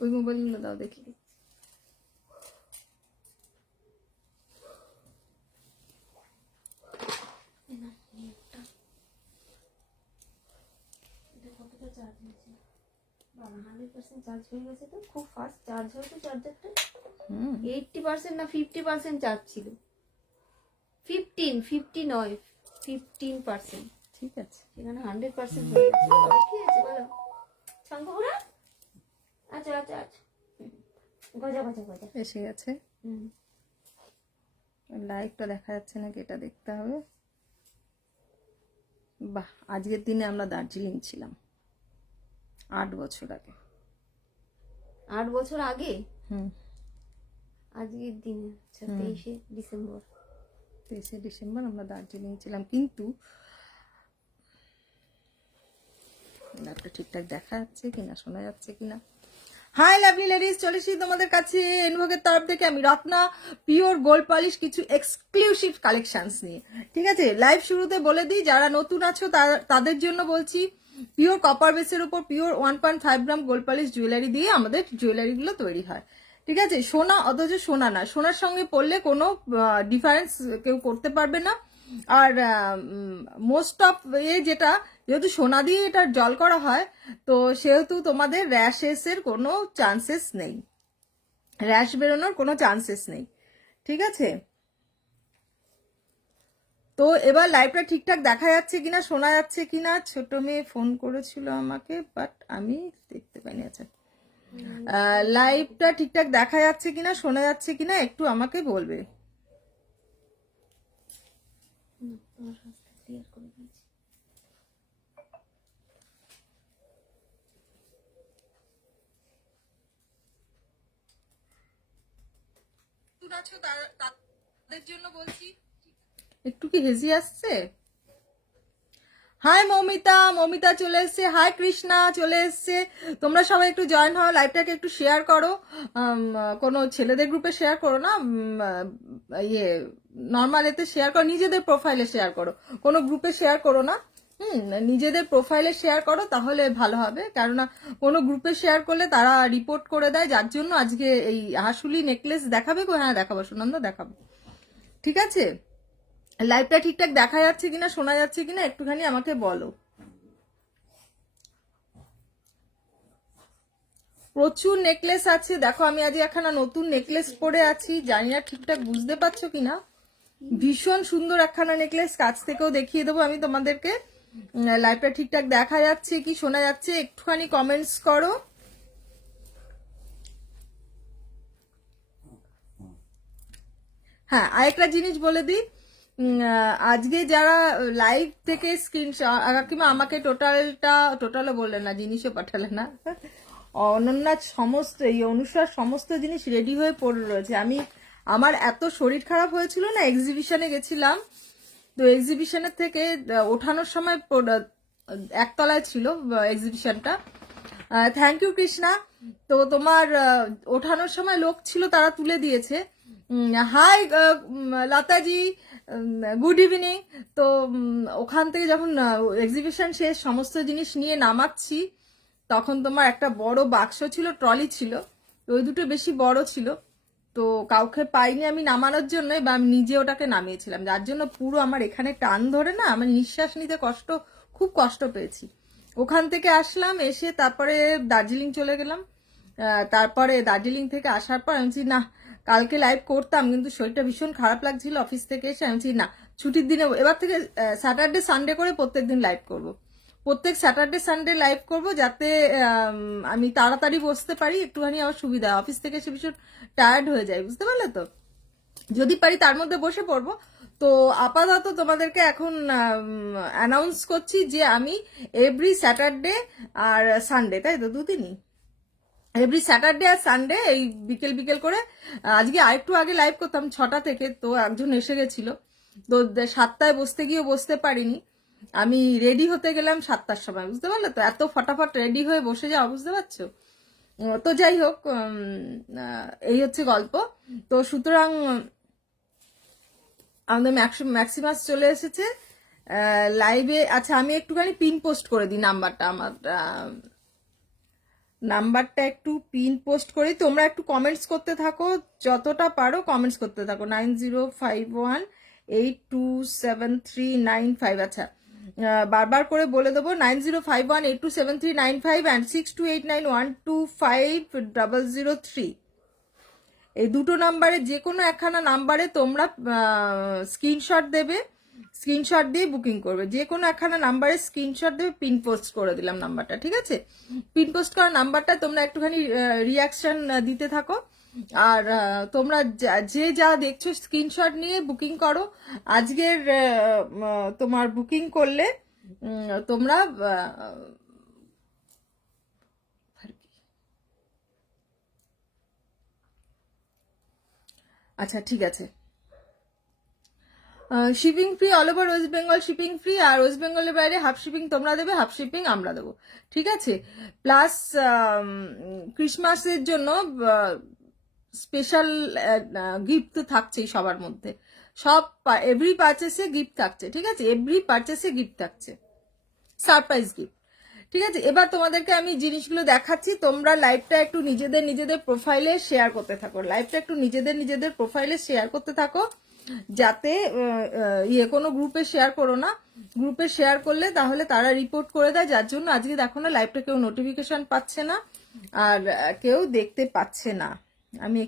ওই মোবাইলগুলো দাও দেখি। চার্জ হয়ে গেছে তো, খুব ফাস্ট চার্জ হয়েছে চার্জারটা। 80% না 50% চার্জ ছিল। 50 নয় 15%। ঠিক আছে, এখানে 100% হয়ে গেছে। কি আছে বলো শঙ্কপুরা? আচ্ছা আচ্ছা আচ্ছা, গজা গজা গজা এসে গেছে। লাইভটা দেখা যাচ্ছে নাকি এটা দেখতে হবে। বাহ, আজকের দিনে আমরা দার্জিলিং ছিলাম 8 বছর আগে। 8 বছর আগে? হুম, আজকের দিনে? আচ্ছা, 23শে ডিসেম্বর। 23শে ডিসেম্বর আমরা দার্জিলিং ছিলাম। কিন্তু লাইভটা ঠিকঠাক দেখা যাচ্ছে কিনা, শোনা যাচ্ছে কিনা। হাই লাভলি লেডিস, চলে এসেছি তোমাদের কাছে এনভোগের তরফ থেকে আমি রত্না পিওর গোল্ড পলিশ কিছু এক্সক্লুসিভ কালেকশনস নিয়ে। ঠিক আছে, লাইভ শুরুতে বলে দিই যারা নতুন আছো তাদের জন্য বলছি, পিওর কপার বেসের উপর পিওর 1.5 গ্রাম গোল্ড পলিশ জুয়েলারি দিয়ে আমাদের জুয়েলারিগুলো তৈরি হয়। ঠিক আছে, সোনা অথচ সোনা না, সোনার সঙ্গে পড়লে কোনো ডিফারেন্স কেউ করতে পারবে না। আর মোস্ট অফ যেটা, যেহেতু সোনা দিয়ে এটা জল করা হয়, তো সেহেতু তোমাদের র্যাশেসের কোনো চান্সেস নেই, র্যাশ বেরোনোর কোনো চান্সেস নেই। ঠিক আছে, তো এবার লাইভটা ঠিকঠাক দেখা যাচ্ছে কিনা, শোনা যাচ্ছে কিনা। ছোট মেয়ে ফোন করেছিল আমাকে, বাট আমি দেখতে পাইনি। আচ্ছা, লাইভটা ঠিকঠাক দেখা যাচ্ছে কিনা, শোনা যাচ্ছে কিনা একটু আমাকে বলবে। তাদের জন্য বলছি, একটু কি হেজি আসছে? হাই মমিতা, মমিতা চলে এসছে। হাই কৃষ্ণা চলে এসছে। তোমরা সবাই একটু জয়েন হও, লাইভটাকে একটু শেয়ার করো। কোনো ছেলেদের গ্রুপে শেয়ার করো না, ইয়ে নর্মাল এতে শেয়ার করো, নিজেদের প্রোফাইলে শেয়ার করো, কোনো গ্রুপে শেয়ার করো না। নিজেদের প্রোফাইলে শেয়ার করো, তাহলে ভালো হবে। কেননা কোনো গ্রুপে শেয়ার করলে তারা রিপোর্ট করে দেয়, যার জন্য আজকে এই হাসুলি নেকলেস দেখাবে গো। হ্যাঁ দেখাবো সুনন্দা, দেখাবো। ঠিক আছে, লাইভটা ঠিকঠাক দেখা যাচ্ছে কিনা, শোনা যাচ্ছে কিনা একটুখানি আমাকে বলো। প্রচুর নেকলেস আছে, দেখো আমি আজ একখানা নতুন নেকলেস পরে আছি, জানি না ঠিকঠাক বুঝতে পারছো কিনা। ভীষণ সুন্দর একখানা নেকলেস, কাছ থেকেও দেখিয়ে দেবো আমি তোমাদেরকে। লাইভটা ঠিকঠাক দেখা যাচ্ছে কি শোনা যাচ্ছে একটুখানি কমেন্টস করো। হ্যাঁ, আরেকটা জিনিস বলে দিই, আজকে যারা লাইভ থেকে স্ক্রিনশট, কাকিমা আমাকে টোটালও বললেন না, জিনিসও পাঠালেন না। অনন্যা সমস্ত এই অনুসার সমস্ত জিনিস রেডি হয়ে পড়ে রয়েছে। আমার এত শরীর খারাপ হয়েছিল না, এক্সিবিশনে গেছিলাম, তো এক্সিবিশনের থেকে ওঠানোর সময় একতলায় ছিল এক্সিবিশনটা। Thank you Krishna. তো তোমার ওঠানোর সময় লোক ছিল, তারা তুলে দিয়েছে। Hi Lataji, good evening. তো ওখান থেকে যখন এক্সিবিশন শেষ, সমস্ত জিনিস নিয়ে নামাচ্ছি, তখন তোমার একটা বড় বাক্স ছিল, ট্রলি ছিল, ওই দুটো বেশি বড় ছিল, তো কাউকে পাইনি আমি নামানোর জন্য, বা আমি নিজে ওটাকে নামিয়েছিলাম, যার জন্য পুরো আমার এখানে টান ধরে না, আমার নিঃশ্বাস নিতে খুব কষ্ট পেয়েছি। ওখান থেকে আসলাম, এসে তারপরে দার্জিলিং চলে গেলাম। তারপরে দার্জিলিং থেকে আসার পর আমি না, কালকে লাইভ করতাম, কিন্তু শরীরটা ভীষণ খারাপ লাগছিল অফিস থেকে এসে। আমি না, ছুটির দিনে এবার থেকে স্যাটারডে সানডে করে প্রত্যেকদিন লাইভ করব, প্রত্যেক স্যাটারডে সানডে লাইভ করব, যাতে আমি তাড়াতাড়ি বসতে পারি, একটুখানি আমার সুবিধা। অফিস থেকে এসে ভীষণ টায়ার্ড হয়ে যায়, বুঝতে পারলে তো। যদি পারি তার মধ্যে বসে পড়বো। তো আপাতত তোমাদেরকে এখন অ্যানাউন্স করছি যে আমি এভরি স্যাটারডে আর সানডে, তাই তো দুদিনই, এভরি স্যাটারডে আর সানডে এই বিকেল বিকেল করে, আজকে আরেকটু আগে লাইভ করতাম 6টা থেকে, তো একজন এসে গেছিল, তো 7টায় বসতে গিয়েও বসতে পারিনি। আমি রেডি হতে গেলাম 7টার সময়, বুঝতে পারলে তো, এত ফটাফট রেডি হয়ে বসে যাওয়া, বুঝতে পারছো। তো যাই হোক, এই হচ্ছে গল্প। তো সুতরাং আমাদের ম্যাক্সিমাস চলে এসেছে লাইভে। আচ্ছা, আমি একটুখানি পিন পোস্ট করে দিই নাম্বারটা আমার, নাম্বারটা একটু পিন পোস্ট করি, তোমরা একটু কমেন্টস করতে থাকো, যতটা পারো কমেন্টস করতে থাকো। 9051827395। আচ্ছা, বারবার করে বলে দেবো, 9051827395 অ্যান্ড 6289125003। এই দুটো নাম্বারে যে কোনো একখানা নাম্বারে তোমরা স্ক্রিনশট দেবে, স্ক্রিনশট দিয়ে বুকিং করবে। যে কোনো একখানা নাম্বারে স্ক্রিনশট দেবে, পিন পোস্ট করে দিলাম নাম্বারটা, ঠিক আছে? পিন পোস্ট করা নাম্বারটা তোমরা একটুখানি রিয়াকশন দিতে থাকো। আর তোমরা যে যা দেখছো স্ক্রিনশট নিয়ে বুকিং করো। আজকের তোমার বুকিং করলে তোমরা আচ্ছা ঠিক আছে। Shipping free all over West Bengal, shipping free. আর ওয়েস্ট বেঙ্গলের বাইরে হাফ শিপিং তোমরা দেবে, হাফ শিপিং আমরা দেবো, ঠিক আছে? প্লাস ক্রিসমাসের জন্য স্পেশাল গিফট তো থাকছেই সবার মধ্যে। সব এভরি পারচেসে গিফট থাকছে, ঠিক আছে? এভরি পারচেসে গিফট থাকছে, সারপ্রাইজ গিফট, ঠিক আছে? এবার তোমাদেরকে আমি জিনিসগুলো দেখাচ্ছি, তোমরা লাইভটা একটু নিজেদের প্রোফাইলে শেয়ার করতে থাকো, লাইভটা একটু নিজেদের প্রোফাইলে শেয়ার করতে থাকো, যাতে কোনো গ্রুপে শেয়ার করো না। গ্রুপে শেয়ার করলে তাহলে তারা রিপোর্ট করে দেয়, যার জন্য আজকে দেখো না লাইভটা কেউ নোটিফিকেশন পাচ্ছে না আর কেউ দেখতে পাচ্ছে না। আমি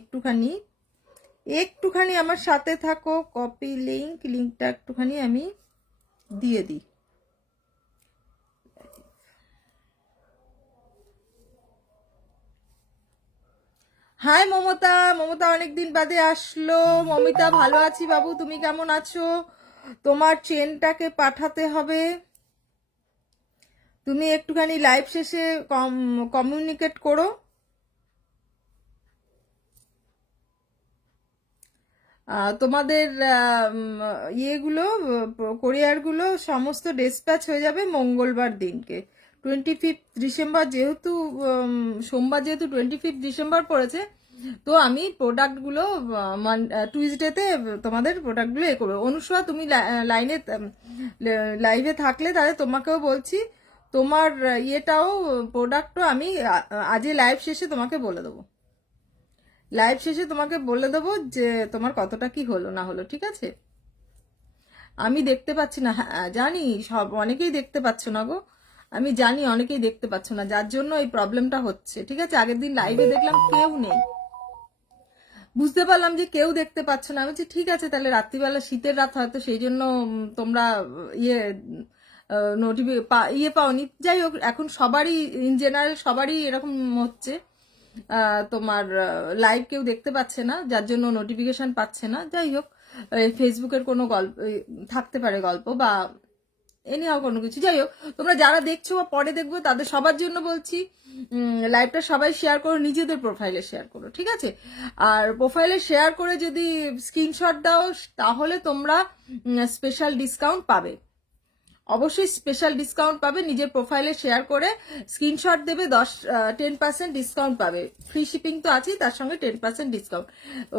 একটুখানি আমার সাথে থাকো, কপি লিঙ্কটা একটুখানি আমি দিয়ে দিই। হাই মমতা, মমতা অনেকদিন বাদে আসলো। মমিতা ভালো আছি বাবু, তুমি কেমন আছো? তোমার চেনটাকে পাঠাতে হবে, তুমি একটুখানি লাইভ শেষে কমিউনিকেট করো। তোমাদের ইয়েগুলো, কোরিয়ারগুলো সমস্ত ডিসপ্যাচ হয়ে যাবে মঙ্গলবার দিনকে, 25 ডিসেম্বর। যেহেতু সোমবার, যেহেতু 25 ডিসেম্বর পড়েছে, তো আমি প্রোডাক্টগুলো টুইসডেতে তোমাদের প্রোডাক্টগুলো এ করবো। অনুষ্কা, তুমি লাইভে থাকলে তাহলে তোমাকেও বলছি, তোমার ইয়েটাও প্রোডাক্টও আমি আজকে লাইভ শেষে তোমাকে বলে দেবো, লাইভ শেষে তোমাকে বলে দেবো যে তোমার কতটা কি হলো না হলো, ঠিক আছে? আমি দেখতে পাচ্ছি না, হ্যাঁ জানি, সব অনেকেই দেখতে পাচ্ছ না গো, আমি জানি অনেকেই দেখতে পাচ্ছ না, যার জন্য এই প্রবলেমটা হচ্ছে, ঠিক আছে? আগের দিন লাইভে দেখলাম কেউ নেই, বুঝতে পারলাম যে কেউ দেখতে পাচ্ছ না। আমি বলছি ঠিক আছে, তাহলে রাত্রিবেলা শীতের রাত হয়তো সেই জন্য তোমরা ইয়ে ইয়ে পাওনি। যাই হোক, এখন সবারই ইন জেনারেল সবারই এরকম হচ্ছে, তোমার লাইভ কেউ দেখতে পাচ্ছে না, যার জন্য নোটিফিকেশন পাচ্ছে না। যাই হোক, ফেসবুকের কোনো গল্প থাকতে পারে, গল্প বা এনিহাও কোনো কিছু। যাই হোক, তোমরা যারা দেখছো বা পরে দেখবো তাদের সবার জন্য বলছি, লাইভটা সবাই শেয়ার করো, নিজেদের প্রোফাইলে শেয়ার করো, ঠিক আছে? আর প্রোফাইলে শেয়ার করে যদি স্ক্রিনশট দাও তাহলে তোমরা স্পেশাল ডিসকাউন্ট পাবে, অবশ্যই স্পেশাল ডিসকাউন্ট পাবে। নিজের প্রোফাইলে শেয়ার করে স্ক্রিনশট দেবে, 10% ডিসকাউন্ট পাবে। ফ্রি শিপিং তো আছেই, তার সঙ্গে 10% ডিসকাউন্ট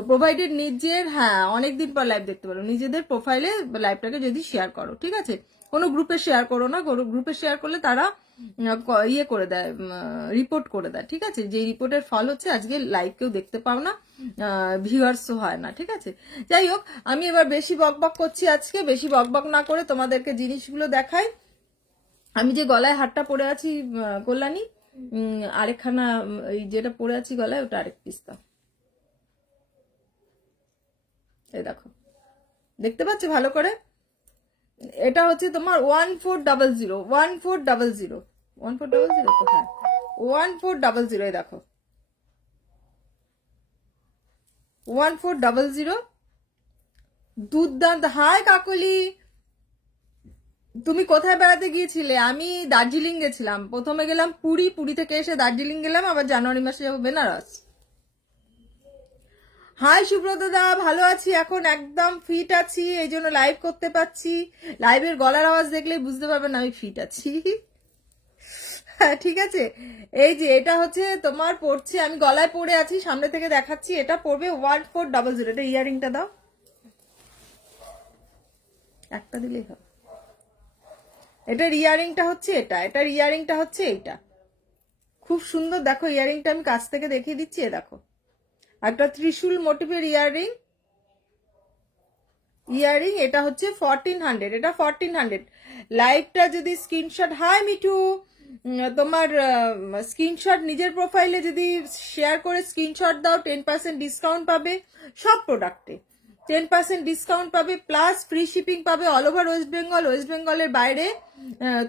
প্রোভাইডেড। নিজের, হ্যাঁ অনেকদিন পর লাইভ দেখতে পারো, নিজেদের প্রোফাইলে লাইভটাকে যদি শেয়ার করো, ঠিক আছে? কোনো গ্রুপে শেয়ার করো না, গ্রুপে শেয়ার করলে তারা ইয়ে করে দেয়, রিপোর্ট করে দেয়, ঠিক আছে? যে রিপোর্টের ফল হচ্ছে আজকে লাইভ কেউ দেখতে পাও না, ভিউয়ার্সও হয় না, ঠিক আছে? যাই হোক, আমি এবার বেশি বকবক করছি, আজকে বেশি বকবক না করে তোমাদেরকে জিনিসগুলো দেখাই। আমি যে গলায় হারটা পরে আছি কল্যাণী, আরেকখানা এই যেটা পরে আছি গলায়, ওটা আরেক পিস দাও। এই দেখো, দেখতে পাচ্ছ ভালো করে? এটা হচ্ছে তোমার 1400, 1400, 1400 তো, হ্যাঁ 1400। এই দেখো 1400, দুর্দান্ত। হাই কাকলি, তুমি কোথায় বেড়াতে গিয়েছিলে? আমি দার্জিলিং গেছিলাম, প্রথমে গেলাম পুরী, পুরী থেকে এসে দার্জিলিং গেলাম, আবার জানুয়ারি মাসে যাবো বেনারস। হাই সুব্রত দা, ভালো আছি, এখন একদম ফিট আছি, এই জন্য লাইভ করতে পারছি। লাইভের গলার আওয়াজ দেখলেই বুঝতে পারবেন আমি ফিট আছি। হ্যাঁ ঠিক আছে। এই যে এটা হচ্ছে তোমার পড়ছে, আমি গলায় পরে আছি, সামনে থেকে দেখাচ্ছি, এটা পড়বে 1400। এটা ইয়ারিংটা দাও, একটা দিলেই হবে। এটার ইয়ারিংটা হচ্ছে এটা, এটার ইয়ারিংটা হচ্ছে এইটা, খুব সুন্দর। দেখো ইয়ারিংটা আমি কাছ থেকে দেখিয়ে দিচ্ছি, এ দেখো একটা ত্রিশূল মোটিভের ইয়ারিং। এটা হচ্ছে 1400, এটা 1400। লাইভটা যদি স্ক্রিনশট, হাই মিঠু, তোমার স্ক্রিনশট নিজের প্রোফাইলে যদি শেয়ার করে স্ক্রিনশট দাও 10% ডিসকাউন্ট পাবে সব প্রোডাক্টে, 10% ডিসকাউন্ট পাবে, প্লাস ফ্রি শিপিং পাবে all over West Bengal. West বেঙ্গলের বাইরে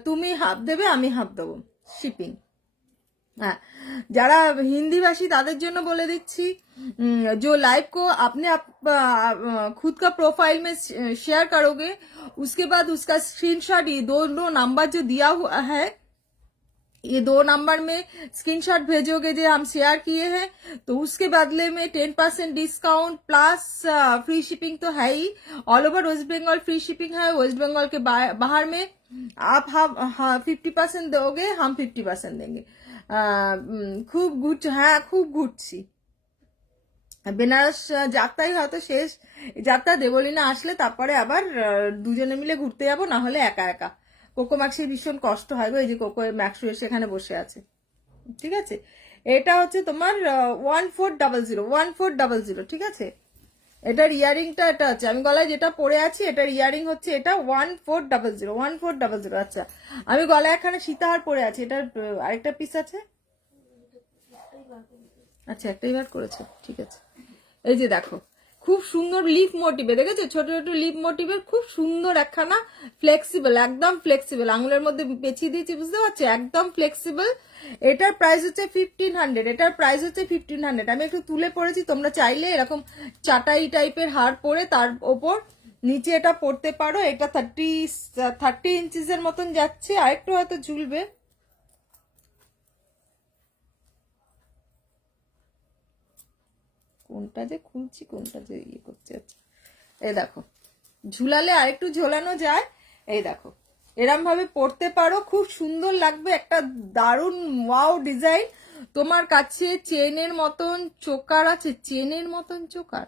তুমি হাফ দেবে, আমি হাফ দেবো শিপিং। हाँ, যারা हिंदी তাদের জন্য বলে দিচ্ছি, जो लाइव को आपने खुद का प्रोफाइल में शेयर करोगे, उसके बाद उसका स्क्रीनशॉट, ये दोनों नंबर जो दिया हुआ है, ये 2 नंबर में स्क्रीनशॉट भेजोगे जो हम शेयर किए हैं, तो उसके बदले में 10% डिस्काउंट प्लस फ्री शिपिंग तो है ही। All over West Bengal free shipping है। वेस्ट बंगाल के बाहर में आप 50% दोगे, हम 50% देंगे। খুব ঘুরছি, হ্যাঁ খুব ঘুরছি। বেনারস যাত্রাই হয়তো শেষ যাত্রা, দেবলীনা আসলে তারপরে আবার দুজনে মিলে ঘুরতে যাবো, না হলে একা একা। কোকো ম্যাক্সির ভীষণ কষ্ট হয় গো, এই যে কোকো ম্যাক্সু এসে এখানে বসে আছে, ঠিক আছে। এটা হচ্ছে তোমার 1400, ঠিক আছে। এটার ইয়ারিংটা এটা আছে, আমি গলায় যেটা পরে আছি এটার ইয়ারিং হচ্ছে এটা 1400। আচ্ছা, আমি গলায় এখানে সীতাহার পরে আছি, এটার আরেকটা পিস আছে। আচ্ছা, একটাই বার করেছে, ঠিক আছে। এই যে দেখো খুব সুন্দর লিফ মোটিভে, দেখেছো ছোট ছোট লিফ মোটিভের খুব সুন্দর একখানা ফ্লেক্সিবল, একদম ফ্লেক্সিবল, আঙুলের মধ্যে পেঁচিয়ে দিয়েছি, বুঝতে পারছো, একদম ফ্লেক্সিবল। এটার প্রাইস হচ্ছে 1500, এটার প্রাইস হচ্ছে 1500। আমি একটু তুলে পড়েছি, তোমরা চাইলে এরকম চাটাই টাইপের হার পরে তার ওপর নিচে এটা পড়তে পারো। এটা 30 ইঞ্চিসের মতন যাচ্ছে, আরেকটু হয়তো ঝুলবে। কোনটা যে খুলছি, কোনটা যে ইয়ে করছে, আচ্ছা এই দেখো ঝুলালে আরেকটু ঝোলানো যায়। এই দেখো এরম ভাবে পড়তে পারো, খুব সুন্দর লাগবে, একটা দারুণ ওয়াও ডিজাইন। তোমার কাছে চেনের মতন চোকার আছে, চেনের মতন চোকার,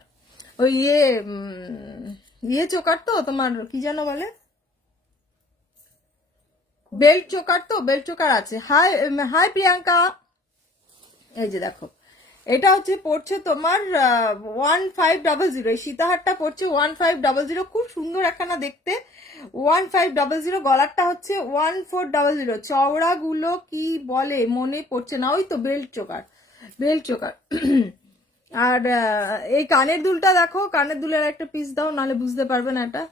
ওই ইয়ে চোকার তো তোমার কি যেন বলে, বেল্ট চোকার, তো বেল্ট চোকার আছে। হাই হাই প্রিয়াঙ্কা, এই যে দেখো এটা হচ্ছে পড়ছে তোমার 1500, এই সীতাহারটা পড়ছে 1500, খুব সুন্দর একখানা দেখতে, 1500। গলারটা হচ্ছে 1400। চওড়া গুলো কি বলে মনে পড়ছে না, ওই তো বেল্ট চোকার, বেল্ট চোকার। আর এই কানের দুলটা দেখো, কানের দুলের একটা পিস দাও, নাহলে বুঝতে পারবে না এটা।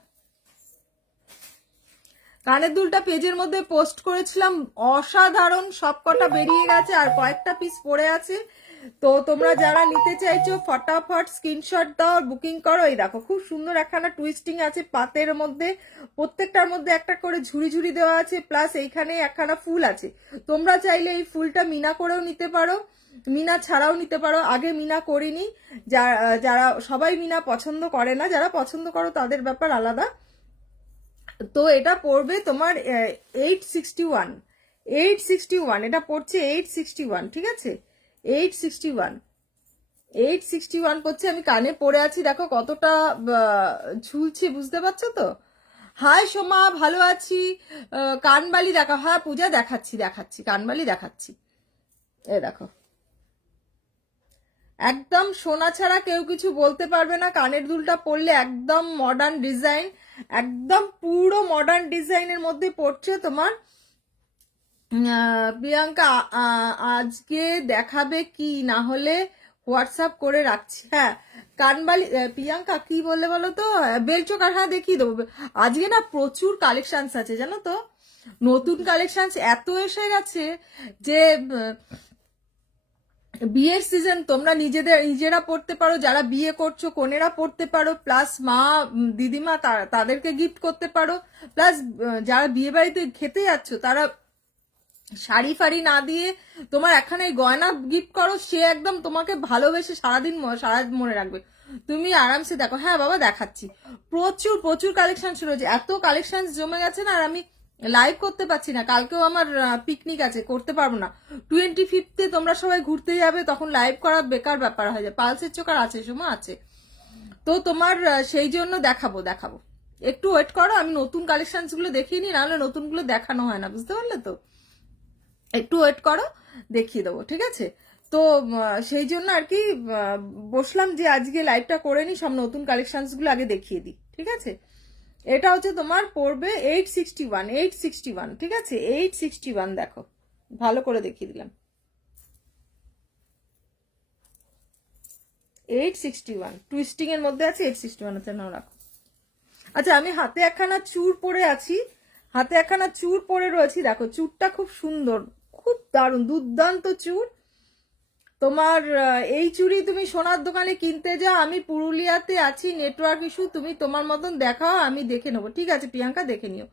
কানের দুলটা পেজের মধ্যে পোস্ট করেছিলাম, অসাধারণ, সবকটা বেরিয়ে গেছে আর কয়েকটা পিস পড়ে আছে। তো তোমরা যারা নিতে চাইছো ফটাফট স্ক্রিনশট দাও, বুকিং করো। এই দেখো খুব সুন্দর একখানা টুইস্টিং আছে পাতের মধ্যে, প্রত্যেকটার মধ্যে একটা করে ঝুড়ি ঝুড়ি দেওয়া আছে, প্লাস এইখানে একখানা ফুল আছে। তোমরা চাইলে এই ফুলটা মিনা করেও নিতে পারো, মিনা ছাড়াও নিতে পারো। আগে মিনা করিনি, যারা সবাই মিনা পছন্দ করে না, যারা পছন্দ করো তাদের ব্যাপার আলাদা। তো এটা পড়বে তোমার 861, এটা পড়ছে 861, ঠিক আছে, 861 পড়ছে। আমি কানে পরে আছি, দেখো কতটা ঝুলছে, বুঝতে পারছো তো। হাই সোমা, ভালো আছি। কানবালি দেখা, হ্যাঁ পূজা দেখাচ্ছি কানবালি দেখাচ্ছি। এ দেখো একদম সোনা ছাড়া কেউ কিছু বলতে পারবে না। কানের দুলটা পরলে একদম মডার্ন ডিজাইন, একদম পুরো মডার্ন ডিজাইনের মধ্যে পড়ছে তোমার। প্রিয়াঙ্কা আজকে দেখাবে কি, না হলে হোয়াটসঅ্যাপ করে রাখছি। হ্যাঁ কানবালি, প্রিয়াঙ্কা কি বললে বলো তো, বেলচোকার, হ্যাঁ দেখিয়ে দেবো। আজকে না প্রচুর কালেকশনস আছে জানো তো, নতুন কালেকশনস এত এসে গেছে যে বিয়ের সিজন, তোমরা নিজেরা পড়তে পারো, যারা বিয়ে করছো কোনেরা পড়তে পারো, প্লাস মা দিদিমা তাদেরকে গিফট করতে পারো, প্লাস যারা বিয়ে বাড়িতে খেতে যাচ্ছ তারা শাড়ি ফাড়ি না দিয়ে তোমার এখানে গয়না গিফট করো, সে একদম তোমাকে ভালোবেসে সারাদিন সারা মনে রাখবে। তুমি আরামসে দেখো। হ্যাঁ বাবা দেখাচ্ছি, প্রচুর কালেকশন শুরু হয়েছে, এত কালেকশন জমে গেছে না, আর আমি লাইভ করতে পারছি না। কালকেও আমার পিকনিক আছে, করতে পারবো না। 25th তোমরা সবাই ঘুরতে যাবে, তখন লাইভ করা বেকার ব্যাপার হয়ে যায়। পালসের চোকার আছে, সময় আছে, তো তোমার সেই জন্য দেখাবো। একটু ওয়েট করো, আমি নতুন কালেকশন গুলো দেখিয়ে নি, নাহলে নতুনগুলো দেখানো হয় না, বুঝতে পারলে তো। একটু ওয়েট করো, দেখিয়ে দেবো, ঠিক আছে? তো সেই জন্য আর কি বসলাম যে আজকে লাইভটা করে নি, সব নতুন কালেকশনসগুলো আগে দেখিয়ে দিই, ঠিক আছে? এটা হচ্ছে তোমার পড়বে 861, ঠিক আছে? 861 দেখো, ভালো করে দেখিয়ে দিলাম। 861 টুইস্টিং এর মধ্যে আছে, 861 আছে, নাও রাখো। আচ্ছা, আমি হাতে একখানা চূড় পরে আছি, হাতে একখানা চূড় পরে রয়েছি, দেখো চূড়টা খুব সুন্দর, খুব দারুণ, দুর্দান্ত চূড়। তোমার এই চুড়ি তুমি সোনার দোকানে কিনতে যাও, আমি পুরুলিয়াতে আছি, নেটওয়ার্ক ইস্যু, তুমি তোমার মতন দেখাও, আমি দেখে নেবো, ঠিক আছে প্রিয়াঙ্কা? দেখে নিও।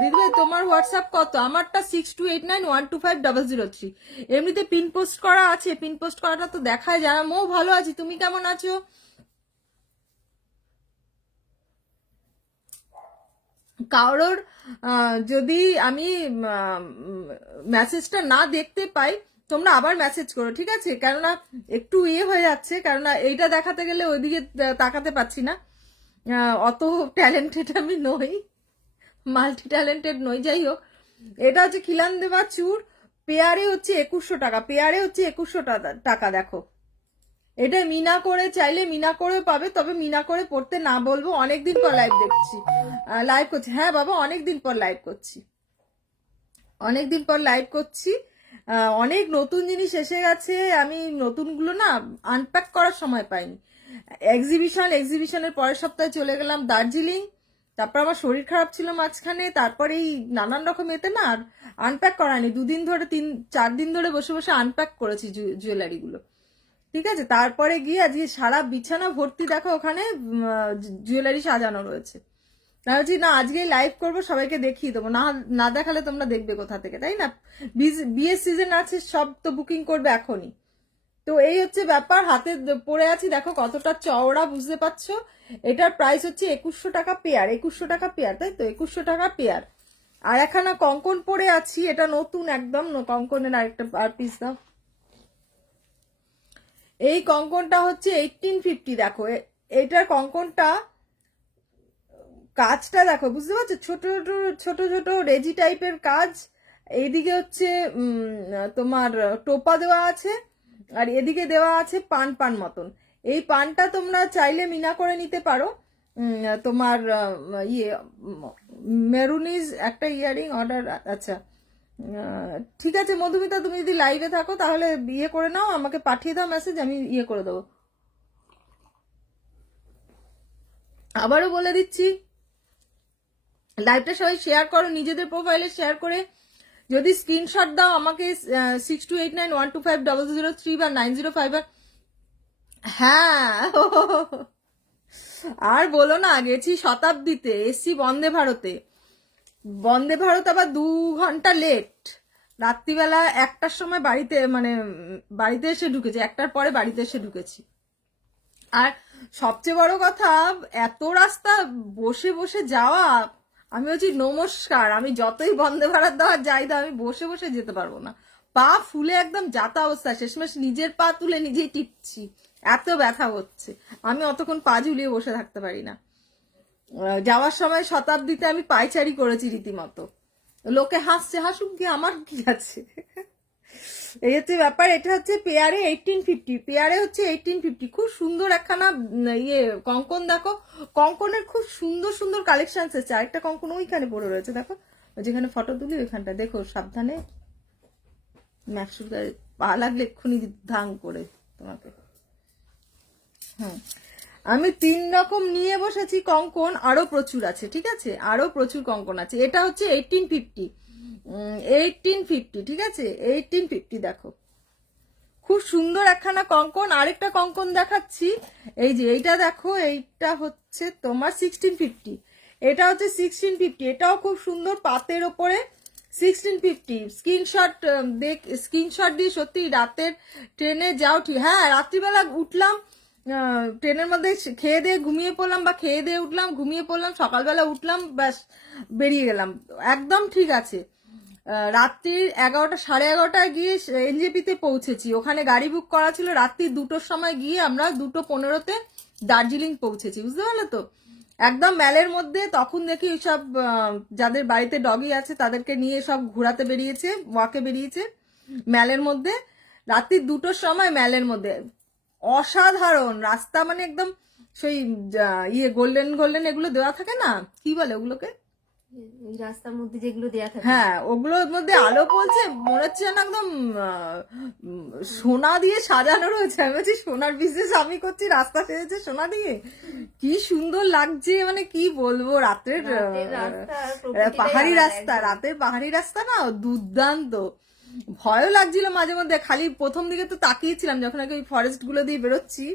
দিদিভাই তোমার হোয়াটসঅ্যাপ কত? আমারটা 6289125003। এমনিতে পিন পোস্ট করা আছে, পিন পোস্ট করাটা তো দেখায় যারা। মৌ ভালো আছি, তুমি কেমন আছো? কারোর যদি আমি মেসেজটা না দেখতে পাই, তোমরা আবার মেসেজ করো, ঠিক আছে? কেননা একটু হয়ে যাচ্ছে, কেননা এইটা দেখাতে গেলে ওইদিকে তাকাতে পাচ্ছি না, অত ট্যালেন্টেড আমি নই, মাল্টি ট্যালেন্টেড নই। যাই হোক, এটা হচ্ছে খিলান দেওয়া চুর, পেয়ারে হচ্ছে 2100 টাকা, পেয়ারে হচ্ছে 2100 টাকা। দেখো, এটা মিনা করে চাইলে মিনা করেও পাবে, তবে মিনা করে পড়তে না বলবো, অনেকদিন পর লাইভ দেখছি, লাইভ করছি। হ্যাঁ বাবা, অনেকদিন পর লাইভ করছি, অনেকদিন পর লাইভ করছি। অনেক নতুন জিনিস এসে গেছে, আমি নতুনগুলো না আনপ্যাক করার সময় পাইনি। এক্সিবিশনের পরের সপ্তাহে চলে গেলাম দার্জিলিং, তারপর আমার শরীর খারাপ ছিল মাঝখানে, তারপরে এই নানান রকম এতে না আর আনপ্যাক করানি, 2 দিন ধরে 4 দিন ধরে বসে বসে আনপ্যাক করেছি জুয়েলারিগুলো, ঠিক আছে? তারপরে গিয়ে আজকে সারা বিছানা ভর্তি, দেখো ওখানে জুয়েলারি সাজানো রয়েছে। ভাবছি না আজকেই লাইভ করবো, সবাইকে দেখিয়ে দেবো, না না দেখালে তোমরা দেখবে কোথা থেকে, তাই না? বিয়ের সিজন আছে, সব তো বুকিং করবে এখনই। তো এই হচ্ছে ব্যাপার, হাতে পরে আছি, দেখো কতটা চওড়া, বুঝতে পারছো? এটার প্রাইস হচ্ছে 2100 টাকা পেয়ার, 2100 টাকা পেয়ার, তাই তো? 2100 টাকা পেয়ার। আর একখানা কঙ্কন পরে আছি, এটা নতুন একদম, কঙ্কনের আরেকটা আর পিস দাও। এই কঙ্কনটা হচ্ছে 1850, দেখো এইটার কঙ্কনটা কাজটা দেখো, বুঝতে পারছো? ছোট ছোট ছোট রেজি টাইপের কাজ, এইদিকে হচ্ছে তোমার টোপা দেওয়া আছে, আর এদিকে দেওয়া আছে পান পান মতন। এই পানটা তোমরা চাইলে মিনা করে নিতে পারো। তোমার ইয়ে মেরুনিজ একটা ইয়ারিং অর্ডার, আচ্ছা ঠিক আছে মধুমিতা, তুমি যদি লাইভে থাকো তাহলে ইয়ে করে নাও, আমাকে পাঠিয়ে দাও মেসেজ, আমি ইয়ে করে দেবো। আবারও বলে দিচ্ছি, লাইভটা সবাই শেয়ার করো, নিজেদের প্রোফাইলে শেয়ার করে যদি স্ক্রিনশট দাও আমাকে 6289125003 বা 905। হ্যাঁ আর বলো না, গেছি শতাব্দীতে, এসছি বন্দে ভারতে, বন্দে ভারত আবার 2 ঘন্টা লেট, রাত্রিবেলা 1টার সময় বাড়িতে, মানে বাড়িতে এসে ঢুকেছি, 1টার পরে বাড়িতে এসে ঢুকেছি। আর সবচেয়ে বড় কথা, এত রাস্তা বসে বসে যাওয়া, আমি বলছি নমস্কার, আমি যতই বন্দে ভারত দেওয়ার যাই দাও, আমি বসে বসে যেতে পারবো না, পা ফুলে একদম যাতা অবস্থা, শেষমেশ নিজের পা তুলে নিজেই টিপছি, এত ব্যথা হচ্ছে, আমি অতক্ষণ পা ঝুলিয়ে বসে থাকতে পারি না। যাওয়ার সময় শতাব্দীতে আমি পায়চারি করেছি রীতিমতো, লোকে হাসছে, হাসুক গিয়ে, আমার কি আছে। এই হচ্ছে ব্যাপার। এটা হচ্ছে পেয়ারে 1850, পেয়ারে হচ্ছে 1850, খুব সুন্দর একখানা ইয়ে কঙ্কন, দেখো কঙ্কনের খুব সুন্দর সুন্দর কালেকশন এসেছে। আরেকটা কঙ্কন ওইখানে পড়ে রয়েছে, দেখো যেখানে ফটো তুলি ওইখানটা, দেখো সাবধানে, ম্যাকসুর পা লাগলে এক্ষুনি ধাং করে তোমাকে। আমি 3 রকম নিয়ে বসেছি কঙ্কন, আরো প্রচুর আছে, ঠিক আছে? আরো প্রচুর কঙ্কন আছে। এটা হচ্ছে 1850, 1850, ঠিক আছে? 1850, দেখো খুব সুন্দর একখানা কঙ্কন। আরেকটা কঙ্কন দেখাচ্ছি, এই যে এইটা দেখো, এইটা হচ্ছে তোমার 1650, এটা হচ্ছে 1650, এটাও খুব সুন্দর, পাতের ওপরে 1650। স্ক্রিনশট দিয়ে সত্যি রাতের ট্রেনে যাও, ঠিক হ্যাঁ, রাত্রিবেলা উঠলাম ট্রেনের মধ্যে, খেয়ে দিয়ে ঘুমিয়ে পড়লাম, বা খেয়ে দিয়ে উঠলাম ঘুমিয়ে পড়লাম, সকালবেলা উঠলাম, ব্যাস বেরিয়ে গেলাম, একদম ঠিক আছে। রাত্রির 11টা, 11:30টায় গিয়ে এনজেপিতে পৌঁছেছি, ওখানে গাড়ি বুক করা ছিল, রাত্রি 2টোর সময় গিয়ে আমরা 2:15-তে দার্জিলিং পৌঁছেছি, বুঝতে পারলে তো? একদম ম্যালের মধ্যে। তখন দেখি সব যাদের বাড়িতে ডগি আছে তাদেরকে নিয়ে সব ঘোরাতে বেরিয়েছে, ওয়াকে বেরিয়েছে ম্যালের মধ্যে, রাত্রি 2টোর সময় ম্যালের মধ্যে। অসাধারণ রাস্তা, মানে একদম সেই গোল্ডেন গোল্ডেন এগুলো দেওয়া থাকে না, কি বলে ওগুলোকে, ওই রাস্তার মধ্যে যেগুলো দেয়া থাকে, হ্যাঁ ওগুলোর মধ্যে আলো পড়ছে, মনে হচ্ছে যেন একদম সোনা দিয়ে সাজানো রয়েছে। আমি বলছি সোনার বিজনেস আমি করছি, রাস্তা সেজেছে সোনা দিয়ে, কি সুন্দর লাগছে, মানে কি বলবো। রাতের পাহাড়ি রাস্তা, রাতের পাহাড়ি রাস্তা না দুর্দান্ত। ভয়ও লাগছিল মাঝে মধ্যে, খালি প্রথম দিকে তো তাকিয়েছিলাম যখন আগে ওই ফরেস্ট গুলো দিয়ে বেরোচ্ছি,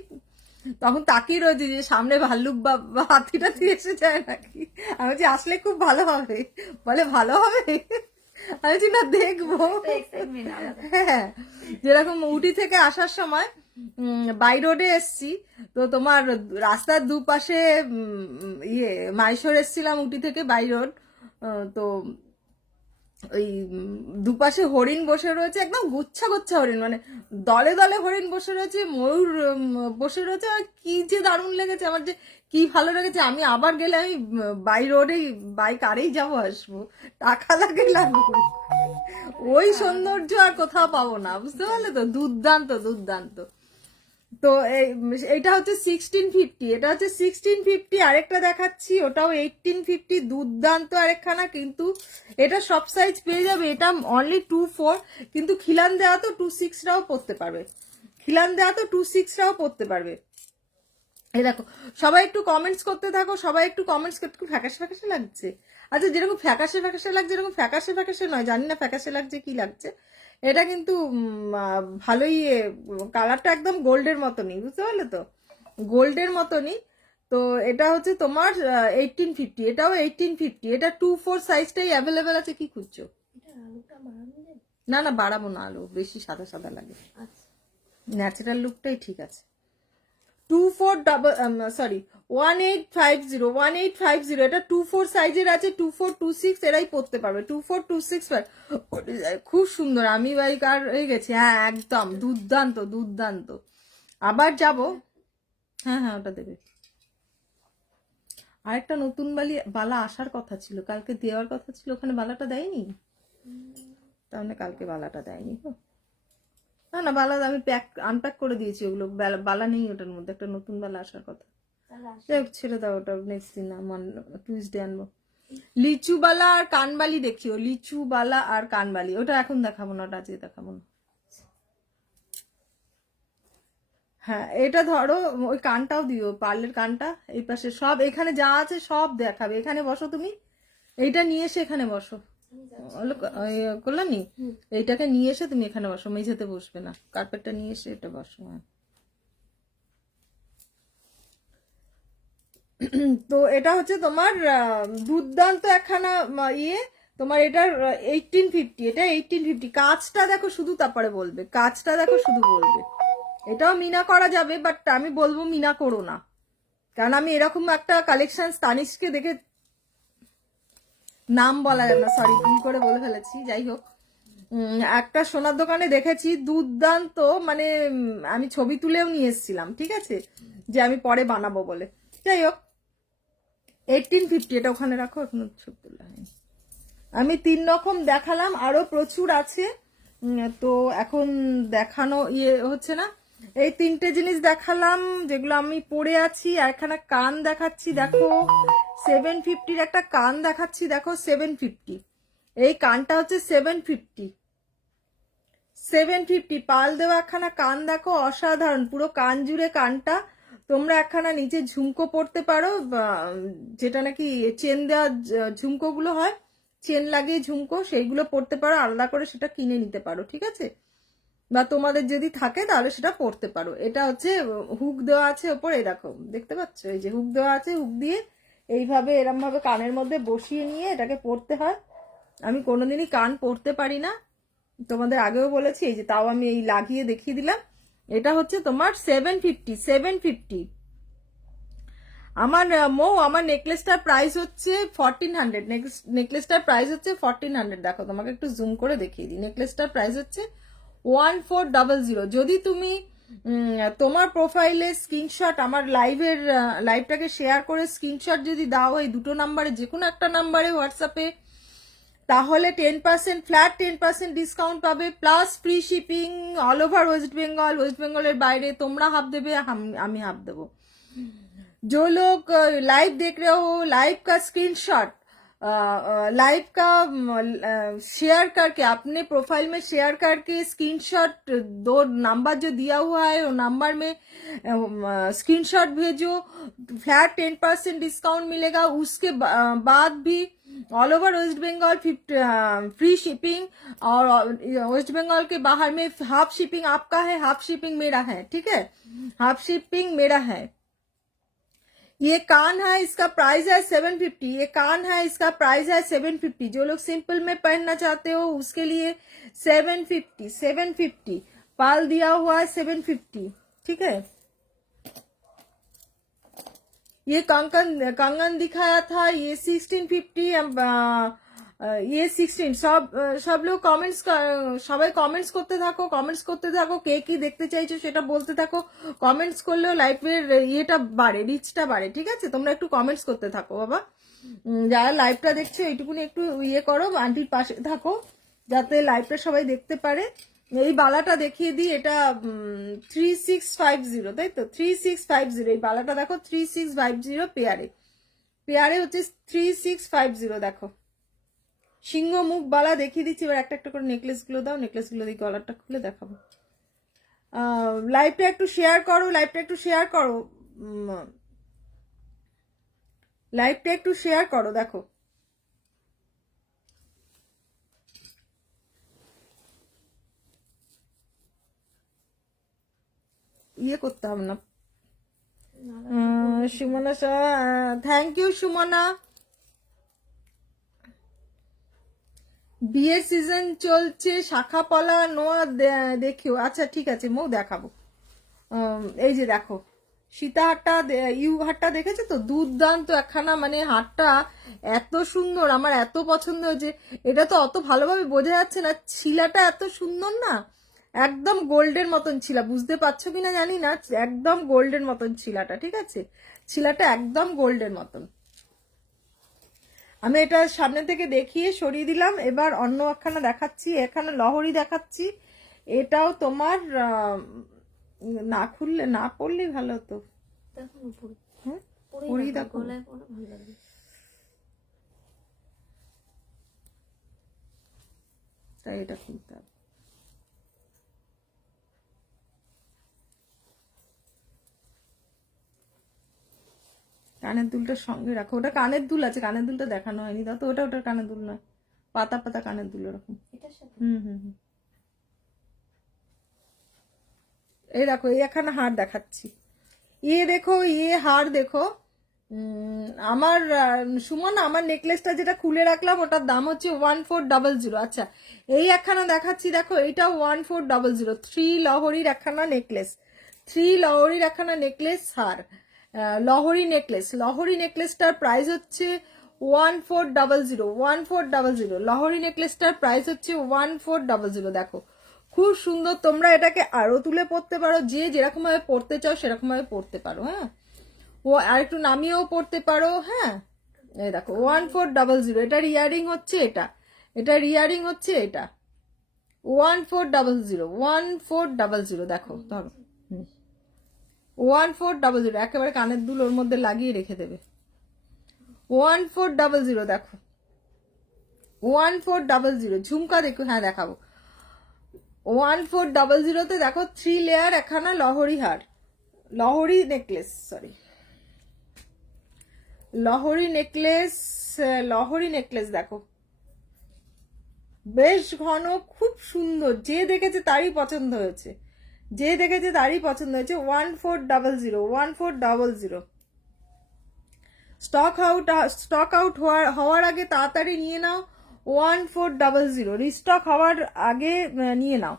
তখন তাকিয়ে রয়েছে যে সামনে ভাল্লুক বা হাতিটা দিয়ে এসে যায় নাকি। আমি বলছি আসলে খুব ভালো হবে, বলে ভালো হবে, আমি বলছি না দেখবো। হ্যাঁ, যেরকম উটি থেকে আসার সময় বাই রোডে এসছি, তো তোমার রাস্তার দুপাশে মাইশোর এসছিলাম উটি থেকে বাই রোড, তো ওই দুপাশে হরিণ বসে রয়েছে, একদম গুচ্ছা গুচ্ছা হরিণ, মানে দলে দলে হরিণ বসে রয়েছে, ময়ূর বসে রয়েছে। আর কি যে দারুণ লেগেছে আমার, যে কি ভালো লেগেছে। আমি আবার গেলে আমি বাই রোডেই বাই কারেই যাবো আসবো, টাকা লাগে লাগুক, ওই সৌন্দর্য আর কোথাও পাবো না, বুঝতে পারলে তো। দুর্দান্ত দুর্দান্ত। তো এইটা হচ্ছে 1650, এটা হচ্ছে 1650। আরেকটা দেখাচ্ছি, ওটাও 1850, দুর্দান্ত আরেকখানা, কিন্তু এটা সব সাইজ পেয়ে যাবে। এটা অনলি 24, কিন্তু খিলান দেওয়া তো 26রাও পরতে পারবে, খিলান দেওয়া তো 26রাও পরতে পারবে। এই দেখো, সবাই একটু কমেন্টস করতে থাকো, সবাই একটু কমেন্টস করতে। খুব ফ্যাকাশে ফ্যাকাশে লাগছে, আচ্ছা যেরকম ফ্যাকাশে ফ্যাকাশে লাগছে এরকম ফ্যাকাশে ফ্যাকাশে নয়, জানি না ফ্যাকাশে লাগছে কি লাগছে। এটা কিন্তু ভালোই, কালারটা একদম গোল্ডের মতনই, বুঝতে পারলে তো, গোল্ডের মতনই। তো এটা হচ্ছে তোমার 1850, এটাও 1850। এটা 24 সাইজটাই অ্যাভেলেবেল আছে। কি খুঁজছো? না না বাড়াবো না, আলো বেশি সাদা সাদা লাগে, ন্যাচারাল লুকটাই ঠিক আছে। 1850, এটা 24 সাইজের আছে, 24, 26 এরাই পরতে পারবে, 24, 26। খুব সুন্দর, আমি বাইক আর হয়ে গেছি। হ্যাঁ একদম দুর্দান্ত দুর্দান্ত। আবার যাব, হ্যাঁ হ্যাঁ ওটা দেবে। আরেকটা নতুন বালা আসার কথা ছিল, কালকে দেওয়ার কথা ছিল, ওখানে বালাটা দেয়নি, তাহলে কালকে বালাটা দেয়নি। না না বালা আমি আনপ্যাক করে দিয়েছি, ওগুলো বালা নেই ওটার মধ্যে, একটা নতুন বালা আসার কথা। ছেড়ে দাও ওটা, নেক্সট দিন টুইসডে আনবো। লিচু বালা আর কানবালি দেখিও, লিচু বালা আর কানবালি, ওটা এখন দেখাবো না, ওটা আজকে দেখাবো না। হ্যাঁ এটা ধরো, ওই কানটাও দিও, পার্লের কানটা এই পাশে, সব এখানে যা আছে সব দেখাবে। এখানে বসো তুমি, এইটা নিয়ে এসে এখানে বসো, কল্যাণী এইটাকে নিয়ে এসে তুমি এখানে বসো, মেঝেতে বসবে না, কার্পেটটা নিয়ে এসে এটা বসো। তো এটা হচ্ছে তোমার দুর্দান্ত একখানা তোমার এটার 1850, এটা 1850। কাজটা দেখো শুধু, তারপরে বলবে, কাজটা দেখো শুধু বলবে। এটাও মিনা করা যাবে, বাট আমি বলবো মিনা করো না, কারণ আমি এরকম একটা কালেকশন তানিশকে দেখে, নাম বলা যাবে না, সরি ভুল করে বলে ফেলেছি, যাই হোক, একটা সোনার দোকানে দেখেছি, দুর্দান্ত, মানে আমি ছবি তুলেও নিয়ে এসেছিলাম, ঠিক আছে, যে আমি পরে বানাবো বলে। যাই হোক 1850, এটা ওখানে রাখো, এখন ছবি তোলা হয়নি। আমি 3 রকম দেখালাম, আরো প্রচুর আছে, তো এখন দেখানো হচ্ছে না। এই 3টে জিনিস দেখালাম যেগুলো আমি পরে আছি। আর একখানা কান দেখাচ্ছি, দেখো 750-র একটা কান দেখাচ্ছি, দেখো 750, এই কানটা হচ্ছে 750 পাল দেওয়া একখানা কান, দেখো অসাধারণ, পুরো কান জুড়ে কানটা। তোমরা একখানা নিচে ঝুমকো পরতে পারো, যেটা নাকি চেন দেওয়া ঝুমকোগুলো হয়, চেন লাগিয়ে ঝুমকো, সেইগুলো পরতে পারো, আলাদা করে সেটা কিনে নিতে পারো, ঠিক আছে, বা তোমাদের যদি থাকে তাহলে সেটা পরতে পারো। এটা হচ্ছে হুক দেওয়া আছে ওপরে, এরকম দেখতে পাচ্ছ, এই যে হুক দেওয়া আছে, হুক দিয়ে এইভাবে এরম ভাবে কানের মধ্যে বসিয়ে নিয়ে এটাকে পরতে হয়। আমি কোনোদিনই কান পরতে পারি না, তোমাদের আগেও বলেছি, এই যে তাও আমি এই লাগিয়ে দেখিয়ে দিলাম। এটা হচ্ছে তোমার 750। আমার আমার নেকলেসটার প্রাইস হচ্ছে 1400, নেকলেসটার প্রাইস হচ্ছে 1400। দেখো তোমাকে একটু জুম করে দেখিয়ে দিই, নেকলেসটার প্রাইস হচ্ছে 1400। যদি তুমি তোমার প্রোফাইলে স্ক্রিনশট আমার লাইভটাকে শেয়ার করে স্ক্রিনশট যদি দাও এই দুটো নাম্বারে, যে কোনো একটা নাম্বারে হোয়াটসঅ্যাপে, তাহলে 10% ফ্ল্যাট 10% ডিসকাউন্ট পাবে, plus free shipping all over West Bengal. West বেঙ্গলের বাইরে তোমরা হাফ দেবে, আমি হাফ দেবো। जो लोग लाइव देख रहे हो, लाइव का स्क्रीनशॉट लाइव का शेयर करके अपने प्रोफाइल में शेयर करके स्क्रीनशॉट, 2 नंबर जो दिया हुआ है वो नंबर में स्क्रीनशॉट भेजो, फ्लैट 10% डिस्काउंट मिलेगा। उसके बाद भी all over West Bengal free shipping, और वेस्ट बंगाल के बाहर में हाफ शिपिंग आपका है, हाफ शिपिंग मेरा है, ठीक है, हाफ शिपिंग मेरा है। ये कान है, इसका प्राइस है 750। ये कान है, इसका प्राइस है 750। जो लोग सिंपल में पहनना चाहते हो उसके लिए 750 पाल दिया हुआ है 750, ठीक है। ये कंगन दिखाया था, ये 1650, ये 16। সব লোক সবাই কমেন্টস করতে থাকো, কে কি দেখতে চাইছো সেটা বলতে থাকো। কমেন্টস করলেও লাইভের ইয়েটা বাড়ে, রিচটা বাড়ে, ঠিক আছে। তোমরা একটু কমেন্টস করতে থাকো বাবা, যারা লাইভটা দেখছো এইটুকুনি একটু ইয়ে করো, আন্টির পাশে থাকো যাতে লাইভটা সবাই দেখতে পারে। এই বালাটা দেখিয়ে দিই, এটা 3650, তাই তো, 3650। এই বালাটা দেখো 3650 পেয়ারে হচ্ছে 3650। দেখো সিংহ মুখ বালা দেখিয়ে দিচ্ছি। এবার একটা একটা করে নেকলেস গুলো দাও, নেকলেস গুলো দিয়ে গলাটা খুলে দেখাবো। লাইভটা একটু শেয়ার করো, লাইভটা একটু শেয়ার করো, দেখো ইয়ে করতে হবে না। Sumana thank you Sumana. বিয়ের সিজন চলছে, শাখা পলা নোয়া দেখিও। আচ্ছা ঠিক আছে মৌ, দেখাবো। এই যে দেখো সীতা হাটটা, ইউ হাটটা দেখেছো তো, দুর্দান্ত একখানা, মানে হাটটা এত সুন্দর, আমার এত পছন্দ হয়েছে। এটা তো অত ভালোভাবে বোঝা যাচ্ছে না, ছিলাটা এত সুন্দর না, একদম গোল্ডের মতন ছিলা, বুঝতে পারছো কিনা জানি না, একদম গোল্ডের মতন ছিলাটা, ঠিক আছে, ছিলাটা একদম গোল্ডের মতন। আমি এটা সামনে থেকে দেখিয়ে সরিয়ে দিলাম। এবার অন্য একখানা দেখাচ্ছি, এখানে লহরি দেখাচ্ছি। এটাও তোমার না খুললে, না পড়লেই ভালো হতো। দেখো তাই এটা খুলতে হবে। কানের দুলটা সঙ্গে রাখো, ওটা কানের দুল আছে, কানের দুলটা দেখানো হয়নি, দাও তো, ওটার কানের দুল নয়, পাতা পাতা কানের দুল এরকম। এই দেখো, এই একখানা হার দেখাচ্ছি। ये देखो, ये हार देखो। আমার সুমন, আমার নেকলেসটা যেটা খুলে রাখলাম ওটার দাম হচ্ছে 1400। আচ্ছা এই একখানা দেখাচ্ছি, দেখো এটা 1400। 3 লহরির একখানা নেকলেস, 3 লহরির একখানা নেকলেস হার, লহরি নেকলেসটার প্রাইস হচ্ছে 1400। লহরি নেকলেসটার প্রাইস হচ্ছে 1400। দেখো খুব সুন্দর, তোমরা এটাকে আরো তুলে পড়তে পারো, যে যেরকম ভাবে পড়তে চাও সেরকম ভাবে পড়তে পারো। হ্যাঁ, ও আর একটু নামিয়েও পড়তে পারো। হ্যাঁ, এই দেখো 1400। এটার ইয়ারিং হচ্ছে এটা, এটার ইয়ারিং হচ্ছে এটা 1400। দেখো ধরো 1400, একেবারে কানের দুল ওর মধ্যে লাগিয়ে রেখে দেবে। 1400, দেখো 1400। ঝুমকা দেখো, হ্যাঁ দেখাবো। 1400 দেখো 3 লেয়ার একখানা লহরি হার, লহরি নেকলেস দেখো বেশ ঘন, খুব সুন্দর, যে দেখেছে তারই পছন্দ হয়েছে, 1400। স্টক আউট হওয়ার আগে তাড়াতাড়ি নিয়ে নাও। 1400 রিস্টক হওয়ার আগে নিয়ে নাও।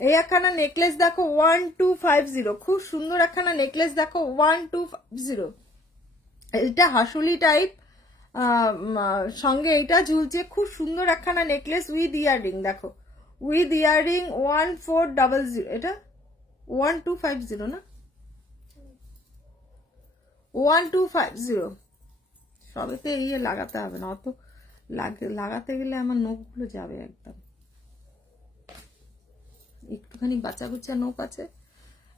এই একখানা নেকলেস দেখো 1250, খুব সুন্দর একখানা নেকলেস দেখো 1250। এটা হাসুলি টাইপ, সঙ্গে এটা ঝুলছে, খুব সুন্দর একখানা নেকলেস উইথ ইয়াররিং। দেখো উইথ ইয়ারিং 1400, এটা 1250 না, 1250। সবেতে ইয়ে লাগাতে হবে না, অত লাগাতে গেলে আমার নখগুলো যাবে একদম। একটুখানি বাচ্চা বুচ্চা নখ আছে।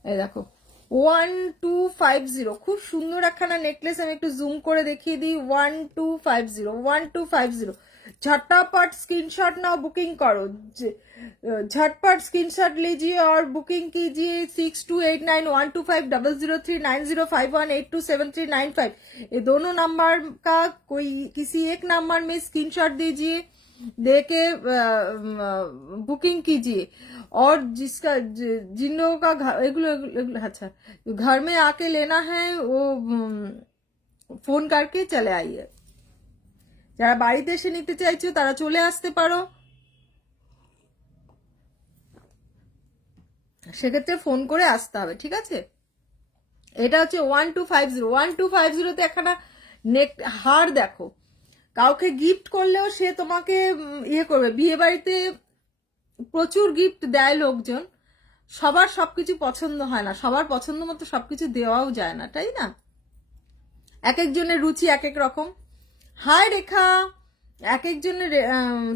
এই দেখো 1250, খুব সুন্দর একখানা নেকলেস। আমি একটু জুম করে দেখিয়ে দিই। 1250। झटपट स्क्रीनशॉट नाउ, बुकिंग करो, झटपट स्क्रीनशॉट लीजिए और बुकिंग कीजिए 62891250039051827395। ये दोनों नंबर का कोई किसी एक नंबर में स्क्रीनशॉट दीजिए, देके बुकिंग कीजिए। और जिसका जिन लोगों का अच्छा घर में आके लेना है वो फोन करके चले आइए। যারা বাড়িতে এসে নিতে চাইছো তারা চলে আসতে পারো, সেক্ষেত্রে ফোন করে আসতে হবে, ঠিক আছে। এটা হচ্ছে 1250। 1250তে একখানা নেক হার দেখো, কাউকে গিফট করলেও সে তোমাকে ইয়ে করবে। বিয়ে বাড়িতে প্রচুর গিফট দেয় লোকজন, সবার সবকিছু পছন্দ হয় না, সবার পছন্দ মতো সবকিছু দেওয়াও যায় না, তাই না। এক একজনের রুচি এক এক রকম। হাই রেখা, এক একজনের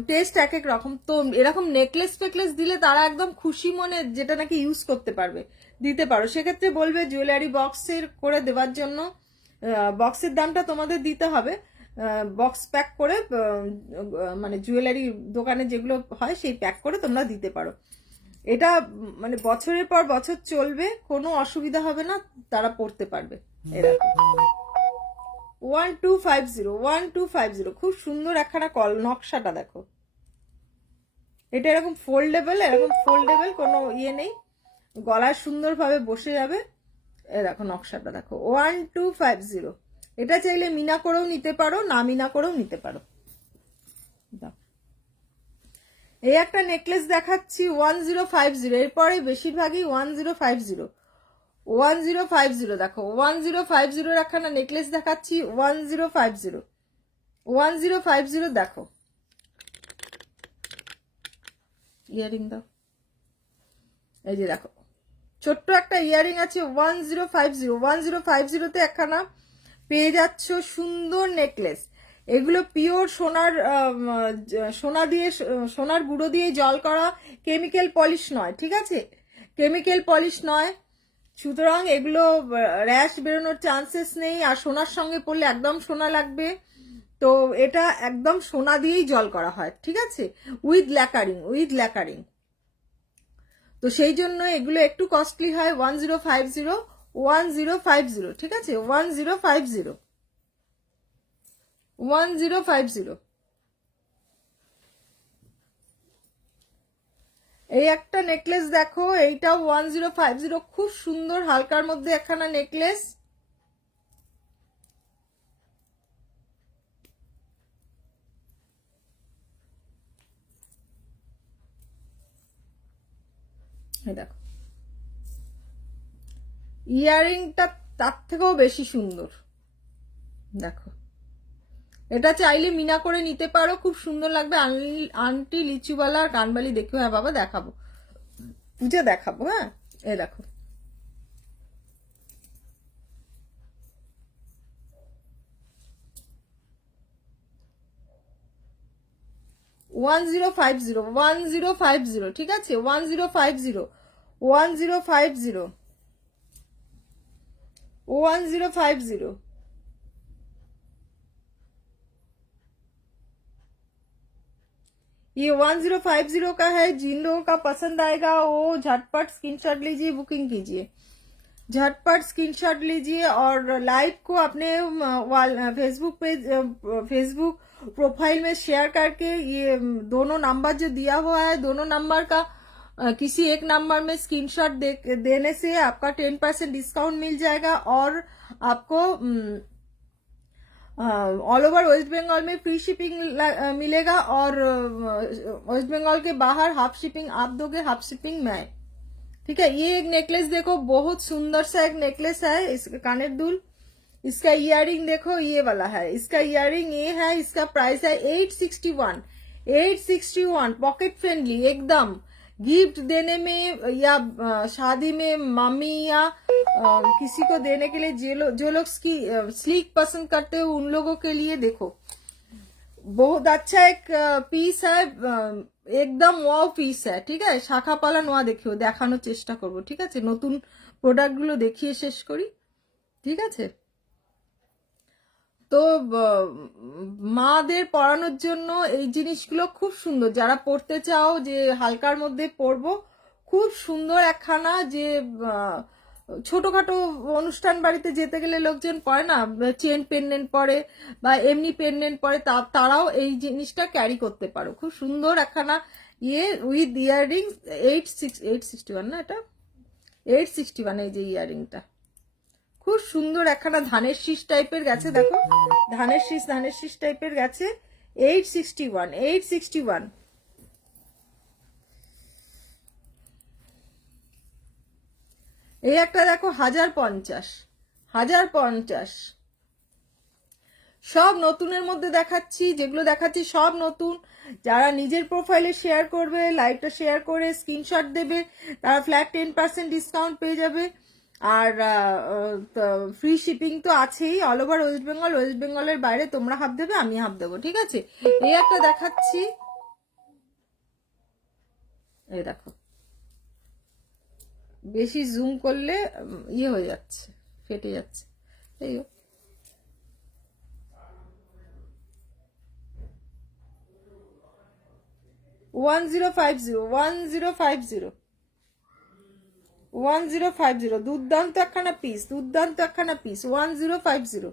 টেস্ট এক এক রকম। তো এরকম নেকলেস ফেকলেস দিলে তারা একদম খুশি মনে, যেটা নাকি ইউজ করতে পারবে, দিতে পারো। সেক্ষেত্রে বলবে জুয়েলারি বক্সের করে দেওয়ার জন্য। বক্সের দামটা তোমাদের দিতে হবে, বক্স প্যাক করে, মানে জুয়েলারি দোকানে যেগুলো হয় সেই প্যাক করে তোমরা দিতে পারো। এটা মানে বছরের পর বছর চলবে, কোনো অসুবিধা হবে না, তারা পড়তে পারবে। এরকম 1250 খুব সুন্দর একখানা নকশাটা দেখো। এটা এরকম ফোল্ডেবল, কোনো ইয়ে নেই, গলায় সুন্দরভাবে বসে যাবে। দেখো নকশাটা দেখো 1250। এটা চাইলে মিনা করেও নিতে পারো, না মিনা করেও নিতে পারো। এই একটা নেকলেস দেখাচ্ছি 1050। এরপরে বেশিরভাগই 1050। 1050 দেখো, 1050 একখানা নেকলেস দেখাচ্ছি। 1050 দেখো। ইয়ারিং দাও, এই যে দেখো ছোট্ট একটা ইয়ারিং আছে 1050। 1050তে একখানা পেয়ে যাচ্ছ সুন্দর নেকলেস। এগুলো পিওর সোনার গুঁড়ো দিয়ে জল করা, কেমিক্যাল পলিশ নয়, ঠিক আছে, কেমিক্যাল পলিশ নয়। সুতরাং এগুলো র্যাশ বেরোনোর চান্সেস নেই, আর সোনার সঙ্গে পড়লে একদম সোনা লাগবে। তো এটা একদম সোনা দিয়েই জল করা হয়, ঠিক আছে, উইথ ল্যাকারিং। তো সেই জন্য এগুলো একটু কস্টলি হয়। 1050, ঠিক আছে, 1050। এই একটা নেকলেস দেখো, এইটাও 1050, খুব সুন্দর হালকার মধ্যে একখানা নেকলেস। দেখো ইয়ারিংটা তার থেকেও বেশি সুন্দর। দেখো এটা চাইলে মিনা করে নিতে পারো, খুব সুন্দর লাগবে। আন্টি লিচুওয়ালা কানবালি দেখো। হ্যাঁ বাবা দেখাবো, পুজো দেখাবো। হ্যাঁ এ দেখো 1050, ঠিক আছে, 1050। ये 1050 का है। जिन लोगों का पसंद आएगा वो झटपट स्क्रीनशॉट लीजिए, बुकिंग कीजिए, झटपट स्क्रीनशॉट लीजिए। और लाइव को अपने फेसबुक प्रोफाइल में शेयर करके, ये दोनों नंबर जो दिया हुआ है, दोनों नंबर का किसी एक नंबर में स्क्रीनशॉट देने से आपका 10% डिस्काउंट मिल जाएगा। और आपको ऑल ओवर वेस्ट बंगाल में फ्री शिपिंग मिलेगा। और वेस्ट बंगाल के बाहर हाफ शिपिंग आप दोगे, हाफ शिपिंग मैं, ठीक है। ये एक नेकलेस देखो, बहुत सुंदर सा एक नेकलेस है। इसका कानेर दुल, इसका इयरिंग देखो, ये वाला है। इसका इयरिंग ये है, इसका प्राइस है 861। 861 पॉकेट फ्रेंडली एकदम। गिफ्ट देने में या शादी में मम्मी या किसी को देने के लिए जो लोग स्लीक पसंद करते हो उन लोगों के लिए देखो बहुत अच्छा एक পিস है, একদম ওয়াও পিস है। ঠিক আছে, শাখা পালা নোয়া দেখিও, দেখানোর চেষ্টা করব। ঠিক আছে, নতুন প্রোডাক্টগুলো দেখিয়ে শেষ করি। ঠিক আছে, তো মাদের পরানোর জন্য এই জিনিসগুলো খুব সুন্দর। যারা পড়তে চাও যে হালকার মধ্যে পরবো, খুব সুন্দর একখানা, যে ছোটখাটো অনুষ্ঠান বাড়িতে যেতে গেলে লোকজন পরে না, চেন পেন্ডেন্ট পরে বা এমনি পেন্ডেন্ট পরে, তারাও এই জিনিসটা ক্যারি করতে পারো। খুব সুন্দর একখানা উইথ ইয়াররিংস। 861 না, এটা 861। এই যে ইয়াররিংটা খুব সুন্দর একখানা ধানের শীষ টাইপের গেছে, দেখো ধানের শীষ টাইপের গেছে। 861। এই একটা দেখো 1050। সব নতুনের মধ্যে দেখাচ্ছি, যেগুলো দেখাচ্ছি সব নতুন। যারা নিজের প্রোফাইলে শেয়ার করবে, লাইভটা শেয়ার করে স্ক্রিনশট দেবে, তারা ফ্ল্যাট 10% ডিসকাউন্ট পেয়ে যাবে। আর ফ্রি শিপিং তো আছেই all over West Bengal. West বেঙ্গলের বাইরে তোমরা হাফ দেবে, আমি হাফ দেবো। ঠিক আছে, এই একটা দেখাচ্ছি, এই দেখো বেশি জুম করলে ইয়ে হয়ে যাচ্ছে, ফেটে যাচ্ছে। এই 1050 দুর্দান্ত একখানা পিস, 1050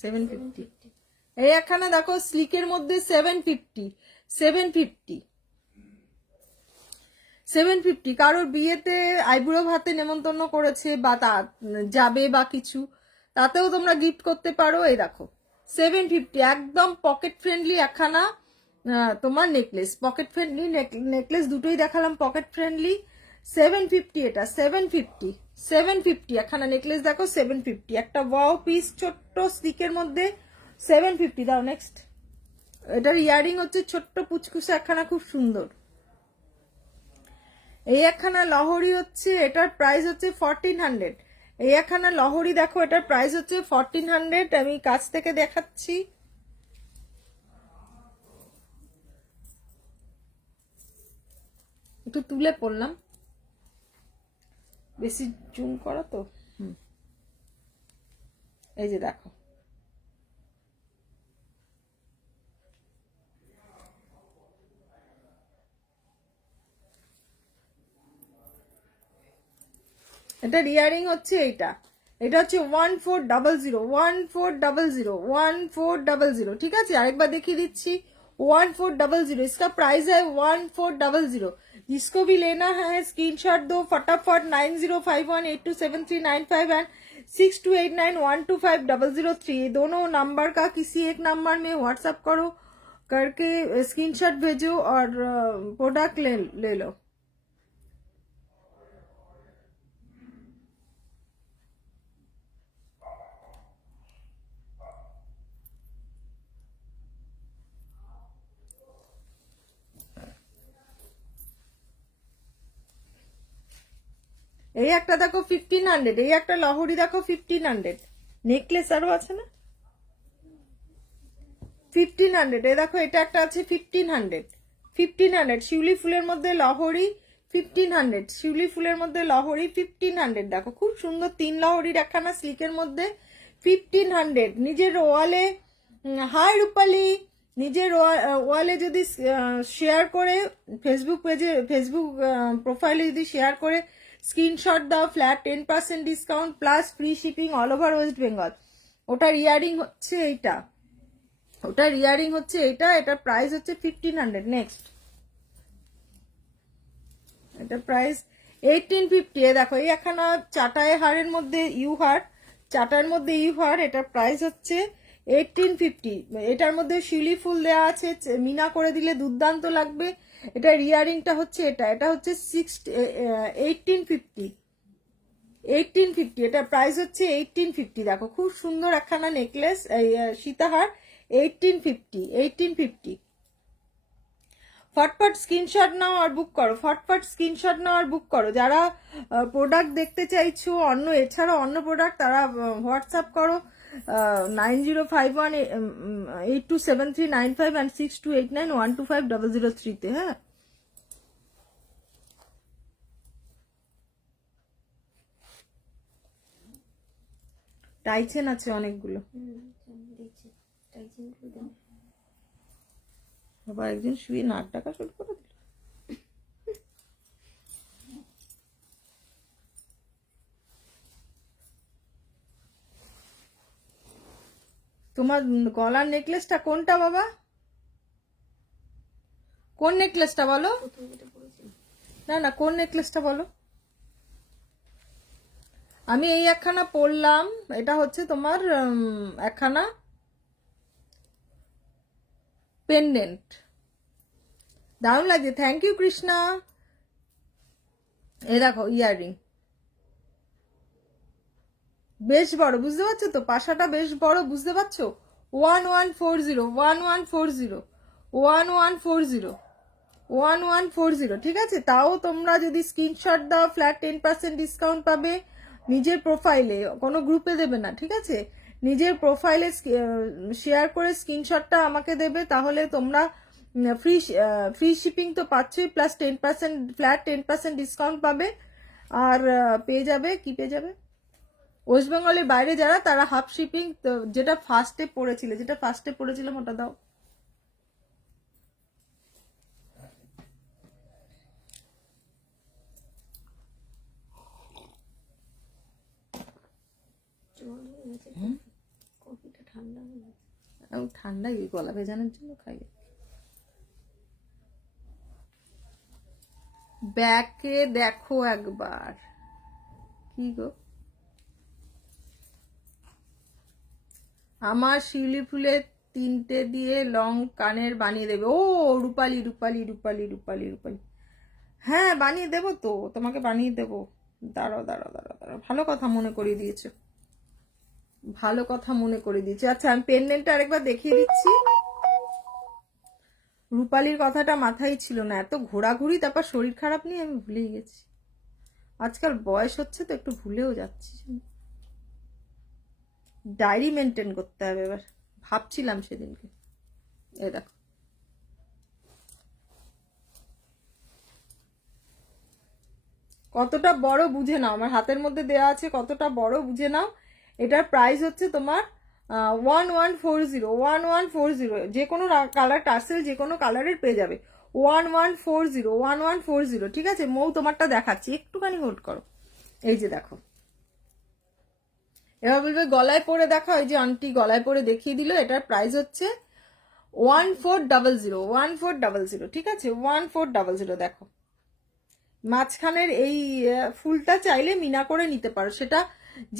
750। এই একখানা দেখো স্লিকের মধ্যে 750 কারোর বিয়েতে আইবুড়ো ভাতে নেমন্তন্ন করেছে বা যাবে বা কিছু, তাতেও তোমরা গিফট করতে পারো। এই দেখো 750 একদম পকেট ফ্রেন্ডলি একখানা তোমার নেকলেস। পকেট ফ্রেন্ডলি নেকলেস দুটোই দেখালাম, পকেট ফ্রেন্ডলি। 750 এটা 750 একখানা নেকলেস দেখো 750। একটা ওয়াও পিস ছোট্ট স্টিকের মধ্যে 750। দাও নেক্সট। এটার ইয়ারিং হচ্ছে ছোট্ট পুচকুসে একখানা, খুব সুন্দর। এই একখানা লহরি হচ্ছে, এটার প্রাইস হচ্ছে 1400। এই একখানা লহরি দেখো, এটার প্রাইস হচ্ছে 1400। আমি কাছ থেকে দেখাচ্ছি। একটু তুলে পড়লাম, বেশি জুম করা তো। এই যে দেখো, এটার ইয়ারিং হচ্ছে এটা হচ্ছে 1400। ঠিক আছে, আরেকবার দেখিয়ে দিচ্ছি। 1400 इसका प्राइस है 1400। जिसको भी लेना है स्क्रीनशॉट दो फटाफट। 9051827395 एंड 6289125003 दोनों नंबर का किसी एक नंबर में व्हाट्सएप करो, करके स्क्रीनशॉट भेजो और प्रोडक्ट ले लो। এই একটা দেখো 1500। এই একটা লহরি দেখো 1500। নেকলেস আরো আছে না 1500। এই দেখো এটা একটা আছে 1500। শিউলি ফুলের মধ্যে লহরি 1500। শিউলি ফুলের মধ্যে লহরি 1500। দেখো খুব সুন্দর 3 লহরির একখানা স্লিকের মধ্যে 1500। নিজের ওয়ালে, হাই রূপালি, নিজের ওয়ালে যদি শেয়ার করে, ফেসবুক পেজে, ফেসবুক প্রোফাইলে যদি শেয়ার করে স্ক্রিনশট দাও, flat 10% discount plus free shipping all over West Bengal. ওটার ইয়ারিং হচ্ছে এইটা, এটার প্রাইস হচ্ছে 1500। নেক্সট, এটার প্রাইস 1850। দেখো এই একখানা চাটায় হারের মধ্যে চাটার মধ্যে ইউ হার, এটার প্রাইস হচ্ছে 1850। এটার মধ্যে শিউলি ফুল দেওয়া আছে, মিনা করে দিলে দুর্দান্ত লাগবে। এটার ইয়ারিংটা হচ্ছে এটা হচ্ছে 1850। 1850, এটা প্রাইস হচ্ছে 1850। দেখো খুব সুন্দর একখানা নেকলেস, এই সীতাহার, 1850। ফটফট স্ক্রিনশট নাও আর বুক করো, ফটফট স্ক্রিনশট নাও আর বুক করো। যারা প্রোডাক্ট দেখতে চাইছো অন্য, এছাড়াও অন্য প্রোডাক্ট, তারা হোয়াটসঅ্যাপ করো 9051827395 and 6289125003 তে। হ্যাঁ, টাইচেন আছে অনেকগুলো। দিচ্ছি টাইচেনগুলো দাও। বাবা একদিন শুয়ে নাক ডাকা শুরু করে দিল। তোমার গলার নেকলেসটা কোনটা বাবা? কোন নেকলেসটা বলো? প্রথম যেটা পড়েছি না না, কোন নেকলেসটা বলো? আমি এই একখানা পরলাম, এটা হচ্ছে তোমার একখানা পেন্ডেন্ট, দারুণ লাগছে। Thank you Krishna. এই দেখো ইয়াররিং, বেশ বড়, বুঝতে পারছো তো? পাশাটা বেশ বড়, বুঝতে পারছো? 1140 ঠিক আছে। তাও তোমরা যদি স্ক্রিনশট দাও ফ্ল্যাট 10% ডিসকাউন্ট পাবে। নিজের প্রোফাইলে, কোনো গ্রুপে দেবে না, ঠিক আছে? নিজের প্রোফাইলে শেয়ার করে স্ক্রিনশটটা আমাকে দেবে, তাহলে তোমরা ফ্রি শিপিং তো পাচ্ছই, প্লাস 10% ফ্ল্যাট 10% ডিসকাউন্ট পাবে। আর পেয়ে যাবে, কি পেয়ে যাবে, ওয়েস্ট বেঙ্গলের বাইরে যারা, তারা হাফ শিপিং। যেটা ফার্স্টে পড়েছিলাম ওটা দাও। জল হয়ে গেছে, কফিটা ঠান্ডা হয়ে গেছে। ঠান্ডা গলা ভেজানোর জন্য খাই। ব্যাকে দেখো একবার, কি গো, আমার শিউলি ফুলের 3টে দিয়ে লং কানের বানিয়ে দেবে। ও রূপালি, হ্যাঁ বানিয়ে দেবো তো, তোমাকে বানিয়ে দেবো। দাঁড়াও, ভালো কথা মনে করিয়ে দিয়েছো, আচ্ছা আমি পেন্ডেন্টটা আরেকবার দেখিয়ে দিচ্ছি। রূপালির কথাটা মাথায় ছিল না, এত ঘোরাঘুরি, তারপর শরীর খারাপ নিয়ে আমি ভুলেই গেছি। আজকাল বয়স হচ্ছে তো একটু ভুলেও যাচ্ছি। ডায়েরি মেনটেন করতে হবে এবার, ভাবছিলাম সেদিনকে। এই দেখো, কতটা বড় বুঝে নাও, আমার হাতের মধ্যে দেওয়া আছে, কতটা বড় বুঝে নাও। এটার প্রাইস হচ্ছে তোমার 1140, যে কোনো কালার, টার্সেল যে কোনো কালারের পেয়ে যাবে। 1140, ঠিক আছে। মৌ তোমারটা দেখাচ্ছি, একটুখানি হোল্ড করো। এই যে দেখো, এবার বলবে গলায় পরে দেখা, ওই যে আন্টি গলায় পরে দেখিয়ে দিল। এটার প্রাইস হচ্ছে 1400, ঠিক আছে, 1400। দেখো মাঝখানের এই ফুলটা চাইলে মিনা করে নিতে পারো, সেটা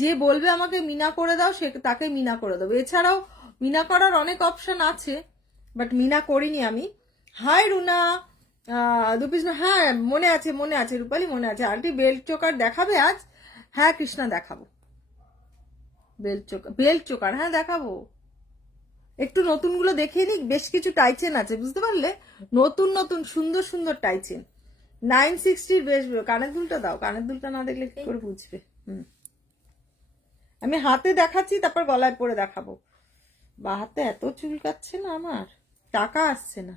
যে বলবে আমাকে মিনা করে দাও সে তাকে মিনা করে দেবো। এছাড়াও মিনা করার অনেক অপশন আছে, বাট মিনা করিনি আমি। হাই রুনা, 2 পিস, হ্যাঁ মনে আছে রূপালি, মনে আছে। আন্টি বেল্ট চোকার দেখাবে আজ? হ্যাঁ কৃষ্ণা দেখাবো, বেল্ট চোকার হ্যাঁ দেখাবো। একটু নতুনগুলো দেখিয়ে নিক, বেশ কিছু টাইচেন আছে, বুঝতে পারলে? নতুন সুন্দর টাইচেন। 960 বেশ। কানের দুলটা দাও, কানের দুলটা না দেখলে কি করে বুঝবে? আমি হাতে দেখাচ্ছি, তারপর গলায় পরে দেখাবো। বা হাতে এত চুলকাচ্ছে না, আমার টাকা আসছে না।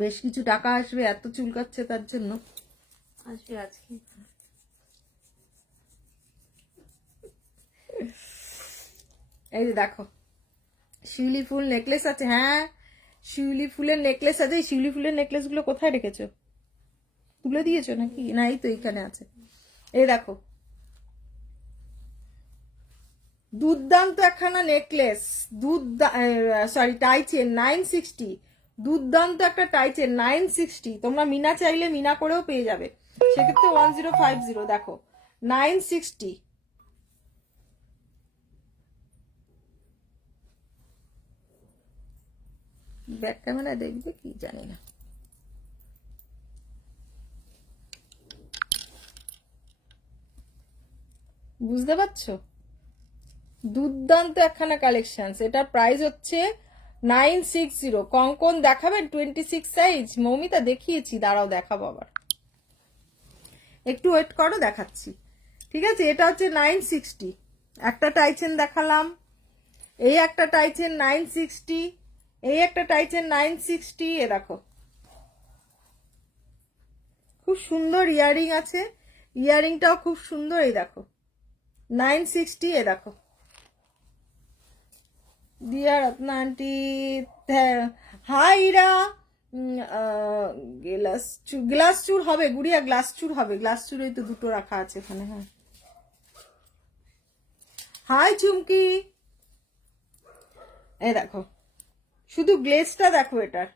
বেশ কিছু টাকা আসবে, এত চুলকাচ্ছে তার জন্য। আসবে আজকে। এই যে দেখো, শিউলি ফুল নেকলেস আছে। হ্যাঁ শিউলি ফুলের নেকলেস আছে। এই শিউলি ফুলের নেকলেস গুলো কোথায় রেখেছো? তুলে দিয়েছো নাকি? না এই তো এইখানে আছে। এই দেখো, দুর্দান্ত একখানা নেকলেস, টাইচেন 960, দুর্দান্ত একটা টাইচেন 960। তোমরা মিনা চাইলে মিনা করেও পেয়ে যাবে, সেক্ষেত্রে 1050। দেখো 960। ব্যাক ক্যামেরা দেখবে কি জানি না। বুঝতে পারছো? দুর্দান্ত একখানা কালেকশন। এটার প্রাইস হচ্ছে 960। কঙ্কন দেখাবেন 26 সাইজ? মৌমিতা দেখিয়েছি, দাঁড়াও দেখাবো আবার, একটু ওয়েট করো, দেখাচ্ছি। ঠিক আছে, এটা হচ্ছে 960। একটা টাইচেন দেখালাম, এই একটা টাইচেন 960, এই একটা টাইচেন 960। এ দেখো খুব সুন্দর ইয়ারিং আছে, ইয়ারিংটাও খুব সুন্দর। এই দেখো 960। এ দেখো Diya Ratna aunty, hi Ira. Glass চুর হবে গুড়িয়া, গ্লাস চুর হবে, গ্লাস চুরই তো দুটো রাখা আছে এখানে। হ্যাঁ, হাই চুমকি। এই দেখো শুধু গ্লেজটা দেখো এটার।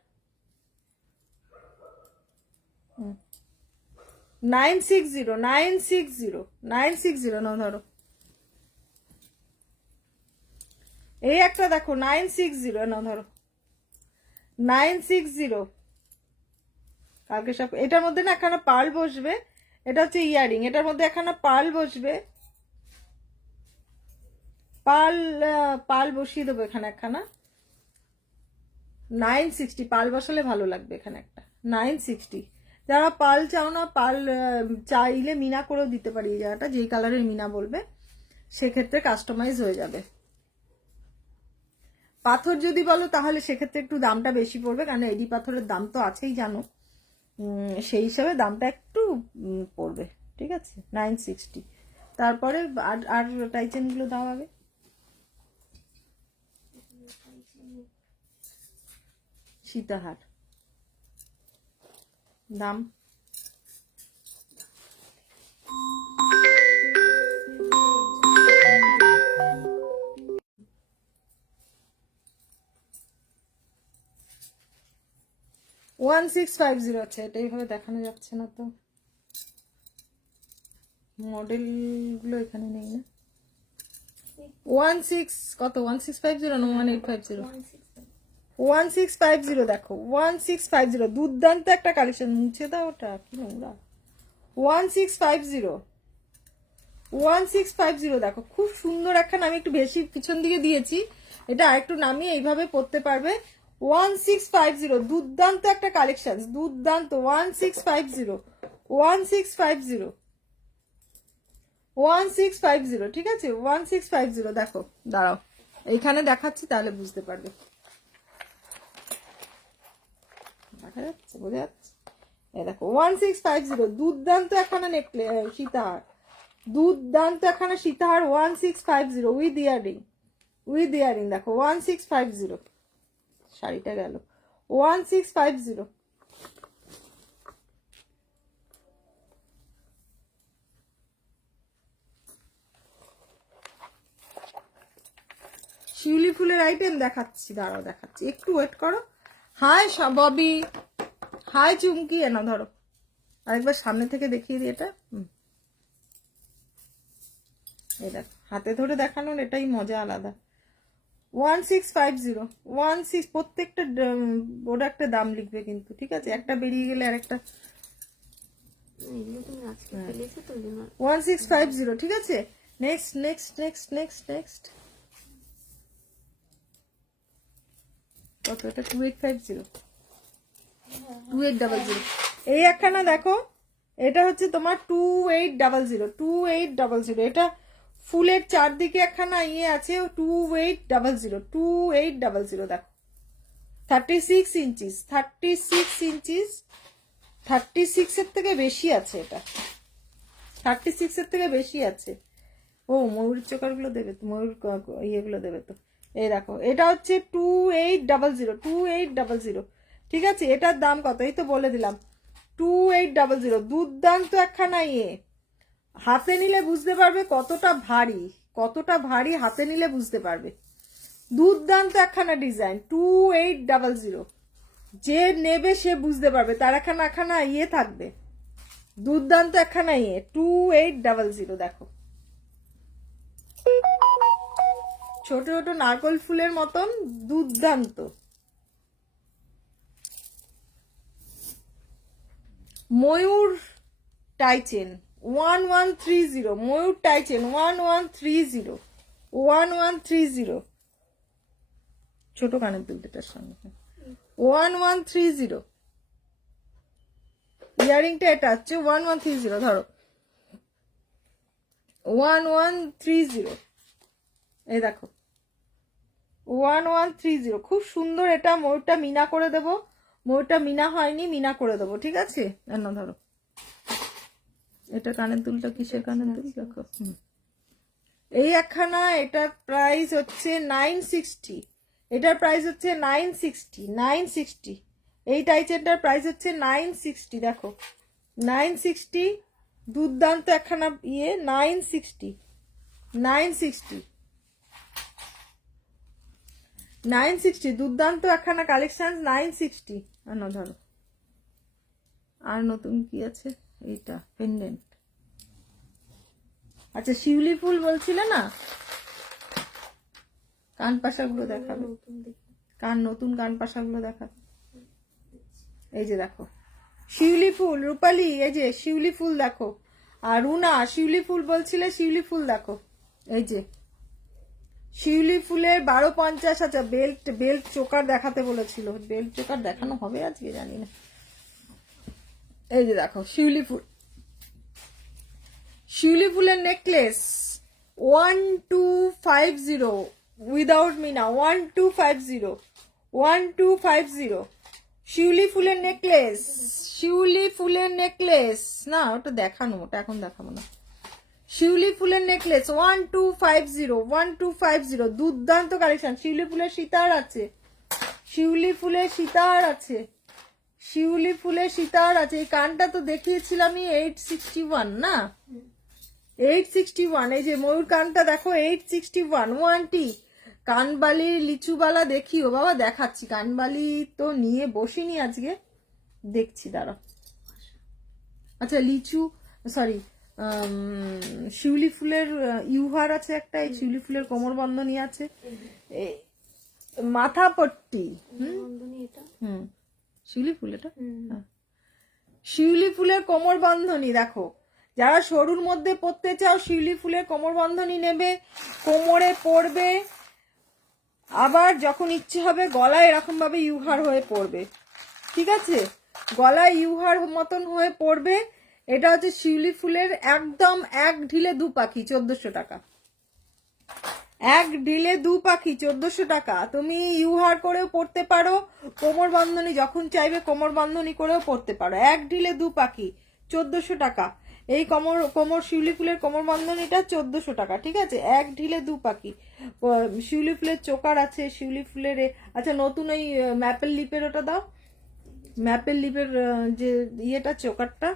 960, 960, 960 না ধরো। এই একটা দেখো 960 না ধরো, 960। কালকে সব এটার মধ্যে না একখানা পার্ল বসবে, এটা হচ্ছে ইয়ারিং, এটার মধ্যে একখানা পার্ল বসবে, পার্ল বসিয়ে দেবো এখানে একখানা। 960 পার্ল বসালে ভালো লাগবে এখানে একটা। 960। যারা পার্ল চাও না, পার্ল চাইলে মিনা করেও দিতে পারি, এই জায়গাটা যেই কালারের মিনা বলবে সেক্ষেত্রে কাস্টমাইজ হয়ে যাবে। পাথর যদি বলো তাহলে সেক্ষেত্রে একটু দামটা বেশি পড়বে, কারণ এডি পাথরের দাম তো আছেই জানো, সেই হিসাবে দামটা একটু পড়বে। ঠিক আছে, 960। তারপরে আর টাইচেনগুলো দাও আগে। সীতাহার দাম 1650 আছে। এটা এইভাবে দেখানো যাচ্ছে না তো, মডেলগুলো এখানে নেই না। 16 কত, 1650 না 1850? 1650 দেখো, 1650 দুর্দান্ত একটা কালেকশন। মুছে দাও ওটা, কি নোংরা। 1650, 1650 দেখো খুব সুন্দর একখানা। আমি একটু বেশি পিছন দিকে দিয়েছি, এটা আরেকটু নামিয়ে এইভাবে পরতে পারবে। 1650 দুর্দান্ত একটা কালেকশন, দুর্দান্ত। 1650, 1650, 1650। ঠিক আছে, 1650 দেখো। দাঁড়াও এইখানে দেখাচ্ছি তাহলে বুঝতে পারবে। দেখা যাচ্ছে, বোঝা যাচ্ছে? এই দেখো 1650 দুর্দান্ত একখানা নেকলেস, সীতাহার, দুর্দান্ত একখানা সীতাহার। 1650 উইথ ইয়ারিং, উইথ ইয়ারিং দেখো 1650। শাড়িটা গেল 1650। শিউলি ফুলের আইটেম দেখাচ্ছি, দাঁড়াও দেখাচ্ছি, একটু ওয়েট করো। হাই ববি, হাই চুমকি। এনা ধরো আরেকবার সামনে থেকে দেখিয়ে দিই এটা। এই দেখো হাতে ধরে দেখানোর এটাই মজা আলাদা। 1650, 16 প্রত্যেকটা প্রোডাক্টের দাম লিখবে কিন্তু, ঠিক আছে? একটা বেরিয়ে গেলে আরেকটা। 1650, ঠিক আছে? Next next next next next কত? এটা 2850, 2800। এই একখানা দেখো, এটা হচ্ছে তোমার 2800, 2800। এটা ফুলের চারদিকে একখানা ইয়ে আছে, 2800, 2800 দেখো। 36 ইঞ্চিস, 36 ইঞ্চিস, 36 এর থেকে বেশি আছে এটা, 36 এর থেকে বেশি আছে। ও ময়ূর চোকারগুলো দেবে তো, ময়ূর ইয়েগুলো দেবে তো। এই দেখো এটা হচ্ছে 2800, 2800। ঠিক আছে, এটার দাম কত এই তো বলে দিলাম, 2800। দুর্দান্ত একখানা ইয়ে, হাতে নিলে বুঝতে পারবে কতটা ভারী, কতটা ভারী হাতে নিলে বুঝতে পারবে। দুর্দান্ত একখানা ডিজাইন 2800। যে নেবে সে বুঝতে পারবে, তার একখানা ইয়ে থাকবে। দুর্দান্ত একখানা ইয়ে 2800 দেখো। ছোট ছোট নারকল ফুলের মতন দুর্দান্ত। ময়ূর টাইচেন 1130 ময়ূর টাইচেন 1130 ছোট কানের দুল দুটার সঙ্গে 1130 ইয়ারিংটা এটা হচ্ছে 1130 ধরো 1130 এই দেখো 1130 খুব সুন্দর। এটা ময়ূরটা মিনা করে দেবো, ময়ূরটা মিনা হয়নি, মিনা করে দেবো, ঠিক আছে। না ধরো এটা কানের দুলটা কিসের কানের দুল দেখো। এই একখানা এটার প্রাইস হচ্ছে 960, এটার প্রাইস হচ্ছে 960 এই টাইচেনটার প্রাইস হচ্ছে 960 দেখো 960 দুর্দান্ত একখানা ইয়ে 960 দুর্দান্ত একখানা কালেকশন 960। না ধরো আর নতুন কি আছে এইটা পেন্ডেন্ট। আচ্ছা শিউলি ফুল বলছিলে না, কান পাশাগুলো দেখাবে, নতুন কান পাশাগুলো দেখাবে। এই যে দেখো শিউলি ফুল, রূপালি এই যে শিউলি ফুল দেখো। আর রুনা শিউলি ফুল বলছিলে, শিউলি ফুল দেখো এই যে শিউলি ফুলের 1250। আচ্ছা বেল্ট চোকার দেখাতে বলেছিল, বেল্ট চোকার দেখানো হবে আজকে জানি না। এই যে দেখো শিউলি ফুল, শিউলি ফুলের নেকলেস 1250 উইদাউট মিনা 1250 শিউলি ফুলের নেকলেস, শিউলি ফুলের নেকলেস না ওটা দেখানো, ওটা এখন দেখাবো না। শিউলি ফুলের নেকলেস 1250 দুর্দান্ত কালেকশন। শিউলি ফুলের সীতার আছে, শিউলি ফুলের সীতার আছে, শিউলি ফুলের সীতার আছে। এই কানটা তো দেখিয়েছিলামই 861 না 861। এই যে ময়ূর কানটা দেখো 861 ওয়ানটি। কানবালি লিচুবালা দেখিও বাবা, দেখাচ্ছি। কানবালি তো নিয়ে বসিনি আজকে, দেখছি দাঁড়া। আচ্ছা লিচু সরি শিউলি ফুলের ইউহার আছে একটা, এই শিউলি ফুলের কোমর বন্ধনী আছে, মাথা পট্টি শিউলি ফুল এটা শিউলি ফুলের কোমর বন্ধনী দেখো। যারা সরুর মধ্যে পরতে চাও শিউলি ফুলের কোমর বন্ধনী নেবে, কোমরে পরবে, আবার যখন ইচ্ছে হবে গলায় এরকম ভাবে ইউহার হয়ে পড়বে, ঠিক আছে। গলায় ইউহার মতন হয়ে পড়বে। এটা হচ্ছে শিউলি ফুলের একদম এক ঢিলে দু পাখি 1400 টাকা, এক ঢিলে দু পাখি 1400 টাকা। তুমি ইউহার করেও পড়তে পারো, কোমর বন্ধনী যখন চাইবে কোমর বন্ধনী করেও পড়তে পারো। এক ঢিলে দু পাখি 1400 টাকা। এই কোমর শিউলি ফুলের কোমর বন্ধনীটা 1400 টাকা, ঠিক আছে। এক ঢিলে দু পাখি। শিউলি ফুলের চোকার আছে, শিউলি ফুলের আচ্ছা নতুন ওই ম্যাপেল লিপের ওটা দাও, ম্যাপেল লিপের যে ইয়েটা চোকারটা,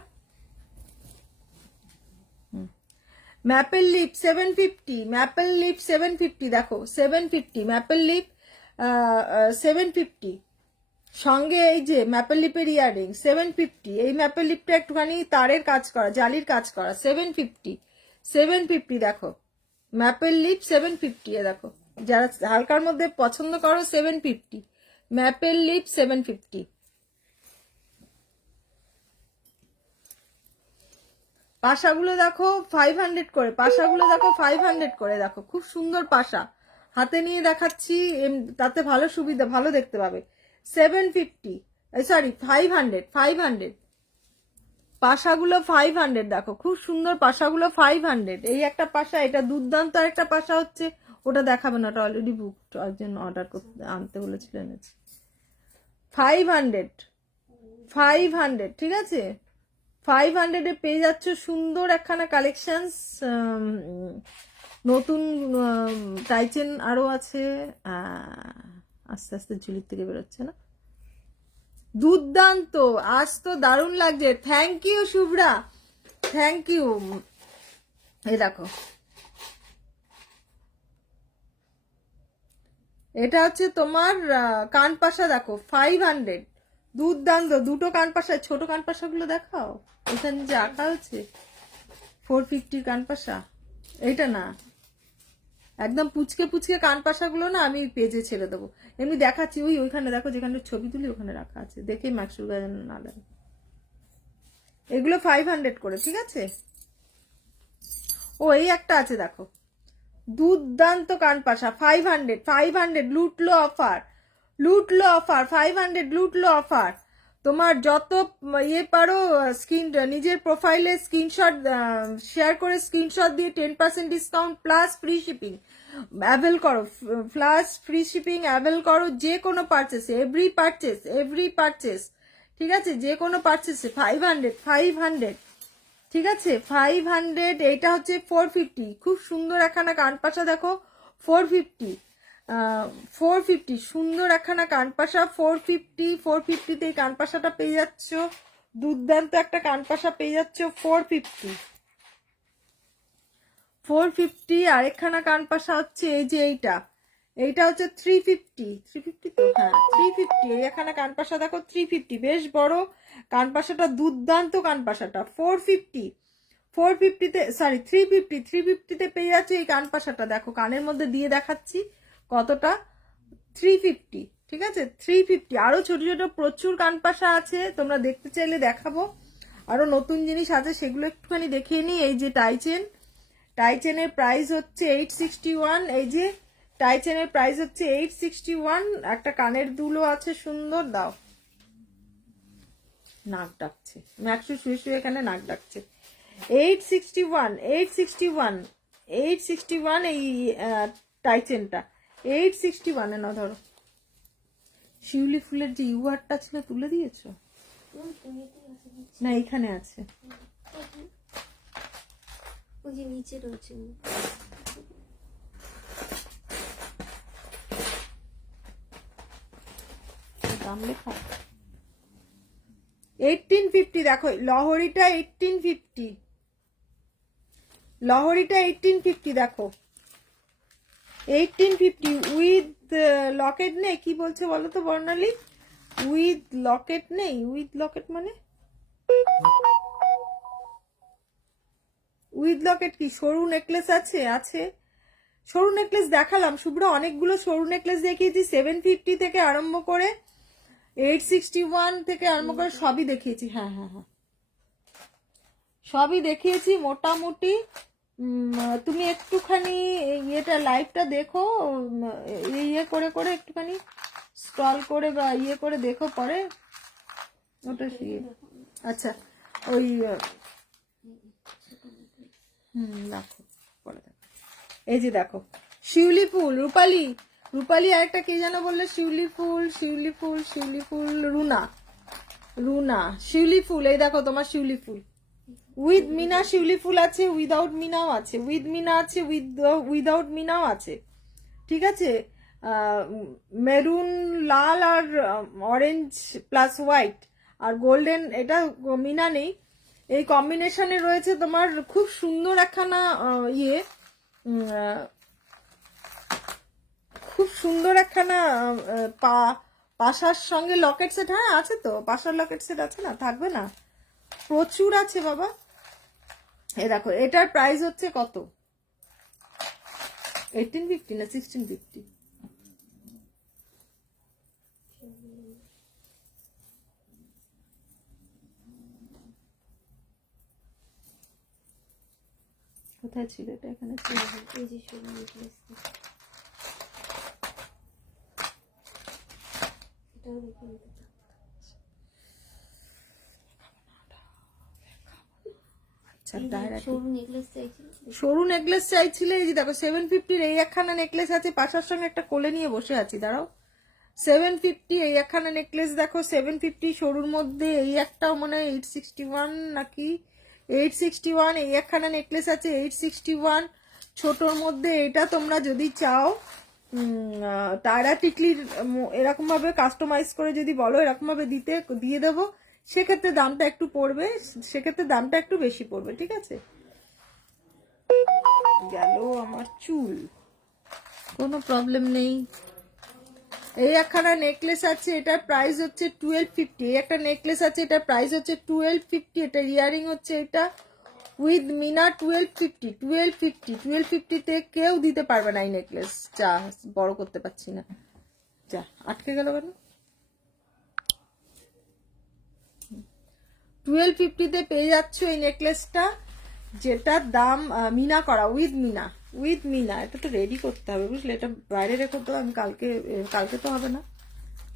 ম্যাপেল লিপ 750, ম্যাপেল লিপ 750 দেখো 750 ম্যাপেল লিপ 750 সঙ্গে এই যে ম্যাপেল লিপের ইয়ারিং 750। এই ম্যাপেল লিপটা একটুখানি তারের কাজ করা, জালির কাজ করা 750 দেখো ম্যাপেল লিপ 750 এ দেখো। যারা হালকার মধ্যে পছন্দ করো 750 ম্যাপেল লিপ 750। পাশাগুলো দেখো 500 করে, পাশাগুলো দেখো 500 করে দেখো, খুব সুন্দর পাশা। হাতে নিয়ে দেখাচ্ছি, তাতে ভালো সুবিধা, ভালো দেখতে পাবে। 750 সরি 500 পাশাগুলো 500 দেখো, খুব সুন্দর পাশাগুলো 500। এই একটা পাশা, এটা দুর্দান্ত একটা পাশা হচ্ছে, ওটা দেখাবে না, ওটা অলরেডি বুক, একজন অর্ডার করতে আনতে বলেছিল, এনেছি। 500 ঠিক আছে। 500 এ পেয়ে যাচ্ছ সুন্দর একখানা কালেকশন। নতুন টাইচেন আরো আছে, আস্তে আস্তে ঝুলির থেকে বেরোচ্ছে না, দুর্দান্ত। আজ তো দারুণ লাগছে, thank you Shubhra, thank you. এই দেখো এটা হচ্ছে তোমার কান পাশা দেখো 500 দুর্দান্ত। দুটো কান পাশা, ছোট কান পাশা গুলো দেখাও, এখানে যে আঁকা হচ্ছে 450 কান পাশা, এইটা না একদম পুচকে পুচকে কান পাশা গুলো না, আমি পেজে ছেড়ে দেবো, এমনি দেখাচ্ছি। ওইখানে দেখো যেখানে ছবি তুলি ওখানে রাখা আছে, দেখে মাকসুর গায়ে না লাগে। এগুলো 500 করে, ঠিক আছে। ও এই একটা আছে দেখো, দুর্দান্ত কানপাশা, 500 লুটলো অফার, 500 লুটলো অফার। তোমার যত ইয়ে পারো নিজের প্রোফাইলে স্ক্রিনশট শেয়ার করে স্ক্রিনশট দিয়ে 10% discount plus free shipping avail করো, প্লাস ফ্রি শিপিং অ্যাভেল করো যে কোনো পারচেসে, এভরি পারচেস, ঠিক আছে, যে কোনো পারচেসে 500, ঠিক আছে 500। এটা হচ্ছে 450, খুব সুন্দর একখানা কানপাশা দেখো, 450 সুন্দর একখানা কানপাশা, 450তে এই কানপাশাটা পেয়ে যাচ্ছ, দুর্দান্ত একটা কানপাশা পেয়ে যাচ্ছ 450। আরেকখানা কানপাশা হচ্ছে এই যে এইটা হচ্ছে 350 তো, হ্যাঁ 350, এই একখানা কানপাশা দেখো 350, বেশ বড় কানপাশাটা, দুর্দান্ত কানপাশাটা 450তে, সরি 350তে পেয়ে যাচ্ছে এই কানপাশাটা। দেখো কানের মধ্যে দিয়ে দেখাচ্ছি কতটা, 350, ঠিক আছে 350। আরো ছোট ছোট প্রচুর কানপাশা আছে, তোমরা দেখতে চাইলে দেখাবো, আরো নতুন জিনিস আছে সেগুলো একটুখানি দেখিয়ে নিই। এই যে টাইচেনের প্রাইস হচ্ছে 861, এই যে টাইচেনের প্রাইস হচ্ছে 861। একটা কানের দুলও আছে সুন্দর, দাও, নাক ডাকছে ম্যাক্সু, শুয়ে শুয়ে এখানে নাক ডাকছে। 861 এই টাইচেনটা 861 না। ধরো শিউলি ফুলের যে ইউহারটা ছিল তুলে দিয়েছো না, এখানে আছে, ওই যে নিচে রয়েছে। দাম লেখা 1850। দেখো লহরিটা 1850, দেখো 1850 উইথ লকেট নেই, কি বলছে বলো তো বর্ণালী, উইথ লকেট নেই, উইথ লকেট মানে উইথ লকেট কি, সরু নেকলেস আছে সরু নেকলেস দেখালাম শুভ্র, অনেকগুলো সরু নেকলেস দেখিয়েছি, 750 থেকে আরম্ভ করে 861 থেকে আরম্ভ করে সবই দেখিয়েছি, হ্যাঁ সবই দেখিয়েছি মোটামুটি। তুমি একটুখানি ইয়েটা লাইভটা দেখো, ইয়ে করে করে একটুখানি স্ক্রল করে বা ইয়ে করে দেখো পরে ওটা, আচ্ছা ওই দেখো পরে দেখো। এই যে দেখো শিউলি ফুল, রূপালি আরেকটা কি যেন বললে, শিউলি ফুল রুনা শিউলি ফুল, এই দেখো তোমার শিউলি ফুল উইথ মিনা শিউলি ফুল আছে, উইদাউট মিনাও আছে, উইথ মিনা আছে, উইদাউট মিনাও আছে, ঠিক আছে। মেরুন, লাল আর অরেঞ্জ প্লাস হোয়াইট আর গোল্ডেন, এটা মিনা নেই, এই কম্বিনেশনে রয়েছে তোমার খুব সুন্দর একখানা ইয়ে, খুব সুন্দর একখানা পাশার সঙ্গে লকেট সেট, হ্যাঁ আছে তো, পাশার লকেট সেট আছে না, থাকবে না, প্রচুর আছে বাবা। এই দেখো এটার প্রাইস হচ্ছে কত, 1850 না 1650, কোথায় ছিল এটা, এখানে ছিল, এই যে সরু নেকলেস, এটাও দেখে নিতে পারো। সরু নেকলেস চাইছিলে, এই যে দেখো 750 এই একখানা নেকলেস আছে, পাশার সঙ্গে একটা কোলে নিয়ে বসে আছি, দাঁড়াও 750 এই একখানা নেকলেস দেখো, 750 সরুর মধ্যে, এই একটাও মনে হয় 861 নাকি 861, এই একখানা নেকলেস আছে 861 ছোটর মধ্যে। এটা তোমরা যদি চাও তারা টিকলির এরকম ভাবে কাস্টমাইজ করে যদি বলো এরকম ভাবে দিয়ে দেবো, সেক্ষেত্রে দামটা একটু পড়বে, সেক্ষেত্রে দামটা একটু বেশি পড়বে, ঠিক আছে। গেল আমার চুল, কোনো প্রবলেম নেই। এই একখানা নেকলেস আছে, এটার প্রাইস হচ্ছে 1250, এই একটা নেকলেস আছে, এটার প্রাইস হচ্ছে 1250, এটা ইয়ারিং হচ্ছে এটা উইথ মিনা 1250তে কেউ দিতে পারবে না এই নেকলেস। যা বড় করতে পারছি না, যা আটকে গেল কেন। 1250তে পেয়ে যাচ্ছ এই নেকলেসটা, যেটার দাম মিনা করা, উইথ মিনা। এটা তো রেডি করতে হবে বুঝলে, এটা বাইরে রেখে তো আমি কালকে তো হবে না,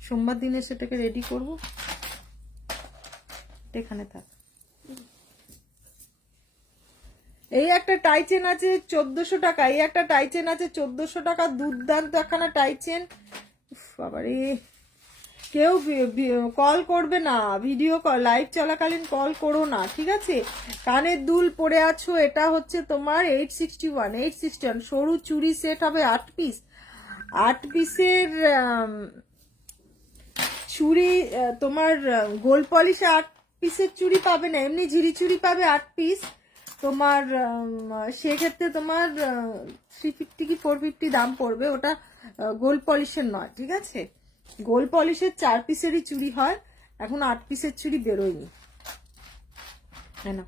সোমবার দিনে সেটাকে রেডি করব। এখানে থাক। এই একটা টাইচেন আছে 1400 টাকা, এই একটা টাইচেন আছে 1400 টাকা, দুর্দান্ত একখানা টাইচেন। বাবারে, কেউ কল করবে না, ভিডিও কল লাইভ চলাকালীন কল করো না, ঠিক আছে? কানের দুল পরে আছো, এটা হচ্ছে তোমার 861 সরু চুড়ি সেট হবে 8 পিস। 8 পিসের চুড়ি তোমার গোল পলিশ 8 পিসের চুড়ি পাবে না, এমনি ঝিরি চুড়ি পাবে 8 পিস তোমার। সেক্ষেত্রে তোমার 350 কি 450 দাম পড়বে, ওটা গোল পলিশের নয়, ঠিক আছে? গোল পলিশের 4 পিসেরই চুড়ি হয়, এখন 8 পিসের চুড়ি বেরোয়নি, হ্যাঁ না?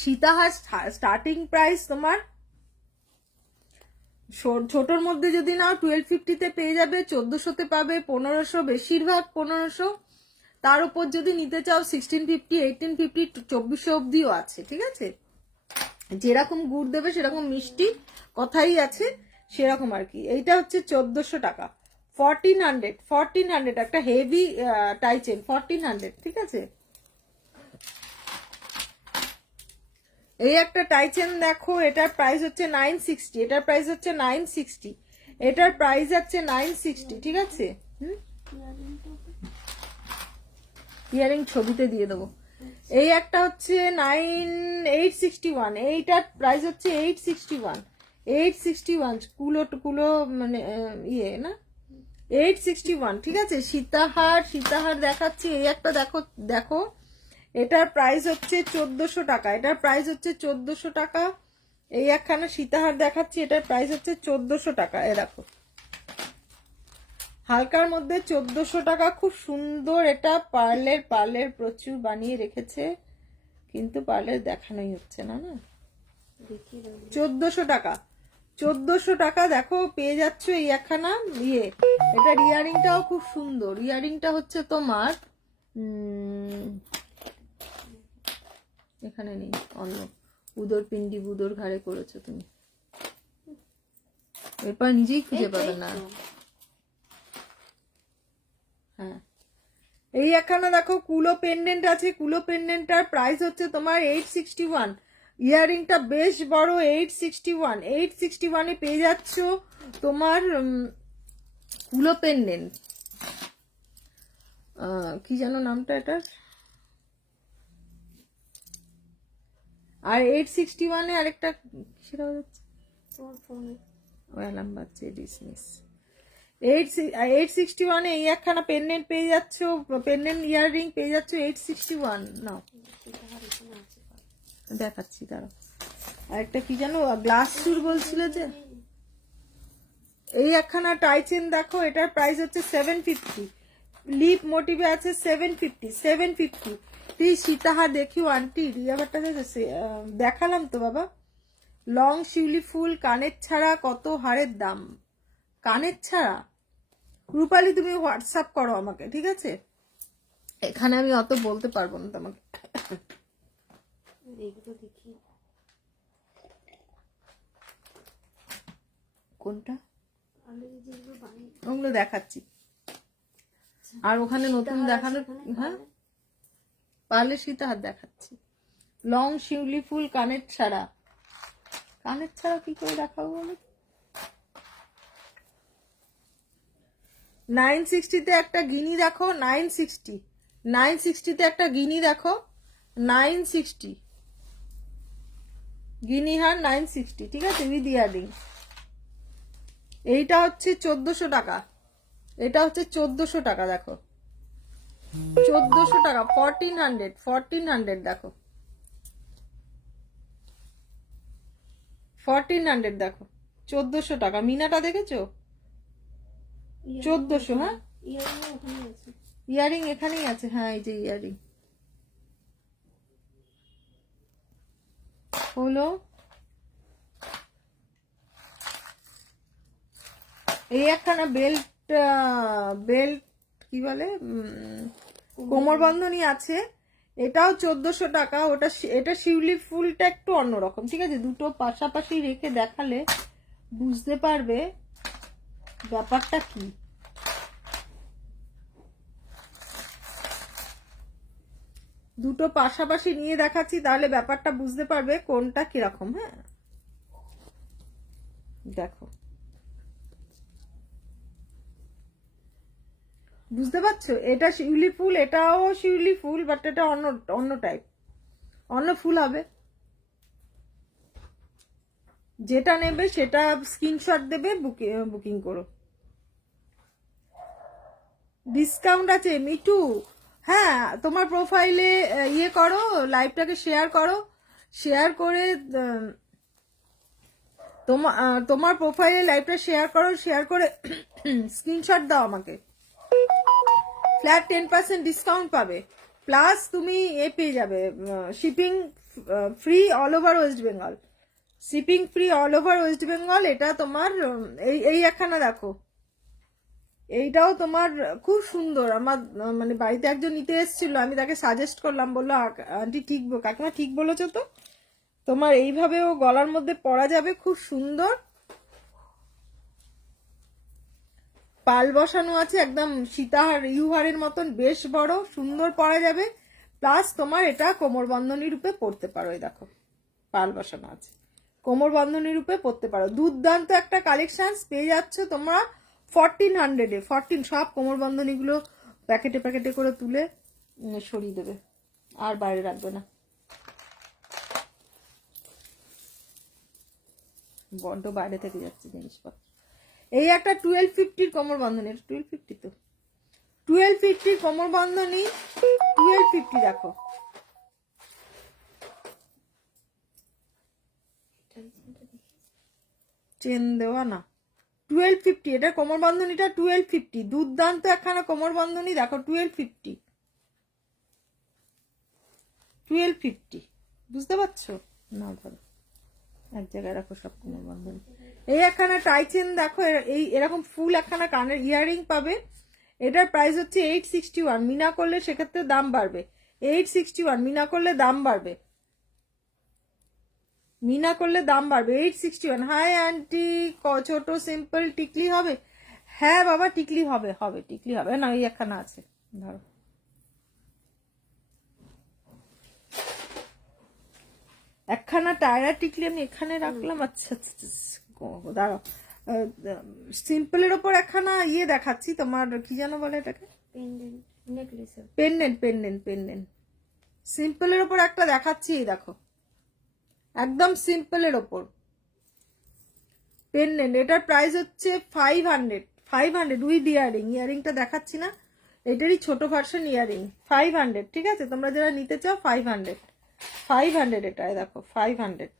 সীতাহার স্টার্টিং প্রাইস তোমার ছোটর মধ্যে যদি নাও 1250-তে পেয়ে যাবে, 1400-তে পাবে, 1500, বেশিরভাগ 1500। তার উপর যদি নিতে চাও 1650, 1850, 2400 অব্দিও আছে, ঠিক আছে? যেরকম গুড় দেবে সেরকম মিষ্টি, কথাই আছে সেরকম আর কি। এইটা হচ্ছে 1400 টাকা, 1400 একটা হেভি টাইচেন 1400, ঠিক আছে? এই একটা টাইচেন দেখো, এটার প্রাইস হচ্ছে 960, এটার প্রাইস হচ্ছে 960, এটার প্রাইস হচ্ছে 960, ঠিক আছে? ইয়ারিং ছবিতে দিয়ে দেবো। এই একটা হচ্ছে 861, এইটার প্রাইস হচ্ছে 861 কুলো মানে ইয়ে না, 861, ঠিক আছে? সীতাহার দেখাচ্ছি, এই একটা দেখো, এটার প্রাইস হচ্ছে 1400 টাকা, এটার প্রাইস হচ্ছে 1400 টাকা। এই একখানা সীতাহার দেখাচ্ছি, এটার প্রাইস হচ্ছে 1400 টাকা। এ দেখো, হালকার মধ্যে 1400 টাকা, খুব সুন্দর। এটা পার্লের প্রচুর বানিয়ে রেখেছে, কিন্তু পার্লের দেখানোই হচ্ছে না, 1400 টাকা, 1400 টাকা দেখো পেয়ে যাচ্ছ এই একখানা ইয়ে। এটার ইয়ারিংটাও খুব সুন্দর, ইয়ারিংটা হচ্ছে তোমার এখানে নেই, অন্য উদর পিন্ডি বুদর ঘাড়ে করেছো তুমি, এরপর নিজেই খুঁজে পাবে না। হ্যাঁ, এই একখানা দেখো কুলো পেন্ডেন্ট আছে, কুলো পেন্ডেন্টটার প্রাইস হচ্ছে তোমার 861, ইয়ারিংটা বেশ বড়, 861 পেয়ে যাচ্ছ তোমার কুলো পেন্ডেন্ট। কি যেন নামটা এটার, আর 861 আরেকটা সেটা হচ্ছে তোমার ফোনে অ্যালার্ম বাজছে, ডিসমিস। 861 এই একখানা পেন্ডেন্ট পেয়ে যাচ্ছ, পেন্ডেন্ট ইয়াররিং পেয়ে যাচ্ছ 861। নাও দেখাচ্ছি তারা। আরেকটা কি জানো গ্লাস চুর বলছিল যে, এই একখানা টাইচেন দেখো, এটার প্রাইস হচ্ছে 750, লিপ মোটিভে আছে 750। তুই সীতাহার দেখিও আন্টি, রিয়াবারটা দেখালাম তো বাবা। লং শিউলি ফুল, কানের ছাড়া, কত হারের দাম, কানের ছাড়া। রূপালী তুমি হোয়াটসঅ্যাপ করো আমাকে, ঠিক আছে? এখানে আমি অত বলতে পারবো না তোমাকে। কোনটা? ওগুলো দেখাচ্ছি। আর ওখানে নতুন দেখানো, হ্যাঁ পারলে সীতাহার দেখাচ্ছি। লং শিউলি ফুল, কানের ছাড়া কি করে দেখাবো বলো? 960-তে একটা গিনি দেখো, 960-তে একটা গিনি দেখো, 960 গিনি হার 960, ঠিক আছে? With earring. এইটা হচ্ছে 1400 টাকা, এটা হচ্ছে 1400 টাকা, দেখো 1400 টাকা, 1400 দেখো, 1400 দেখো, 1400 টাকা। মিনাটা দেখেছো? 1400। হ্যাঁ, ইয়ারিং এখানেই আছে, হ্যাঁ এই যে ইয়ারিং হলো এই একখানা বেল্ট, বেল্ট কি বলে, কোমর বন্ধনী আছে, এটাও 1400 টাকা। ওটা এটা শিউলি ফুলটা একটু অন্যরকম, ঠিক আছে? দুটো পাশাপাশি রেখে দেখালে বুঝতে পারবে ব্যাপারটা কি। দুটো পাশাপাশি নিয়ে দেখাচ্ছি, তাহলে ব্যাপারটা বুঝতে পারবে কোনটা কিরকম। হ্যাঁ, দেখো, বুঝতে পারছো? এটা শিউলি ফুল, এটাও শিউলি ফুল, বাট এটা অন্য অন্য টাইপ, অন্য ফুল হবে। যেটা নেবে সেটা স্ক্রিনশট দেবে, বুকিং করো। ডিসকাউন্ট আছে মিটু। হ্যাঁ, তোমার প্রোফাইলে ইয়ে করো, লাইভটাকে শেয়ার করো, শেয়ার করে তোমার প্রোফাইলে লাইভটা শেয়ার করো, শেয়ার করে স্ক্রিনশট দাও আমাকে। ফ্ল্যাট 10% ডিসকাউন্ট পাবে, প্লাস তুমি পেয়ে যাবে shipping free all over West Bengal. Shipping free all over West Bengal. এটা তোমার এই একখানা দেখো, এইটাও তোমার খুব সুন্দর। আমার মানে বাড়িতে একজন নিতে এসেছিল, আমি তাকে সাজেস্ট করলাম, বললো আন্টি ঠিক, কাকিমা ঠিক বলেছো তো, তোমার এইভাবেও গলার মধ্যে পরা যাবে, খুব সুন্দর। পাল বসানো আছে, একদম সীতাহার ইউহারের মতন বেশ বড়, সুন্দর পরা যাবে। প্লাস তোমার এটা কোমর বন্ধনী রূপে পরতে পারো। এই দেখো, পাল বসানো আছে, কোমর বন্ধনী রূপে পরতে পারো। দুর্দান্ত একটা কালেকশন পেয়ে যাচ্ছ তোমরা 1400-এ। 14, সব কোমর বন্ধনীগুলো প্যাকেটে প্যাকেটে করে তুলে সরিয়ে দেবে, আর বাইরে রাখবে না। বড্ড বাইরে থেকে যাচ্ছে জিনিসপত্র। এই একটা 1250-র কোমর বন্ধনী, 1250 তো 1250-র কোমর বন্ধনী, 1250 দেখো, চেন দেওয়া না, 1250। এটা কোমর বন্ধনীটা 1250, দুর্দান্ত একখানা কোমর বন্ধনী দেখো, 1250, 1250। বুঝতে পারছো না? ধরো এক জায়গায় রাখো সব কোমর বন্ধনী। এই একখানা টাই চেন দেখো, এই এরকম ফুল একখানা কানের ইয়াররিং পাবে। এটার প্রাইস হচ্ছে 861। মিনা করলে সেক্ষেত্রে দাম বাড়বে। 861 মিনা করলে দাম বাড়বে, মিনা করলে দাম বাড়বে। 861। হাই আন্টি, ছোট সিম্পল টিকলি হবে? হ্যাঁ বাবা, টিকলি হবে, হবে টিকলি হবে না। এই একখানা আছে, ধরো। একখানা টায়রা টিকলি আমি এখানে রাখলাম। আচ্ছা দাঁড়াও, সিম্পলের ওপর একখানা ইয়ে দেখাচ্ছি, তোমার কি যেন বলে এটাকে, পেন্ডেন্ট, পেন্ডেন্ট, পেন্ডেন্ট। সিম্পলের ওপর একটা দেখাচ্ছি, এই দেখো, একদম সিম্পলের ওপর পেন্ডেন্ট। এটার প্রাইস হচ্ছে 500, 500 উইথ ইয়ারিং। ইয়ারিংটা দেখাচ্ছি না, এটারই ছোট ভার্সন ইয়ারিং, 500। ঠিক আছে, তোমরা যারা নিতে চাও 500, 500 এটা দেখো, 500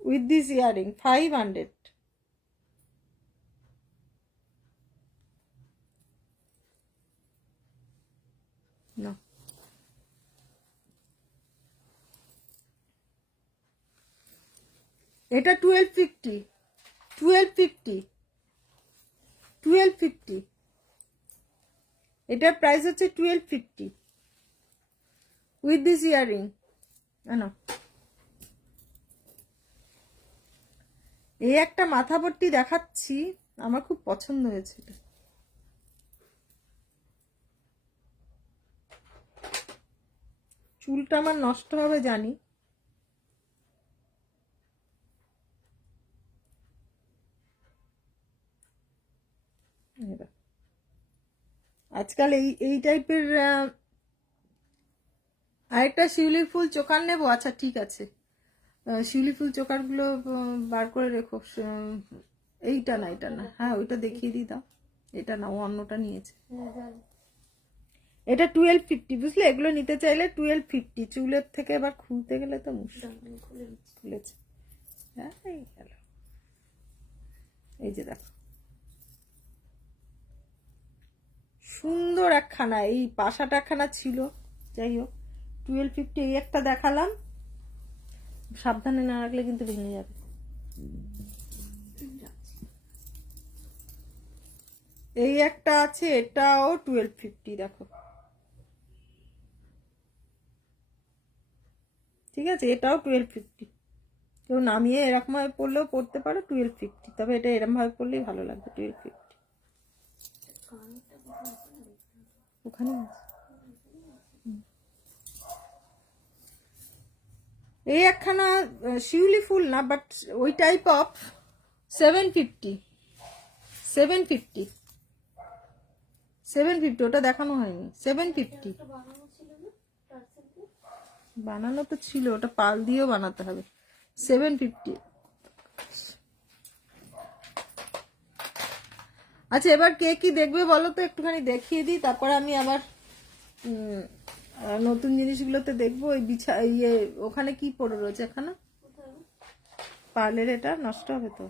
উইথ দিস ইয়ারিং, 500। না, এটা 1250, 1250, 1250। এটার প্রাইস হচ্ছে 1250 উইথ দিস ইয়ারিং। না, এই একটা মাথা ভর্তি দেখাচ্ছি, আমার খুব পছন্দ হয়েছে এটা। চুলটা আমার নষ্ট হবে জানি, আজকাল এই এই টাইপের। আরেকটা শিউলি ফুল চোকার নেবো? আচ্ছা ঠিক আছে, শিউলি ফুল চোকারগুলো বার করে রেখো। এইটা না, এটা না, হ্যাঁ ওইটা দেখিয়ে দিই, দাও। এটা না, ও অন্যটা নিয়েছে। এটা 1250, বুঝলে? এগুলো নিতে চাইলে 1250। চুলের থেকে এবার খুলতে গেলে তো মুশকিল। খুলেছে, হ্যাঁ এই গেল। এই যে দেখো, সুন্দর একখানা, এই পাশাটা একখানা ছিল, যাই হোক 1250। এই একটা দেখালাম, সাবধানে না রাখলে কিন্তু ভেঙে যাবে। এই একটা আছে, এটাও 1250, দেখো ঠিক আছে, এটাও 1250। কেউ নামিয়ে এরকম ভাবে পড়লেও পড়তে পারো 1250, তবে এটা এরকম ভাবে পড়লেই ভালো লাগবে 1250। ওখানে আছে। এই একখানা শিউলি ফুল না, বাট ওই টাইপ অফ 750, 750, 750, ওটা দেখানো হয়নি। 750 বানানো তো ছিল, ওটা পাল দিয়েও বানাতে হবে। 750। আচ্ছা, এবার কে কি দেখবে বলো তো, একটুখানি দেখিয়ে দিই, তারপর আমি আবার নতুন জিনিসগুলোতে দেখবো। ওই ইয়ে ওখানে কি পড়ে রয়েছে এখানে, পার্লের এটা নষ্ট হবে তো।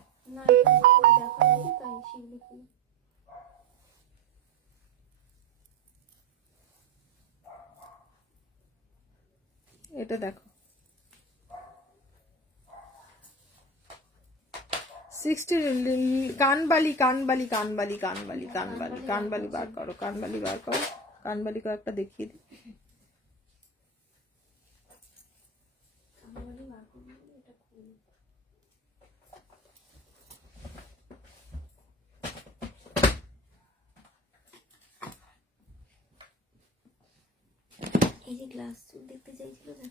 এটা দেখো 60, কানবালি কানবালি কানবালি কানবালি কানবালি কানবালি বার করো, কানবালি বার করো, কানবালি কয়েকটা দেখিয়ে দিই।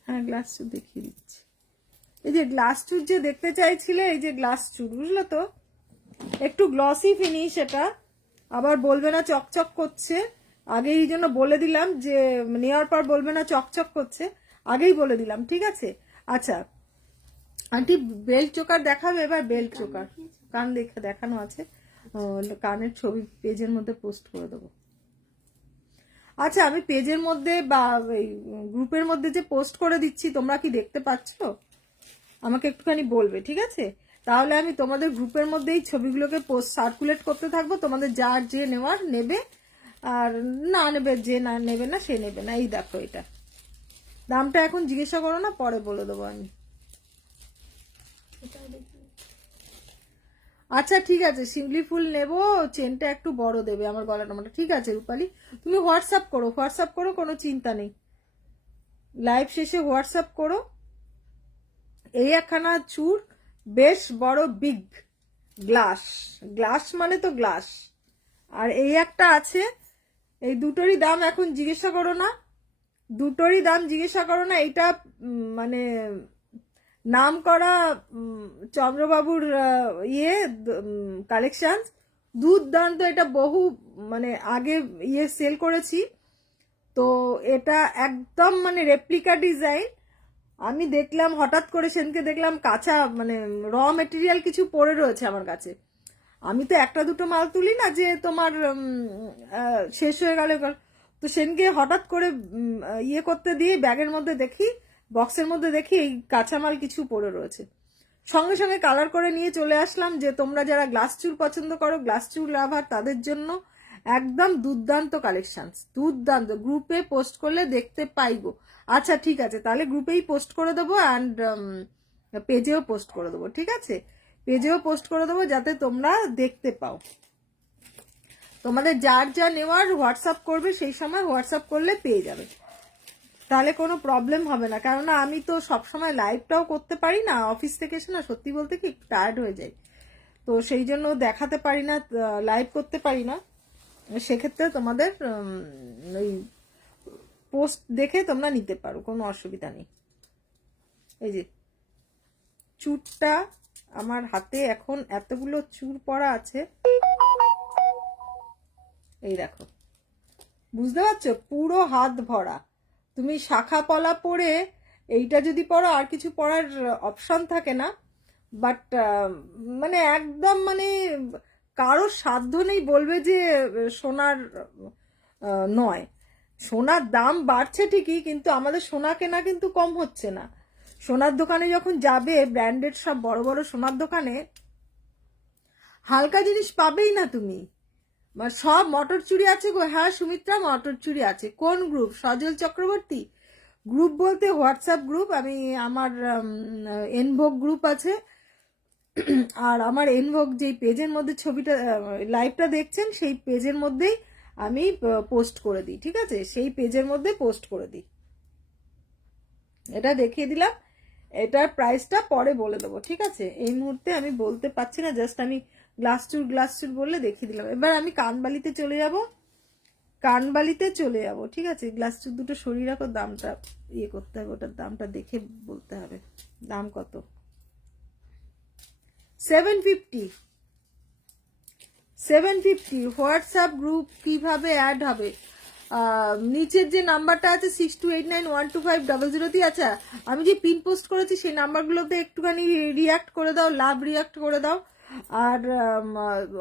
হ্যাঁ, গ্লাস চুর দেখিয়ে দিচ্ছি। এই যে গ্লাস চুর যে দেখতে চাইছিলে, এই যে গ্লাস চুর, বুঝলো তো, একটু গ্লসি ফিনিশ এটা, আবার বলবে না চকচক করছে। আগেই এই জন্য বলে দিলাম যে নেওয়ার পর বলবে না চকচক করছে, আগেই বলে দিলাম, ঠিক আছে। আচ্ছা আন্টি, বেল্ট চোকার দেখাবে এবার? বেল্ট চোকার কান দেখানো আছে, কানের ছবি পেজের মধ্যে পোস্ট করে দেবো। আচ্ছা, আমি পেজের মধ্যে বা গ্রুপের মধ্যে যে পোস্ট করে দিচ্ছি, তোমরা কি দেখতে পাচ্ছ? আমাকে একটুখানি বলবে, ঠিক আছে? তাহলে আমি তোমাদের গ্রুপের মধ্যে এই ছবিগুলোকে পোস্ট সার্কুলেট করতে থাকবো, তোমাদের যার যে নেওয়ার নেবে, আর না নেবে যে না নেবে না সে নেবে না। এই দেখো, এটা দামটা এখন জিজ্ঞাসা করো না, পরে বলে দেবো আমি। আচ্ছা ঠিক আছে, শিউলি ফুল নেবো, চেনটা একটু বড় দেবে আমার গলাটা মোটা, ঠিক আছে রূপালী? তুমি হোয়াটসঅ্যাপ করো, হোয়াটসঅ্যাপ করো, কোনো চিন্তা নেই, লাইভ শেষে হোয়াটসঅ্যাপ করো। এই একখানা চুর, বেশ বড় বিগ গ্লাস, গ্লাস মানে তো গ্লাস। আর এই একটা আছে, এই দুটোরই দাম এখন জিজ্ঞাসা করো না, দুটোরই দাম জিজ্ঞাসা করো না। এইটা মানে নাম করা চন্দ্রবাবুর ইয়ে কালেকশন, দুর্দান্ত। এটা বহু মানে আগে ইয়ে সেল করেছি, তো এটা একদম মানে রেপ্লিকা ডিজাইন। আমি দেখলাম হঠাৎ করে সেদিনকে, দেখলাম কাঁচা মানে র মেটেরিয়াল কিছু পড়ে রয়েছে আমার কাছে। আমি তো একটা দুটো মাল তুলি না যে তোমার শেষ হয়ে গেল, তো সেদিনকে হঠাৎ করে ইয়ে করতে দিয়ে ব্যাগের মধ্যে দেখি, বক্সের মধ্যে দেখি এই কাঁচামাল কিছু পড়ে রয়েছে। সঙ্গে সঙ্গে কালার করে নিয়ে চলে আসলাম, যে তোমরা যারা গ্লাস চুর পছন্দ করো, গ্লাস চুর লাভার, তাদের জন্য একদম দুর্দান্ত কালেকশন, দুর্দান্ত। গ্রুপে পোস্ট করলে দেখতে পাইবো। আচ্ছা ঠিক আছে, তাহলে গ্রুপেই পোস্ট করে দেবো, অ্যান্ড পেজেও পোস্ট করে দেবো, ঠিক আছে? পেজেও পোস্ট করে দেবো যাতে তোমরা দেখতে পাও। তোমাদের যার যা নেওয়ার হোয়াটসঅ্যাপ করবে, সেই সময় হোয়াটসঅ্যাপ করলে পেয়ে যাবে, তাহলে কোনো প্রবলেম হবে না। কেননা আমি তো সবসময় লাইভটাও করতে পারি না, অফিস থেকে এসে না সত্যি বলতে কি টায়ার্ড হয়ে যাই, তো সেই জন্য দেখাতে পারি না, লাইভ করতে পারি না। সেক্ষেত্রে তোমাদের ওই পোস্ট দেখে তোমরা নিতে পারো, কোনো অসুবিধা নেই। এই যে চুরটা আমার হাতে এখন এতগুলো চুর পরা আছে, এই দেখো, বুঝতে পারছো? পুরো হাত ভরা। তুমি শাখা পলা পরে এইটা যদি পরো, আর কিছু পরার অপশন থাকে না, বাট মানে একদম মানে কারোর সাধ্য নেই বলবে যে সোনার নয়। সোনার দাম বাড়ছে ঠিকই, কিন্তু আমাদের সোনা কেনা কিন্তু কম হচ্ছে না। সোনার দোকানে যখন যাবে, ব্র্যান্ডেড সব বড় বড় সোনার দোকানে, হালকা জিনিস পাবেই না তুমি। সব মটর চুরি আছে গো। হ্যাঁ সুমিত্রা, মটর চুরি আছে। কোন গ্রুপ? সজল চক্রবর্তী গ্রুপ বলতে হোয়াটসঅ্যাপ গ্রুপ। আমি আমার এনভোগ গ্রুপ আছে, আর আমার এনভোগ যেই পেজের মধ্যে ছবিটা লাইভটা দেখছেন সেই পেজের মধ্যেই আমি পোস্ট করে দিই, ঠিক আছে? সেই পেজের মধ্যে পোস্ট করে দিই। এটা দেখিয়ে দিলাম, এটার প্রাইসটা পরে বলে দেবো, ঠিক আছে? এই মুহূর্তে আমি বলতে পারছি না, জাস্ট আমি গ্লাস চুর বললে দেখিয়ে দিলাম। এবার আমি কানবালিতে চলে যাব, ঠিক আছে? গ্লাস চুর দুটো সরিয়ে রাখো, দামটা ইয়ে করতে হবে, ওটার দামটা দেখে বলতে হবে। দাম কত? 750 হোয়াটসঅ্যাপ গ্রুপ কিভাবে অ্যাড হবে? নিচের যে নাম্বারটা আছে 6289125003, আচ্ছা আমি যে পিন পোস্ট করেছি সেই নাম্বারগুলোতে একটুখানি রিয়াক্ট করে দাও, লাভ রিয়াক্ট করে দাও। আর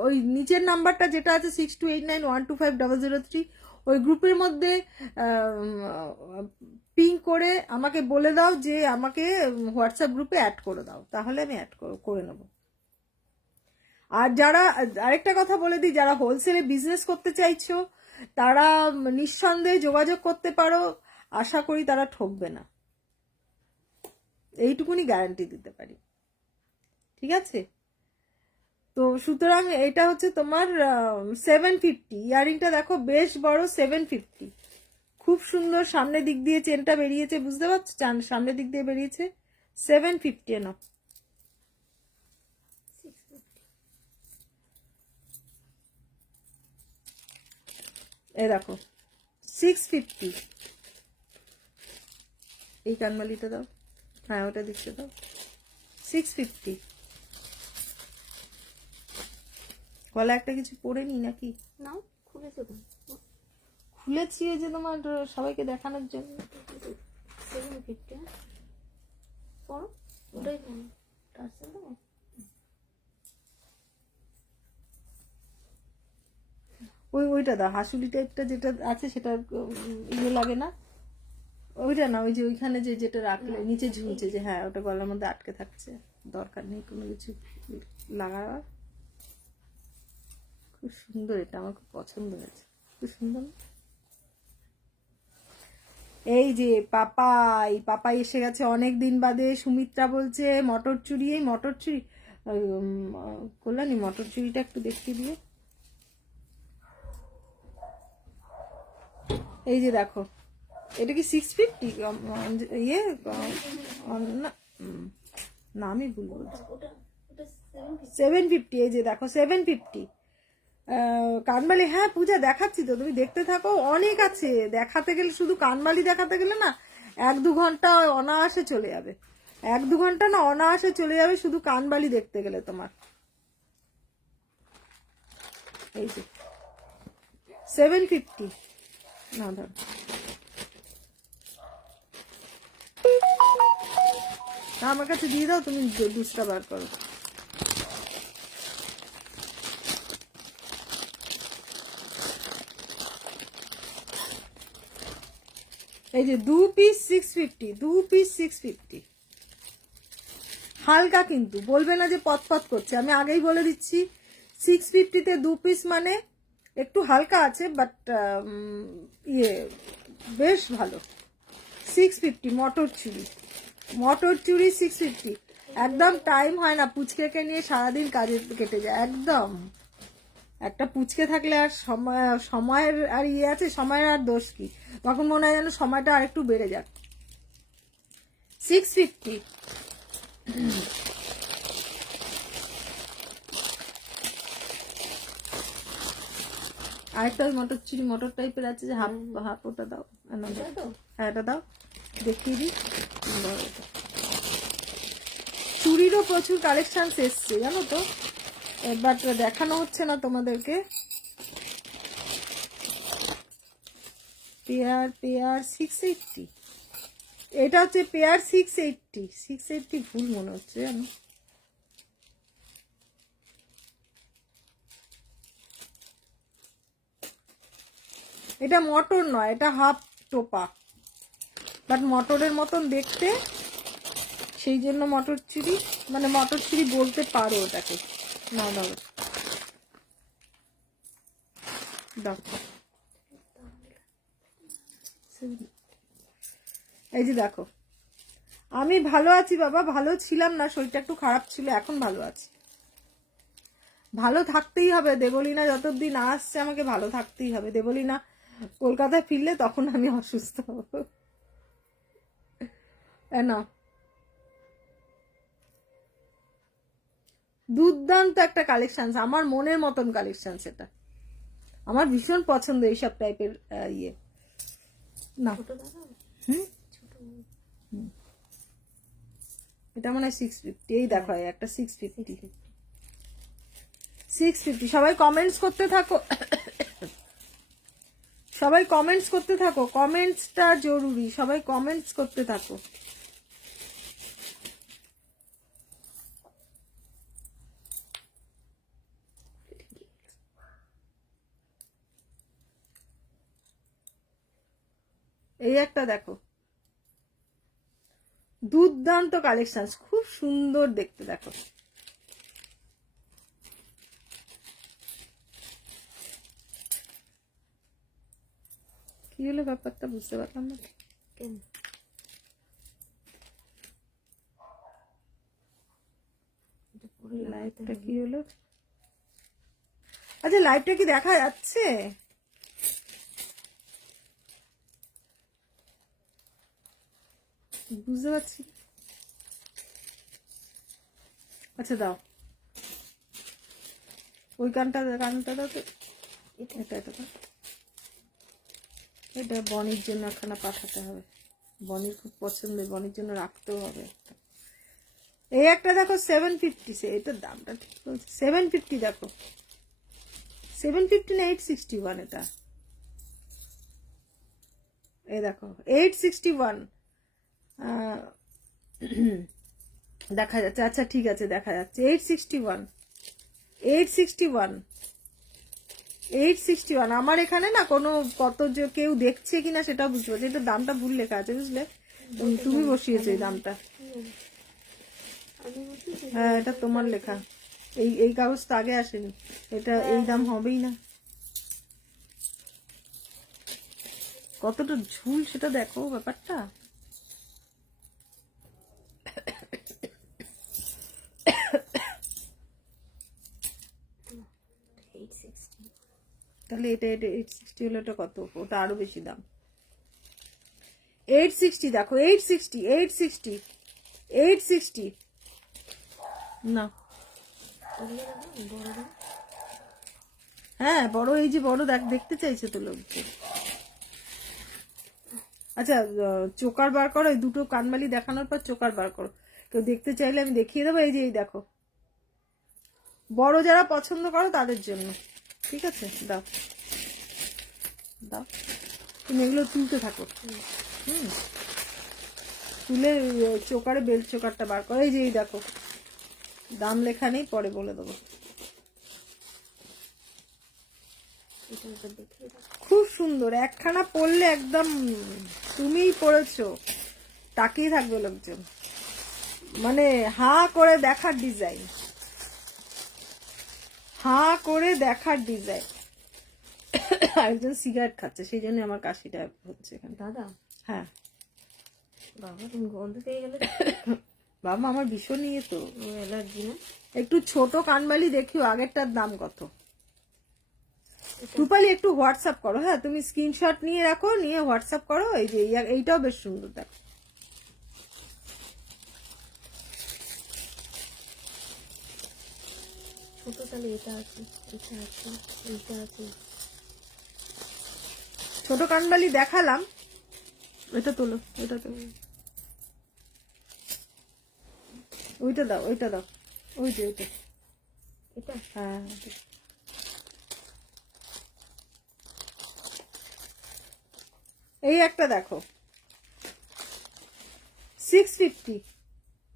ওই নিচের নাম্বারটা যেটা আছে 6289125003, ওই গ্রুপের মধ্যে পিং করে আমাকে বলে দাও যে আমাকে হোয়াটসঅ্যাপ গ্রুপে অ্যাড করে দাও, তাহলে আমি অ্যাড করে নেবো। আর যারা, আরেকটা কথা বলে দিই, যারা হোলসেলে বিজনেস করতে চাইছো তারা নিঃসন্দেহে যোগাযোগ করতে পারো, আশা করি তারা ঠকবে না, এইটুকুনি গ্যারান্টি দিতে পারি, ঠিক আছে? তো সুতরাং এটা হচ্ছে তোমার 750। ইয়ারিংটা দেখো বেশ বড়, 750, খুব সুন্দর। সামনের দিক দিয়ে চেনটা বেরিয়েছে, বুঝতে পারছো? সামনের দিক দিয়ে বেরিয়েছে, 750 না। এই দেখো 650। এই কানমালিটা দাও, হ্যাঁ ওটা দিচ্ছে দাও, 650। গলা একটা কিছু পরে নি নাকি? নাও, খুলেছো তো? খুলেছি ওই যে তোমার সবাইকে দেখানোর জন্য। 750 পড়ো, ওটাই পড়ো, টার্সেল দেবো। ওইটা দাও, হাসুলি টাইপটা যেটা আছে সেটা ইয়ে লাগে না, ওইটা না, ওই যে ওইখানে যেটা রাখলে নিচে ঝুলছে যে, হ্যাঁ ওটা গলার মধ্যে আটকে থাকছে, দরকার নেই কোনো কিছু লাগাবার। খুব সুন্দর, এটা আমার খুব পছন্দ হয়েছে, খুব সুন্দর। এই যে পাপাই এসে গেছে অনেক দিন বাদে। সুমিত্রা বলছে মটর চুরি, এই মটর চুরি কল্যাণী, মটর চুরিটা একটু দেখিয়ে দিয়ে। এই যে দেখো, এটা কি 650? ইয়ে না আমি ভুল বলছি, 750। এই যে দেখো 750 কানবালি। হ্যাঁ পূজা দেখাচ্ছি তো, তুমি দেখতে থাকো, অনেক আছে দেখাতে গেলে, শুধু কানবালি দেখাতে গেলে না 1-2 ঘন্টা অনায়াসে চলে যাবে, 1-2 ঘন্টা না অনায়াসে চলে যাবে শুধু কানবালি দেখতে গেলে তোমার। এই যে 750 না, ধর আমার কাছে দিয়ে দাও, তুমি দুসরা বার করো। এই যে 2 পিস 650, হালকা, কিন্তু বলবে না যে পতপত করছে, আমি আগেই বলে দিচ্ছি 650-তে 2 পিস মানে একটু হালকা আছে, বাট ইয়ে বেশ ভালো। 650 মটর চুরি 650, একদম টাইম হয় না, পুচকেকে নিয়ে সারাদিন কাজে কেটে যায় একদম। একটা পুচকে থাকলে আর সময়ের আর ইয়ে আছে, সময়ের আর দোষ কি, তখন মনে হয় যেন সময়টা আর একটু বেড়ে যাক। 650। আরেকটা ওই মটর চুরি মটর টাইপের আছে যে হাফ ওটা দাও, হ্যাঁ এটা দাও, দেখিয়ে দিই। চুরিরও প্রচুর কালেকশন এসছে জানো তো, বাট দেখানো হচ্ছে না তোমাদেরকে। পেয়ার 680, এটা হচ্ছে পেয়ার 680 ভুল মনে হচ্ছে জানো। এটা মটর নয়, এটা হাফ টোপা, বাট মটরের মতন দেখতে, সেই জন্য মটর চুরি, মানে মটর চুরি বলতে পারো ওটাকে। না দাও দাও, এই যে দেখো, আমি ভালো আছি বাবা, ভালো ছিলাম না, শরীরটা একটু খারাপ ছিল, এখন ভালো আছি। ভালো থাকতেই হবে, দেবলীনা যতদিন আসছে আমাকে ভালো থাকতেই হবে। দেবলীনা কলকাতায় ফিরলে তখন আমি অসুস্থ হব। না, দুর্দান্ত একটা কালেকশন, আমার মনের মতন কালেকশন, সেটা আমার ভীষণ পছন্দ এইসব টাইপের ইয়ে। না হুম, এটা মনে হয় 650। এই দেখো একটা 650। 650। সবাই কমেন্টস করতে থাকো, সবাই কমেন্টস করতে থাকো, কমেন্টসটা জরুরি, সবাই কমেন্টস করতে থাকো। এই একটা দেখো, দুর্দান্ত কালেকশন, খুব সুন্দর দেখতে, দেখো। কি হলো ব্যাপারটা বুঝতে পারলাম না কেন লাইভটা কি হলো? আচ্ছা লাইভটা কি দেখা যাচ্ছে? বুঝতে পারছি। আচ্ছা দাও, ওই গানটা দাও তো, এটা এটা এটা দাও। এটা বনির জন্য একখানা পাঠাতে হবে, বনির খুব পছন্দ, বনির জন্য রাখতেও হবে একটা। এই একটা দেখো 750, এটার দামটা ঠিক বলছে 750, দেখো 750 না 861 এটা। এই দেখো 861 দেখা যাচ্ছে, আচ্ছা ঠিক আছে দেখা যাচ্ছে 861 861 861। আমার এখানে না কোনো কত যে কেউ দেখছে কিনা সেটা বুঝতে পারছি, এটা দামটা ভুল লেখা আছে বুঝলে, তুমি বসিয়েছো এই দামটা। হ্যাঁ এটা তোমার লেখা, এই এই কাগজটা আগে আসেনি, এটা এই দাম হবেই না। কতটা ঝুল সেটা দেখো ব্যাপারটা। তাহলে এটা এটা 860 হলে এটা কত? ওটা আরো বেশি দাম। 860 দেখো, 860 860 860। না হ্যাঁ বড়, এই যে বড় দেখতে চাইছে তো লোকজন। আচ্ছা চোকার বার করো, এই দুটো কানমালি দেখানোর পর চোকার বার করো, কেউ দেখতে চাইলে আমি দেখিয়ে দেবো। এই যে এই দেখো, বড় যারা পছন্দ করো তাদের জন্য, ঠিক আছে দাও দাও, তুমি এগুলো তুলতে থাকো। তুলে চোকারে বেল্ট চোকারটা বার করো। এই যে এই দেখো, দাম লেখা নেই, পরে বলে দেবো। খুব সুন্দর, একখানা পরলে একদম তুমিই পরেছো, তাকিয়ে থাকবে লোকজন, মানে হাঁ করে দেখার ডিজাইন, হাঁ করে দেখার ডিজাইন। একজন সিগারেট খাচ্ছে, সেই জন্য আমার কাশিটা হচ্ছে এখানে। দাদা হ্যাঁ বাবা তুমি গন্ধ পেয়ে গেলে। বাবা আমার ভীষণ নিয়ে তো অ্যালার্জি না? একটু ছোট কানবালি দেখিও, আগেরটার দাম কত? রূপালি একটু হোয়াটসঅ্যাপ করো, হ্যাঁ তুমি স্ক্রিনশট নিয়ে রাখো, নিয়ে হোয়াটসঅ্যাপ করো। এই যে এইটাও বেশ সুন্দর দেখো, ছোট, তাহলে এটা আছে, এটা আছে, এটা আছে। ছোট কানবালি দেখালাম, ওইটা তোলো, ওইটা তোলো, ওইটা দাও, ওইটা দাও, ওই যে ওইটা, এটা হ্যাঁ এই একটা দেখো 650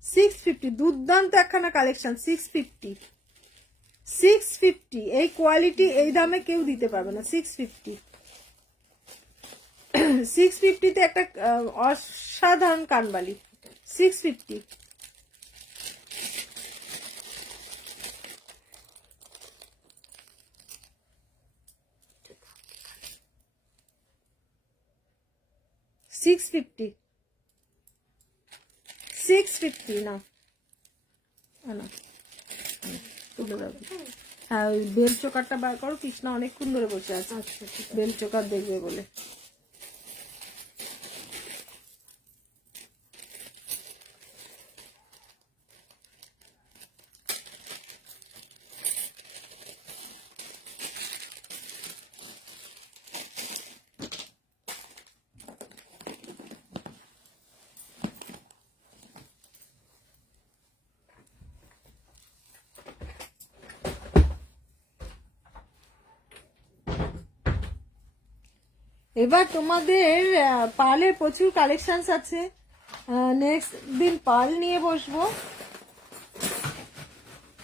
650, দুর্দান্ত একখানা কালেকশন। 650 650, এই কোয়ালিটি এই দামে কেউ দিতে পারবে না। 650 650 একটা অসাধারণ কানবালি। 650 650 650 না না তুলে দাও। হ্যাঁ ওই বেল চোকারটা বার করো, কৃষ্ণা অনেকক্ষণ ধরে বসে আছে আচ্ছা ঠিক আছে। বেল চোকার দেখবে বলে। এবার তোমাদের পার্লের প্রচুর কালেকশন আছে, নেক্সট দিন পার্ল নিয়ে বসবো।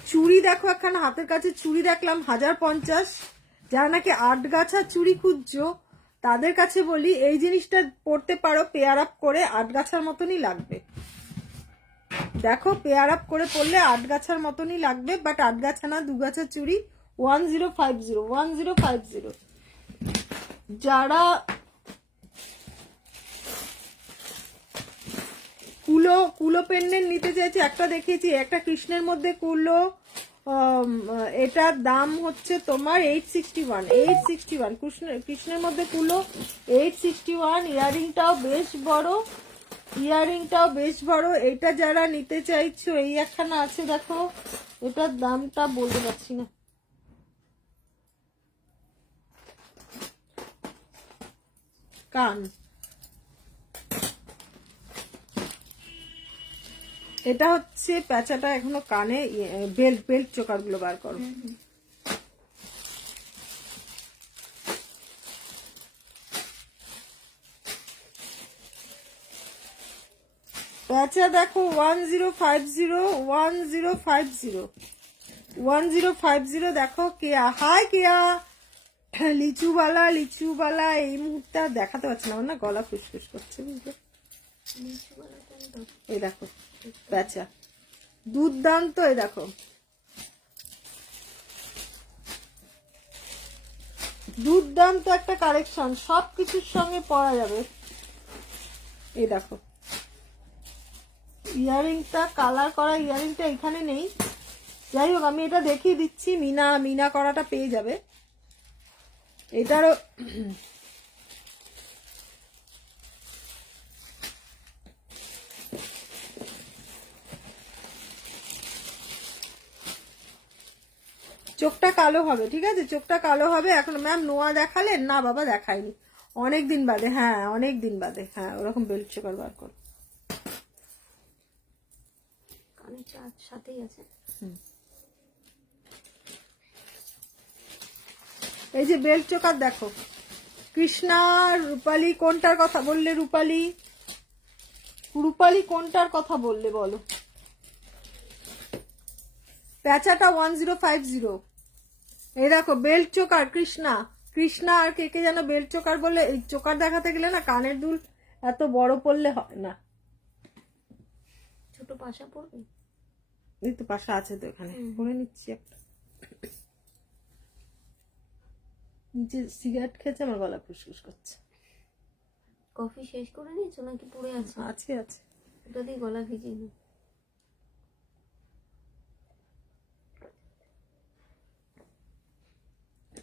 চুড়ি দেখো, একখানা হাতের কাছে চুড়ি দেখলাম 1050। যারা নাকি 8 গাছা চুড়ি খুঁজছো তাদের কাছে বলি এই জিনিসটা পরতে পারো, পেয়ার আপ করে 8 গাছার মতনই লাগবে। দেখো পেয়ার আপ করে পরলে 8 গাছার মতনই লাগবে, বাট 8 গাছা না, 2 গাছা চুড়ি 1050। যারা কুলো পেন্ডেন্ট নিতে চাইছে, একটা দেখিয়েছি, একটা কৃষ্ণের মধ্যে কুলো, এটার দাম হচ্ছে তোমার 861। কৃষ্ণের মধ্যে কুলো 861। ইয়ারিংটাও বেশ বড়। এটা যারা নিতে চাইছো, এই একখানা আছে দেখো, এটার দামটা বলতে পারছি না। কান, এটা হচ্ছে প্যাঁচাটা এখনো কানে, বেল্ট চোকার গুলো বার করো। প্যাঁচা দেখো 1050 দেখো। কেয়া, হাই কেয়া। লিচুবালা এই মুহূর্তে আর দেখাতে পারছি না, আমার না গলা ফুসফুস করছে বুঝলে। এই দেখো প্যাঁচা দুর্দান্ত, এই দেখো দুর্দান্ত একটা কালেকশন, সব কিছুর সঙ্গে পরা যাবে। এই দেখো ইয়ারিংটা, কালার করা ইয়ারিংটা এখানে নেই, যাই হোক আমি এটা দেখিয়ে দিচ্ছি। মিনা করাটা পেয়ে যাবে। এটারও চোখটা কালো হবে, ঠিক আছে, চোখটা কালো হবে। এখন ম্যাম নোয়া দেখালেন না? বাবা দেখায়নি, অনেক দিন বাদে। হ্যাঁ অনেক দিন বাদে, হ্যাঁ ওরকম বেল্ট চোকার বার কর। কানেরটা সাথেই আছে। এই যে বেল্ট চোকার দেখো, কৃষ্ণা, রূপালী, কোনটার কথা বললে? রূপালী কোনটার কথা বললে বলো? প্যাঁচাটা 1050। এই দেখো বেল্ট চোকার কৃষ্ণা আর কে যেন বেল্ট চোকার বললে। এই চোকার দেখাতে গেলে না কানের দুল এত বড় পড়লে হয় না। ছোট পাশা পড়বে, এই তো পাশা আছে তো, এখানে পরে নিচ্ছি একটা। নিচে সিগারেট খেয়েছে, আমার গলা ফুসফুস করছে। কফি শেষ করে নিয়েছো নাকি পড়ে আছে? আছে। ওটা দিয়ে গলা ভিজিয়ে নাও।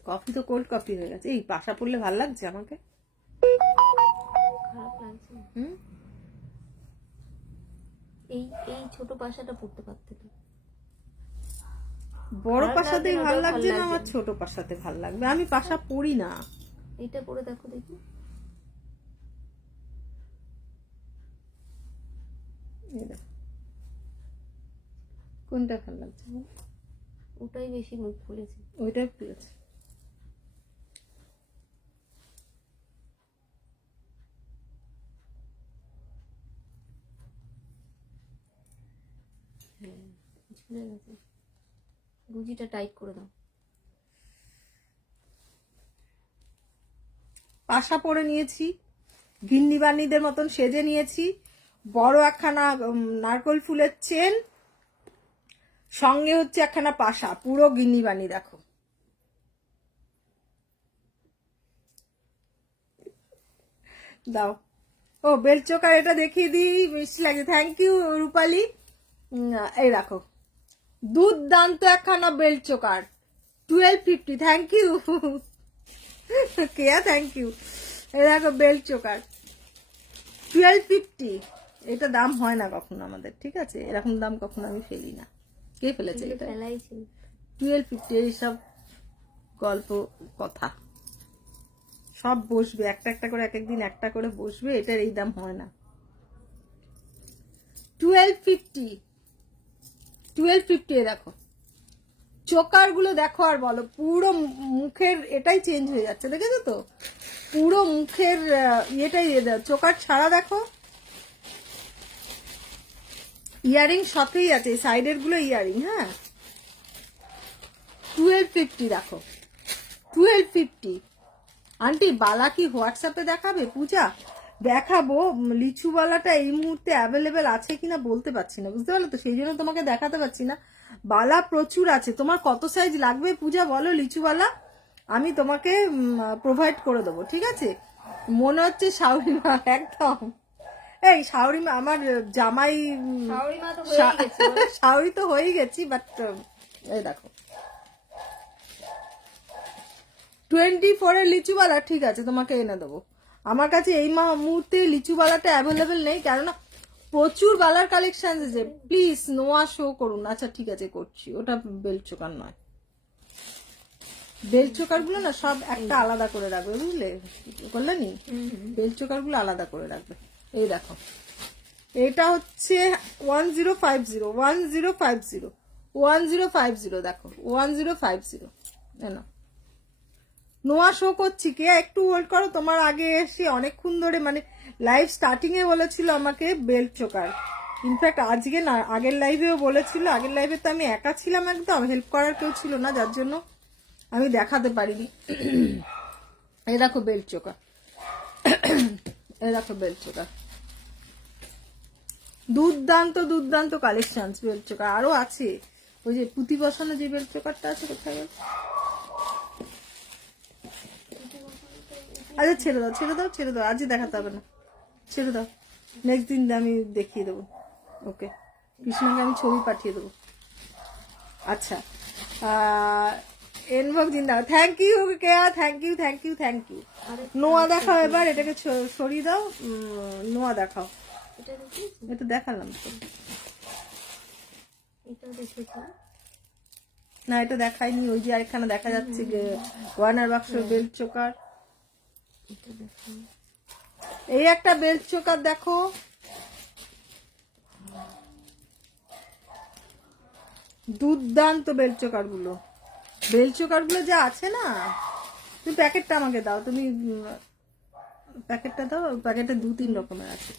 কফি তো কোল্ড কফি হয়ে গেছে। এই পাশা পড়লে ভাল লাগছে আমাকে, খারাপ লাগছে। হুম, এই ছোট পাশাটা পড়তে পারতে তো। বড় খারাপ পাশাতেই লাগছে না, ভাল ওটাও লাগছে ভাল না, আমার লাগছে ছোট পাশাতে ভাল লাগবে। আমি পাশা পড়ি না। এইটা পরে দেখো দেখি। কোনটা ভাল লাগছে? ওটাই বেশি মুখ খুলেছে। ওইটাই খুলেছে। ঝুলে গেছে, গুজিটা টাইট করে দাও। পাশা পরে নিয়েছি, গিন্নি বান্নিদের মতন সেজে নিয়েছি। বড় একখানা নারকোল ফুলের চেন, সঙ্গে হচ্ছে একখানা পাশা, পুরো গিন্নি বান্নি। দেখো দাও, ও বেল্ট চোকার, এটা দেখিয়ে দিই, মিষ্টি লাগছে, থ্যাংক ইউ রূপালী। এই রাখো, দুর্দান্ত একখানা belt choker, 1250, thank you Keya, thank you. এই দেখো বেল্ট চোকার 1250, এটা দাম হয় না কখনো আমাদের, ঠিক আছে, এরকম দাম কখনো আমি ফেলি না। কে ফেলেছে এটা? ফেলাই ছিল 1250, এইসব গল্প কথা সব বসবে একটা একটা করে, এক একদিন একটা করে বসবে, এটার এই দাম হয় না। 1250 এ দেখো চোকার গুলো দেখো, আর বলো পুরো মুখের এটাই চেঞ্জ হয়ে যাচ্ছে, দেখেছো তো, পুরো মুখের ইয়েটাই চোকার ছাড়া দেখো, ইয়ারিং সাথেই আছে, সাইডের গুলো ইয়ারিং। হ্যাঁ 1250 দেখো, 1250। আন্টি বালা কি হোয়াটসঅ্যাপে দেখাবে? পূজা দেখাবো, লিচুবালাটা এই মুহূর্তে অ্যাভেলেবেল আছে কিনা বলতে পারছি না, বুঝতে পারলো তো, সেই জন্য তোমাকে দেখাতে পারছি না। বালা প্রচুর আছে, তোমার কত সাইজ লাগবে পূজা বলো লিচুবালা, আমি তোমাকে প্রোভাইড করে দেবো, ঠিক আছে। মনে হচ্ছে শাওরিমা, একদম এই শাওরিমা আমার জামাই, শাওরি তো হয়ে গেছি, বাট এই দেখো 24 এর লিচুবালা, ঠিক আছে তোমাকে এনে দেবো। আমার কাছে এই মুহূর্তে লিচুবালাটা অ্যাভেলেবেল নেই, কেননা প্রচুর বালার কালেকশন আছে। প্লিজ নোয়া শো করুন। আচ্ছা ঠিক আছে করছি, ওটা বেল্ট চোকার নয়, বেল্ট চোকার গুলো না সব একটা আলাদা করে রাখবে, বুঝলে, করলে নি, বেল্ট চোকার গুলো আলাদা করে রাখবে। এই দেখো এটা হচ্ছে 1050, 1050, 1050, দেখো 1050, না নোয়া শো করছি, কে একটু হোল্ড করো, তোমার আগে এসে অনেকক্ষণ ধরে, মানে লাইভ স্টার্টিং এ বলেছিল আমাকে বেল্ট চোকার, ইনফ্যাক্ট আজকে না আগের লাইভেও বলেছিল, আগের লাইভে তো আমি একা ছিলাম, একদম হেল্প করার কেউ ছিল না, যার জন্য আমি দেখাতে পারিনি। এই দেখো বেল্ট চোকার, এই দেখো বেল্ট চোকার, দুর্দান্ত দুর্দান্ত কালেকশন বেল্ট চোকার, আরো আছে, ওই যে পুঁতি বসানো যে বেল্ট চোকারটা আছে, কোথায় গেল? আচ্ছা ছেড়ে দাও ছেড়ে দাও ছেড়ে দাও, আজই দেখাতে হবে না, ছেড়ে দাও, নেক্সট দিন আমি দেখিয়ে দেবো। ওকে, কৃষ্ণাকে আমি ছবি পাঠিয়ে দেবো। আচ্ছা এনভক জিন্দা, thank you Keya, thank you thank you thank you. নোয়া দেখাও এবার, এটাকে সরিয়ে দাও, নোয়া দেখাও, এটা দেখালাম তো, না এটা দেখাইনি, ওই যে আরেকখানে দেখা যাচ্ছে যে ওয়ানার বাক্স বেল্ট চোকার, এই একটা বেল্ট চোকার দেখো, দুর্দান্ত বেল্ট চোকার গুলো, বেল্ট চোকার গুলো যা আছে না, তুমি প্যাকেটটা আমাকে দাও, তুমি প্যাকেটটা দাও, প্যাকেটে 2-3 রকমের আছে,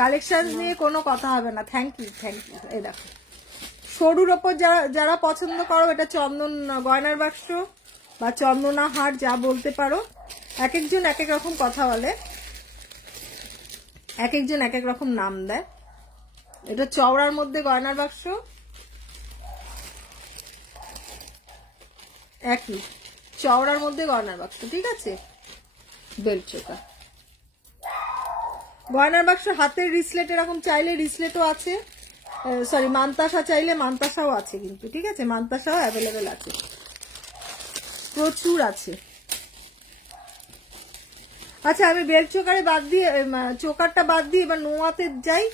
কালেকশন নিয়ে কোনো কথা হবে না। Thank you thank you. এই দেখো সরুর ওপর যারা যারা পছন্দ করো, এটা চন্দন গয়নার বাক্স বা চন্দনা হার যা বলতে পারো, এক একজন এক এক রকম কথা বলে, এক একজন এক এক রকম নাম দেয়। এটা চওড়ার মধ্যে গয়নার বাক্স, একই চওড়ার মধ্যে গয়নার বাক্স, ঠিক আছে, বেল্ট চোকার গয়নার বাক্স, হাতের রিসলেট এরকম চাইলে রিসলেটও আছে, সরি মান্তাসা চাইলে মান্তাসাও আছে কিন্তু, ঠিক আছে, মান্তাসাও অ্যাভেলেবেল আছে, প্রচুর আছে। আচ্ছা আমি বেল্ট চোকারে বাদ দিয়ে, চোকারটা বাদ দিয়ে এবার নোয়াতে যাই।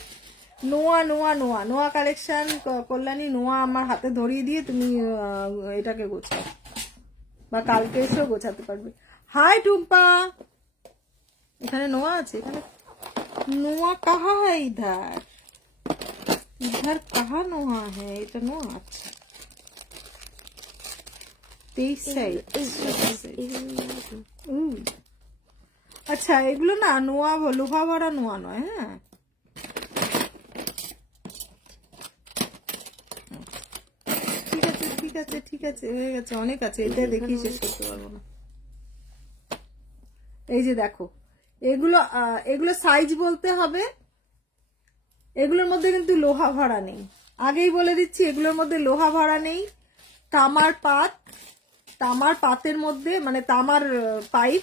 নোয়া নোয়া নোয়া নোয়া কালেকশন, কল্যাণী নোয়া আমার হাতে ধরিয়ে দিয়ে তুমি এটাকে গোছাও, বা কালকে এসেও গোছাতে পারবে। হাই টুম্পা, এখানে নোয়া আছে, এখানে নোয়া কাহা है इधर, इधर कहाँ নোয়া है, এটা নোয়া আছে 23 সাইজ। আচ্ছা এগুলো না নোয়া, লোহা ভরা নোয়া নয়, হ্যাঁ ঠিক আছে ঠিক আছে ঠিক আছে, হয়ে গেছে, অনেক আছে, এটা দেখি শেষ করতে পারবো না। এই যে দেখো এগুলো, এগুলো সাইজ বলতে হবে, এগুলোর মধ্যে কিন্তু লোহা ভরা নেই, আগেই বলে দিচ্ছি, এগুলোর মধ্যে লোহা ভরা নেই, তামার পাত, তামার পাতের মধ্যে, মানে তামার পাইপ,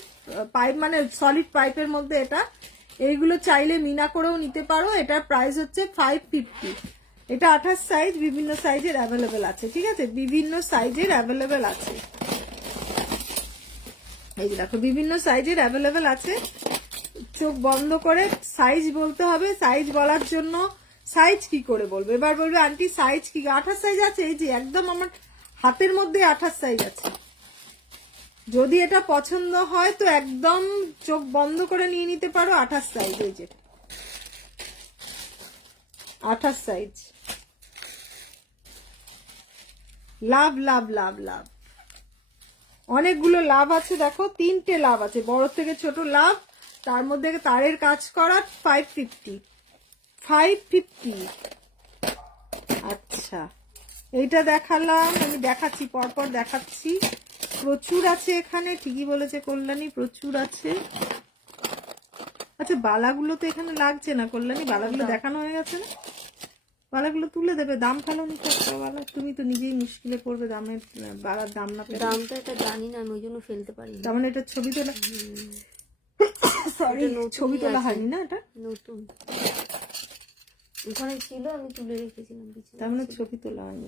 পাইপ মানে সলিড পাইপের মধ্যে এটা, এইগুলো চাইলে মিনা করেও নিতে পারো। এটার প্রাইস হচ্ছে 550। এটা 28 সাইজ, বিভিন্ন সাইজের অ্যাভেলেবেল আছে, ঠিক আছে, বিভিন্ন সাইজের অ্যাভেলেবেল আছে। এই দেখো বিভিন্ন সাইজের অ্যাভেলেবেল আছে। চোখ বন্ধ করে সাইজ বলতে হবে। সাইজ বলার জন্য সাইজ কি করে বলবো, এবার বলবে আন্টি সাইজ কি? 28 সাইজ আছে, এই যে একদম আমার হাতের মধ্যে 28 সাইজ আছে। যদি এটা পছন্দ হয় তো একদম চোখ বন্ধ করে নিয়ে নিতে পারো। 28 সাইজ, এই যে 28 সাইজ। লাভ লাভ লাভ লাভ, অনেকগুলো লাভ আছে। দেখো 3টে লাভ আছে, বড় থেকে ছোট লাভ, তার মধ্যে তারের কাজ করা। 550। আচ্ছা এইটা দেখালাম, আমি দেখাচ্ছি পরপর দেখাচ্ছি। প্রচুর আছে এখানে, ঠিকই বলেছে কল্যাণী, প্রচুর আছে। আচ্ছা বালাগুলো তো এখানে লাগছে না কল্যাণী, বালাগুলো দেখানো হয়ে গেছে না? বালাগুলো তুলে দেবে, দাম ফেলো নিতে একটা বালা। তুমি তো নিজেই মুশকিলে পড়বে দামের, বালার দাম না পেলে। দামটা এটা জানি না, আমি ওই জন্য ফেলতে পারি না। তার মানে এটা ছবি তোলা, সরি ছবি তোলা হয়নি না, এটা নতুন ওখানে ছিল, আমি তুলে রেখেছিলাম বিছানায়। তার মানে ছবি তোলা হয়নি।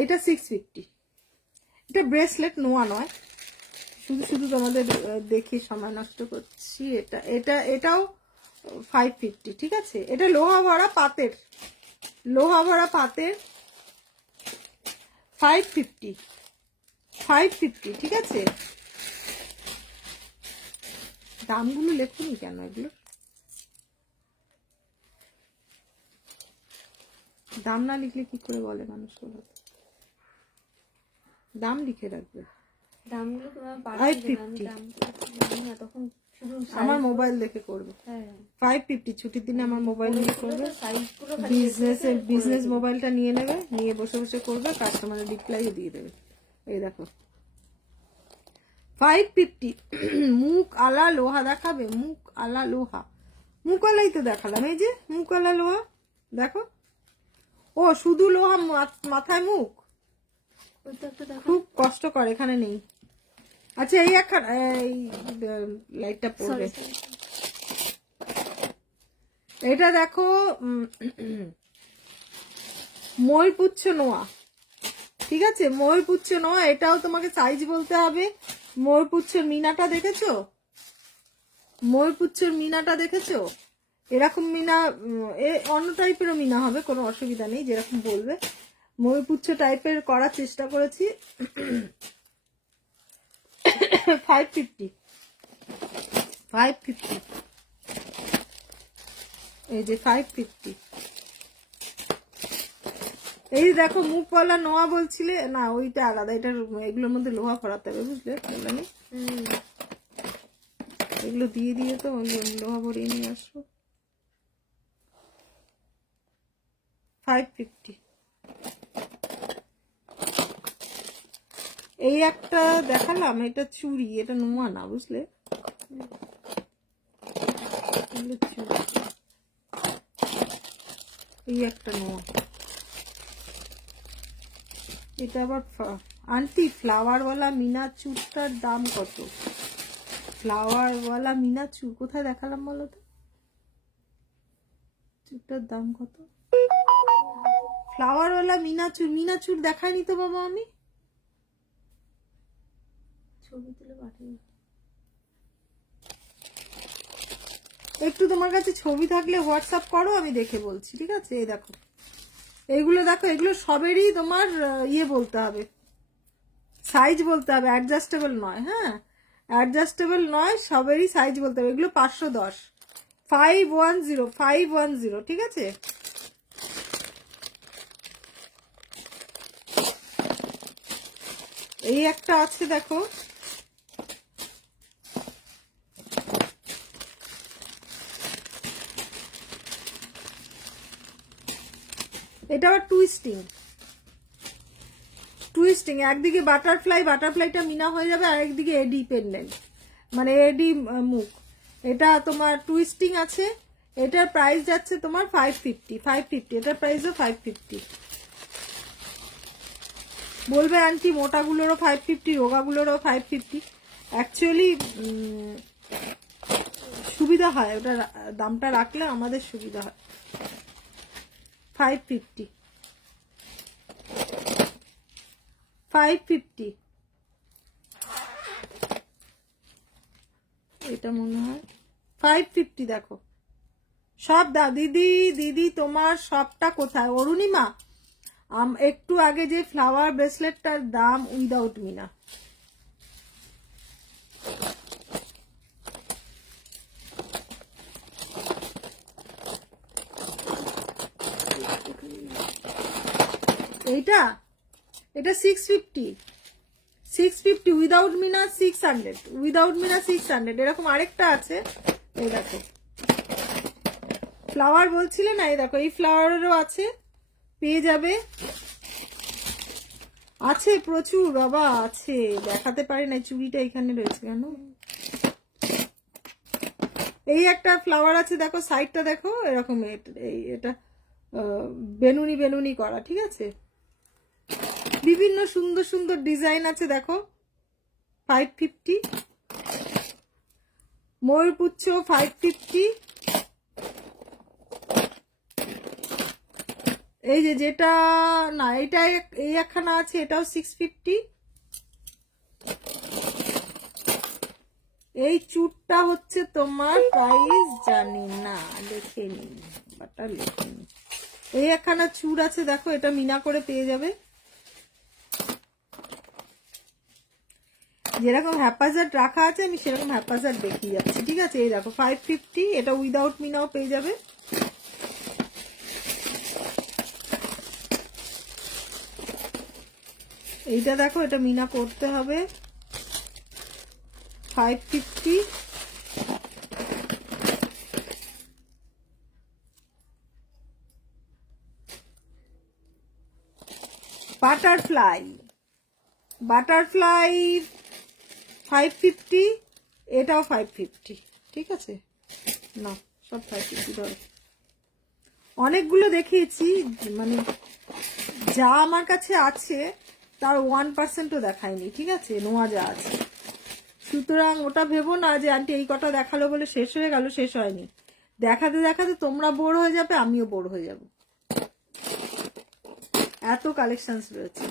এইটা 650। এটা ব্রেসলেট নোয়া নয়, শুধু শুধু তোমাদের দেখে সময় নষ্ট করছি। এটাও 550, ঠিক আছে। এটা লোহা ভরা পাতের, লোহা ভরা পাতের। 550, ঠিক আছে। দামগুলো লেখুনি কেন এগুলো? দাম না লিখলে কি করে বলে মানুষ? দাম লিখে রাখবে। দামগুলো তোমার পাঠিয়ে দেব, আমি দাম না তখন শুধু আমার মোবাইল দেখে করবে। হ্যাঁ 550 ছুটির দিনে আমার মোবাইল নিয়ে করবে। সাইজগুলো বিজনেস মোবাইলটা নিয়ে নেবে, নিয়ে বসে বসে করবে, কাস্টমারের রিপ্লাইও দিয়ে দেবে। এই দেখো 550। মুখ আলা লোহা দেখাবে, মুখ আলা লোহা, মুখ আলাই তো দেখালাম, এই যে মুখ আলা লোহা দেখো। ও শুধু লোহা, মাথায় মুখ, খুব কষ্টকর, এখানে নেই। আচ্ছা এই একখান, এই লাইটটা পড়বে। এটা দেখো ময়ূরপুচ্ছ নোয়া, ঠিক আছে, ময়ূরপুচ্ছ নোয়া। এটাও তোমাকে সাইজ বলতে হবে। ময়ূরপুচ্ছের মিনাটা দেখেছো? ময়ূরপুচ্ছের মিনাটা দেখেছো? এরকম মিনা, অন্য টাইপেরও মিনা হবে, কোনো অসুবিধা নেই, যেরকম বলবে। ময়ূরপুচ্ছ টাইপের করার চেষ্টা করেছি। 550। এই যে 550। এই দেখো মুখওয়ালা নোয়া বলছিলে না, ওইটা আলাদা, এটা এগুলোর মধ্যে লোহা ভরাতে হবে, বুঝলে মানে এগুলো দিয়ে দিয়ে তো লোহা ভরিয়ে নিয়ে আসবো। 550। এই একটা দেখালাম, এটা চুড়ি, এটা নোয়া না, বুঝলে, চুড়ি। এই একটা নোয়া, এটা আবার আন্টি ফ্লাওয়ারওয়ালা মিনা চুরটার দাম কত? ফ্লাওয়ারওয়ালা মিনা চুর কোথায় দেখালাম বলো তো? চুরটার দাম কত? ফ্লাওয়ারওয়ালা মিনা চুর দেখায়নি তো বাবা, আমি ছবি তুলে পাঠাই। একটু তোমার কাছে ছবি থাকলে হোয়াটসঅ্যাপ করো, আমি দেখে বলছি, ঠিক আছে। এই দেখো এইগুলো, দেখো এগুলো সবেরই তোমার ইয়ে বলতে হবে, সাইজ বলতে হবে, অ্যাডজাস্টেবল নয়। হ্যাঁ অ্যাডজাস্টেবল নয়, সবেরই সাইজ বলতে হবে। এগুলো 510, 510, ঠিক আছে। এই একটা আছে দেখো, এটা আবার টুইস্টিং, একদিকে বাটারফ্লাইটা মিনা হয়ে যাবে, আর একদিকে এডি পেন্ডেন্ট, মানে এডি মুখ। এটা তোমার টুইস্টিং আছে। এটার প্রাইস যাচ্ছে তোমার 550। এটার প্রাইসও 550। বলবে আন্টি মোটাগুলোরও 550, রোগাগুলোরও 550। অ্যাকচুয়ালি সুবিধা হয়, ওটা দামটা রাখলে আমাদের সুবিধা হয়। 550, 550 এটা মনে হয় 550। দেখো সব দিদি দিদি তোমার সবটা কোথায়? অরুণিমা, একটু আগে যে ফ্লাওয়ার ব্রেসলেটটার দাম উইদাউট মিনা। এইটা এটা 650, 650 উইদাউট মিনা 600, উইদাউট মিনা 600। এরকম আরেকটা আছে, এই দেখো ফ্লাওয়ার বলছিলে না, এই দেখো এই ফ্লাওয়ারেরও আছে, পেয়ে যাবে। আছে প্রচুর বাবা, আছে, দেখাতে পারি না, চুড়িটা এখানে রয়েছে কেন। এই একটা ফ্লাওয়ার আছে, দেখো সাইডটা দেখো এরকম, এটা বেনুনি বেনুনি করা, ঠিক আছে। বিভিন্ন সুন্দর সুন্দর ডিজাইন আছে, দেখো 550। ময়ূরপুচ্ছ 550। এই যেটা না, এটা এই একখানা আছে, এটাও 650। এই চুটটা হচ্ছে তোমার প্রাইস জানি না, দেখে নি, বাটা লিখে নি। এই একখানা চুড় আছে, দেখো এটা মিনা করে পেয়ে যাবে। যেরকম হ্যাপাজার্ড রাখা আছে আমি সেরকম হ্যাপাজার্ড দেখিয়ে যাচ্ছি, ঠিক আছে। এই দেখো 550, এটা উইদাউট মিনাও পেয়ে যাবে। এইটা দেখো, এটা মিনা করতে হবে, 550। বাটারফ্লাই, বাটারফ্লাই 550, এটাও 550, ঠিক আছে। না সব 550 ধরো। অনেকগুলো দেখিয়েছি, মানে যা আমার কাছে আছে তার 1%ও দেখায়নি, ঠিক আছে, নোয়া যা আছে। সুতরাং ওটা ভেবো না যে আন্টি এই কটা দেখালো বলে শেষ হয়ে গেল, শেষ হয়নি। দেখাতে দেখাতে তোমরা বোর হয়ে যাবে, আমিও বোর হয়ে যাব, এত কালেকশনস রয়েছে।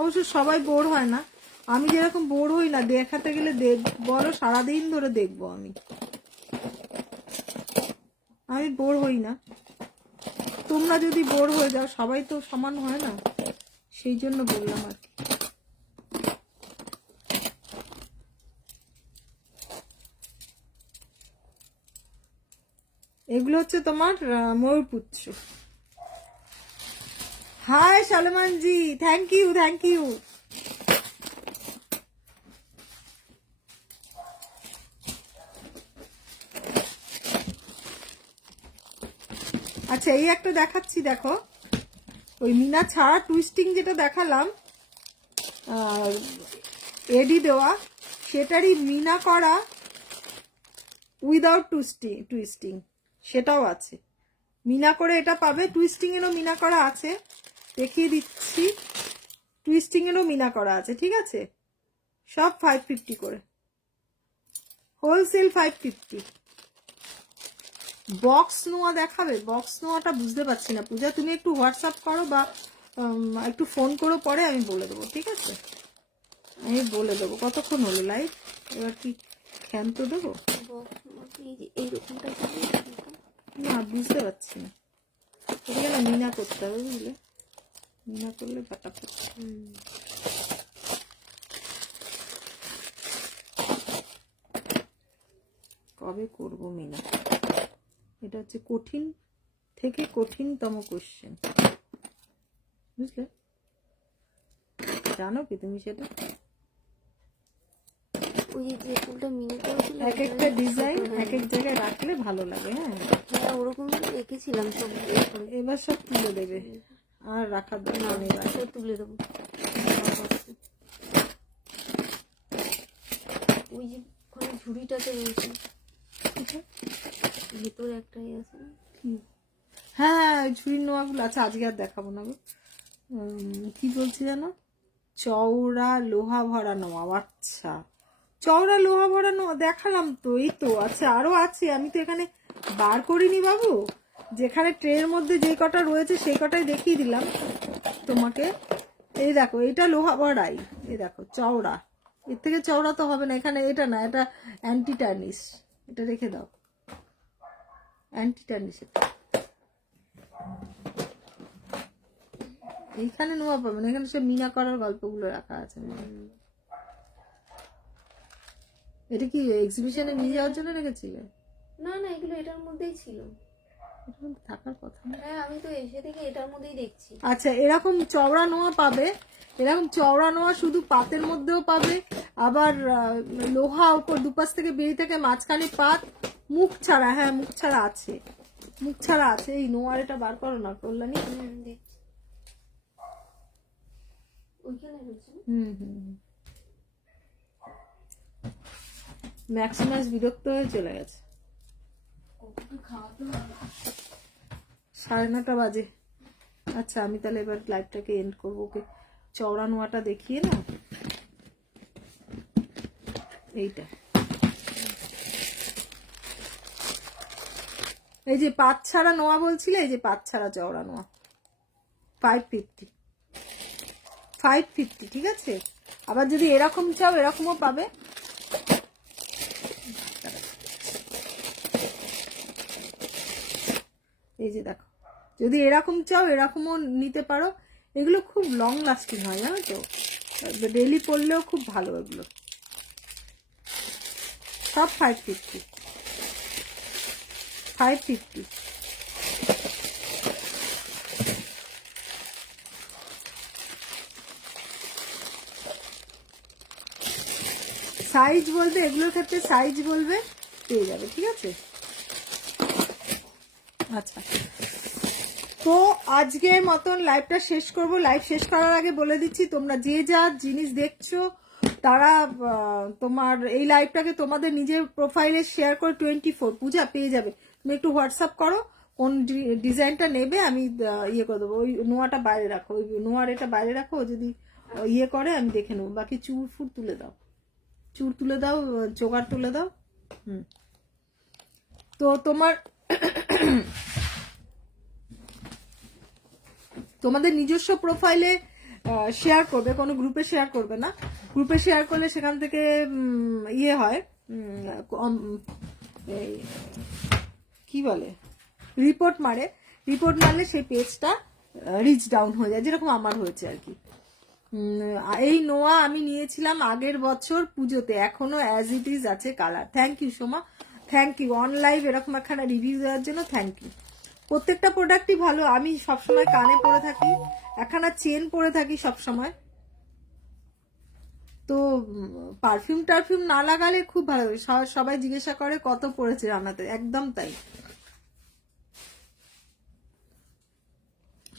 অবশ্য সবাই বোর হয় না, আমি যেরকম বোর হই না, দেখাতে গেলে বলো সারাদিন ধরে দেখবো আমি বোর হই না। তোমরা যদি বোর হয়ে যাও, সবাই তো সমান হয় না, সেই জন্য বললাম আর কি। এগুলো হচ্ছে তোমার ময়ূরপুচ্ছ। Hi Salman ji, thank you thank you. আচ্ছা এই একটা দেখাচ্ছি, দেখো ওই মিনা ছাড়া টুইস্টিং যেটা দেখালাম, এডি দেওয়া, সেটারই মিনা করা উইদাউট টুইস্টিং, সেটাও আছে। মিনা করে এটা পাবে, টুইস্টিং এরও মিনা করা আছে, দেখিয়ে দিচ্ছি। টুইস্টিং এরও মিনা করা আছে, ঠিক আছে। সব 550 করে, হোলসেল 550। বক্স নোয়া দেখাবে? বক্স নোয়াটা বুঝতে পারছি না পূজা, তুমি একটু হোয়াটসঅ্যাপ করো বা একটু ফোন করো, পরে আমি বলে দেবো, ঠিক আছে। আমি বলে দেবো। কতক্ষণ হলো লাইভ, এবার কি ক্ষান্ত দেবো? না বুঝতে পারছি না, এগুলো মিনা করতে হবে, বুঝলে, মিনা করলে ফাটাফাট। কবে করবো মিনা? এটা হচ্ছে কঠিন থেকে কঠিনতম কোশ্চেন, বুঝলে, জানো কি তুমি সেটা? ওই যে ফুলটা মিনি করেছিল, এক একটা ডিজাইন এক এক জায়গায় রাখলে ভালো লাগে। হ্যাঁ হ্যাঁ ওরকম রেখেছিলাম সব, এবার সব তুলে দেবে, আর রাখার দরকার নেই, সব তুলে দেবো। ওই যে ওখানে ঝুড়িটাতে রয়েছে, ভেতরে একটাই আছে, হ্যাঁ ঝুড়ির নোয়াগুলো আছে, আজকে আর দেখাবো না গো। কি বলছি জানো, চওড়া লোহা ভরা নোয়া। আচ্ছা চওড়া লোহা ভরা নোয়া দেখালাম তো, এই তো আচ্ছা আরো আছে, আমি তো এখানে বার করিনি বাবু, যেখানে ট্রের মধ্যে যে কটা রয়েছে সেই কটাই দেখিয়ে দিলাম তোমাকে। এই দেখো এটা লোহা ভরাই, এই দেখো চওড়া, এর থেকে চওড়া তো হবে না, এখানে এটা না, এটা অ্যান্টি টার্নিশ, এটা রেখে দাও, অ্যান্টি টার্নিশ। এইখানে নোয়া পাবে না, এখানে সব মিনা করার গল্পগুলো রাখা আছে। এটা কি এক্সিবিশনে নিয়ে যাওয়ার জন্য রেখেছিলে? না না, এগুলো এটার মধ্যেই ছিল, এটার মধ্যে থাকার কথা না। হ্যাঁ আমি তো এসে থেকে এটার মধ্যেই দেখছি। আচ্ছা এরকম চওড়া নোয়া পাবে, এরকম চওড়া নোয়া শুধু পাতের মধ্যেও পাবে, আবার লোহা উপর দুপাশ থেকে বেরিয়ে থেকে মাঝখানে পাত, মুখ ছাড়া, হ্যাঁ মুখ ছাড়া আছে, মুখ ছাড়া আছে। এই নোয়ার এটা বার করো না কল্যাণী। দেখছি ওইখানে রয়েছে। ম্যাক্সিমাস বিরক্ত হয়ে চলে গেছে। খাওয়াতে হবে 9:30 বাজে। আচ্ছা আমি তাহলে এবার লাইভটাকে এন্ড করবো, ওকে চওড়া নোয়াটা দেখিয়ে না, এইটা এই যে পাত ছাড়া নোয়া বলছিলে, এই যে পাত ছাড়া চওড়া নোয়া 550, 550 ঠিক আছে। আবার যদি এরকম চাও এরকমও পাবে, এই যে দেখো, যদি এরকম চাও এরকমও নিতে পারো। এগুলো খুব লং লাস্টিং হয় জানো তো, ডেলি পরলেও খুব ভালো এগুলো, সব 550, 550। সাইজ বলবে, এগুলোর ক্ষেত্রে সাইজ বলবে, পেয়ে যাবে ঠিক আছে। আচ্ছা তো আজকের মতন লাইভটা শেষ করব। লাইভ শেষ করার আগে বলে দিচ্ছি, তোমরা যে যা জিনিস দেখছো তারা তোমার এই লাইভটাকে তোমাদের নিজের প্রোফাইলে শেয়ার করে 24 পূজা পেয়ে যাবে। তুমি একটু হোয়াটসঅ্যাপ করো কোন ডিজাইনটা নেবে, আমি ইয়ে করে দেবো। ওই নোয়াটা বাইরে রাখো, ওই নোয়ার এটা বাইরে রাখো, যদি ইয়ে করে আমি দেখে নেবো। বাকি চুল ফুল তুলে দাও, চুল তুলে দাও, জোগাড় তুলে দাও। তো তোমাদের নিজস্ব প্রোফাইলে শেয়ার করবে, কোনো গ্রুপে শেয়ার করবে না। গ্রুপে শেয়ার করলে সেখান থেকে ইয়ে হয়, কি বলে, রিপোর্ট মারে, রিপোর্ট মারলে সেই পেজটা রিচ ডাউন হয়ে যায়, যেরকম আমার হয়েছে আর কি। এই নোয়া আমি নিয়েছিলাম আগের বছর পুজোতে, এখনো অ্যাজ ইট ইজ আছে colour. Thank you Soma, thank you on live এরকম একখানা রিভিউ দেওয়ার জন্য, থ্যাংক ইউ। প্রত্যেকটা প্রোডাক্টই ভালো। আমি সবসময় কানে পরে থাকি, একখানা চেন পরে থাকি সবসময়। তো পারফিউম টারফিউম না লাগালে খুব ভালো। সবাই জিজ্ঞাসা করে কত পড়েছে রান্নাতে, একদম তাই।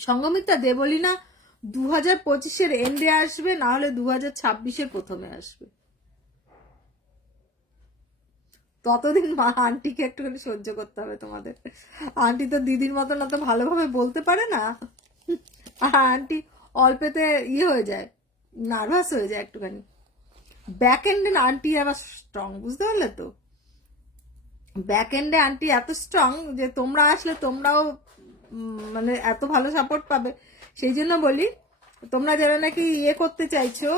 সঙ্গমিত্রা দেবলীনা 2025-এর এন্ডে আসবে, না হলে 2026-এর প্রথমে আসবে। ততদিন মা আন্টিকে একটুখানি সহ্য করতে হবে তোমাদের। আন্টি তো দিদির মতন অত ভালোভাবে বলতে পারে না, আর আন্টি অল্পেতে ইয়ে হয়ে যায়, নার্ভাস হয়ে যায় একটুখানি। ব্যাক এন্ডে আন্টি আবার স্ট্রং, বুঝতে পারলে তো। ব্যাক এন্ডে আন্টি এত স্ট্রং যে তোমরা আসলে তোমরাও মানে এত ভালো সাপোর্ট পাবে। সেই জন্য বলি, তোমরা যারা নাকি ইয়ে করতে চাইছো,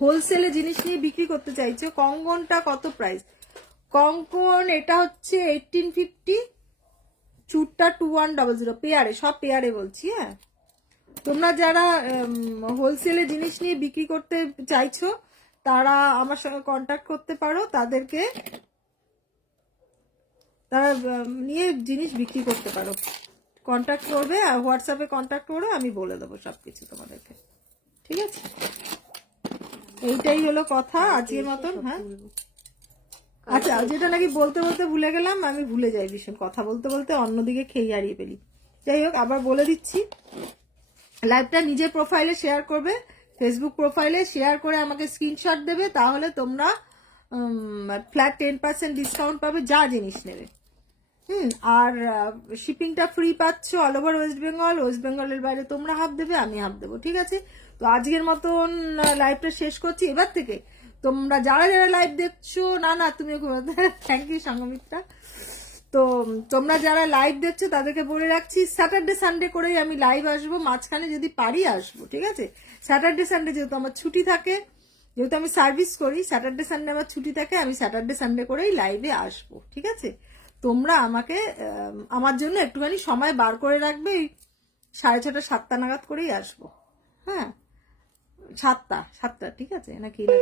হোলসেলে জিনিস নিয়ে বিক্রি করতে চাইছো, কঙ্কনটা কত প্রাইস? কঙ্কন এটা হচ্ছে 1850, চুটটা 2100 পেয়ারে, সব পেয়ারে বলছি। হ্যাঁ তোমরা যারা হোলসেলে জিনিস নিয়ে বিক্রি করতে চাইছো তারা আমার সঙ্গে কন্ট্যাক্ট করতে পারো, তাদেরকে তারা নিয়ে জিনিস বিক্রি করতে পারো। কন্ট্যাক্ট করবে, হোয়াটসঅ্যাপে কন্ট্যাক্ট করো, আমি বলে দেবো সবকিছু তোমাদেরকে, ঠিক আছে। এইটাই হলো কথা আজকের মতন। হ্যাঁ আচ্ছা, যেটা নাকি বলতে বলতে ভুলে গেলাম, আমি ভুলে যাই ভীষণ, কথা বলতে বলতে অন্যদিকে খেয়ে হারিয়ে ফেলি। যাই হোক, আবার বলে দিচ্ছি, লাইভটা নিজের প্রোফাইলে শেয়ার করবে, ফেসবুক প্রোফাইলে শেয়ার করে আমাকে স্ক্রিনশট দেবে, তাহলে তোমরা ফ্ল্যাট 10% ডিসকাউন্ট পাবে যা জিনিস নেবে। আর শিপিংটা ফ্রি পাচ্ছ all over West Bengal. West বেঙ্গলের বাইরে তোমরা হাফ দেবে, আমি হাফ দেবো, ঠিক আছে? তো আজকের মতন লাইভটা শেষ করছি। এবার থেকে তোমরা যারা যারা লাইভ দেখছো, না তুমি থ্যাংক ইউ সঙ্গমিত্রা। তো তোমরা যারা লাইভ দেখছো তাদেরকে বলে রাখছি, স্যাটারডে সানডে করেই আমি লাইভ আসবো, মাঝখানে যদি পারি আসবো, ঠিক আছে? স্যাটারডে সানডে যেহেতু আমার ছুটি থাকে, যেহেতু আমি সার্ভিস করি, স্যাটারডে সানডে আমার ছুটি থাকে, আমি স্যাটারডে সানডে করেই লাইভে আসবো, ঠিক আছে? তোমরা আমাকে আমার জন্য একটুখানি সময় বার করে রাখবে, 6:30 7টা নাগাদ করেই আসবো। হ্যাঁ, 7টা ঠিক আছে নাকি? না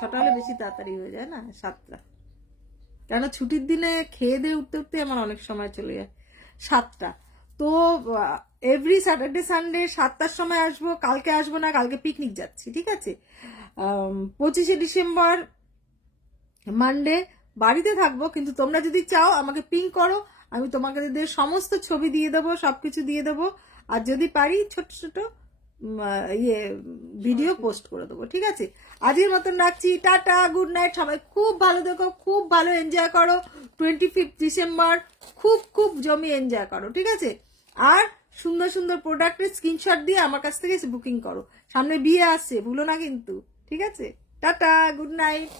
6টা হলে বেশি তাড়াতাড়ি হয়ে যায় না, 7টা। কেন ছুটির দিনে খেয়ে দিয়ে উঠতে উঠতে আমার অনেক সময় চলে যায়। 7টা। তো এভরি স্যাটারডে সানডে 7টার সময় আসবো। কালকে আসবো না, কালকে পিকনিক যাচ্ছি, ঠিক আছে? 25শে ডিসেম্বর মানডে বাড়িতে থাকবো, কিন্তু তোমরা যদি চাও আমাকে পিং করো, আমি তোমাদের সমস্ত ছবি দিয়ে দেবো, সবকিছু দিয়ে দেবো। আর যদি পারি ছোট ছোট ভিডিও পোস্ট করে দেবো, ঠিক আছে? আজকের মতন রাখছি, টাটা, গুড নাইট। সবাই খুব ভালো দেখো, খুব ভালো এনজয় করো। 25 ডিসেম্বর খুব খুব জমি এনজয় করো, ঠিক আছে? আর সুন্দর সুন্দর প্রোডাক্টের স্ক্রিনশট দিয়ে আমার কাছ থেকে বুকিং করো। সামনে বিয়ে আসছে, ভুলো না কিন্তু, ঠিক আছে? Tata, good night.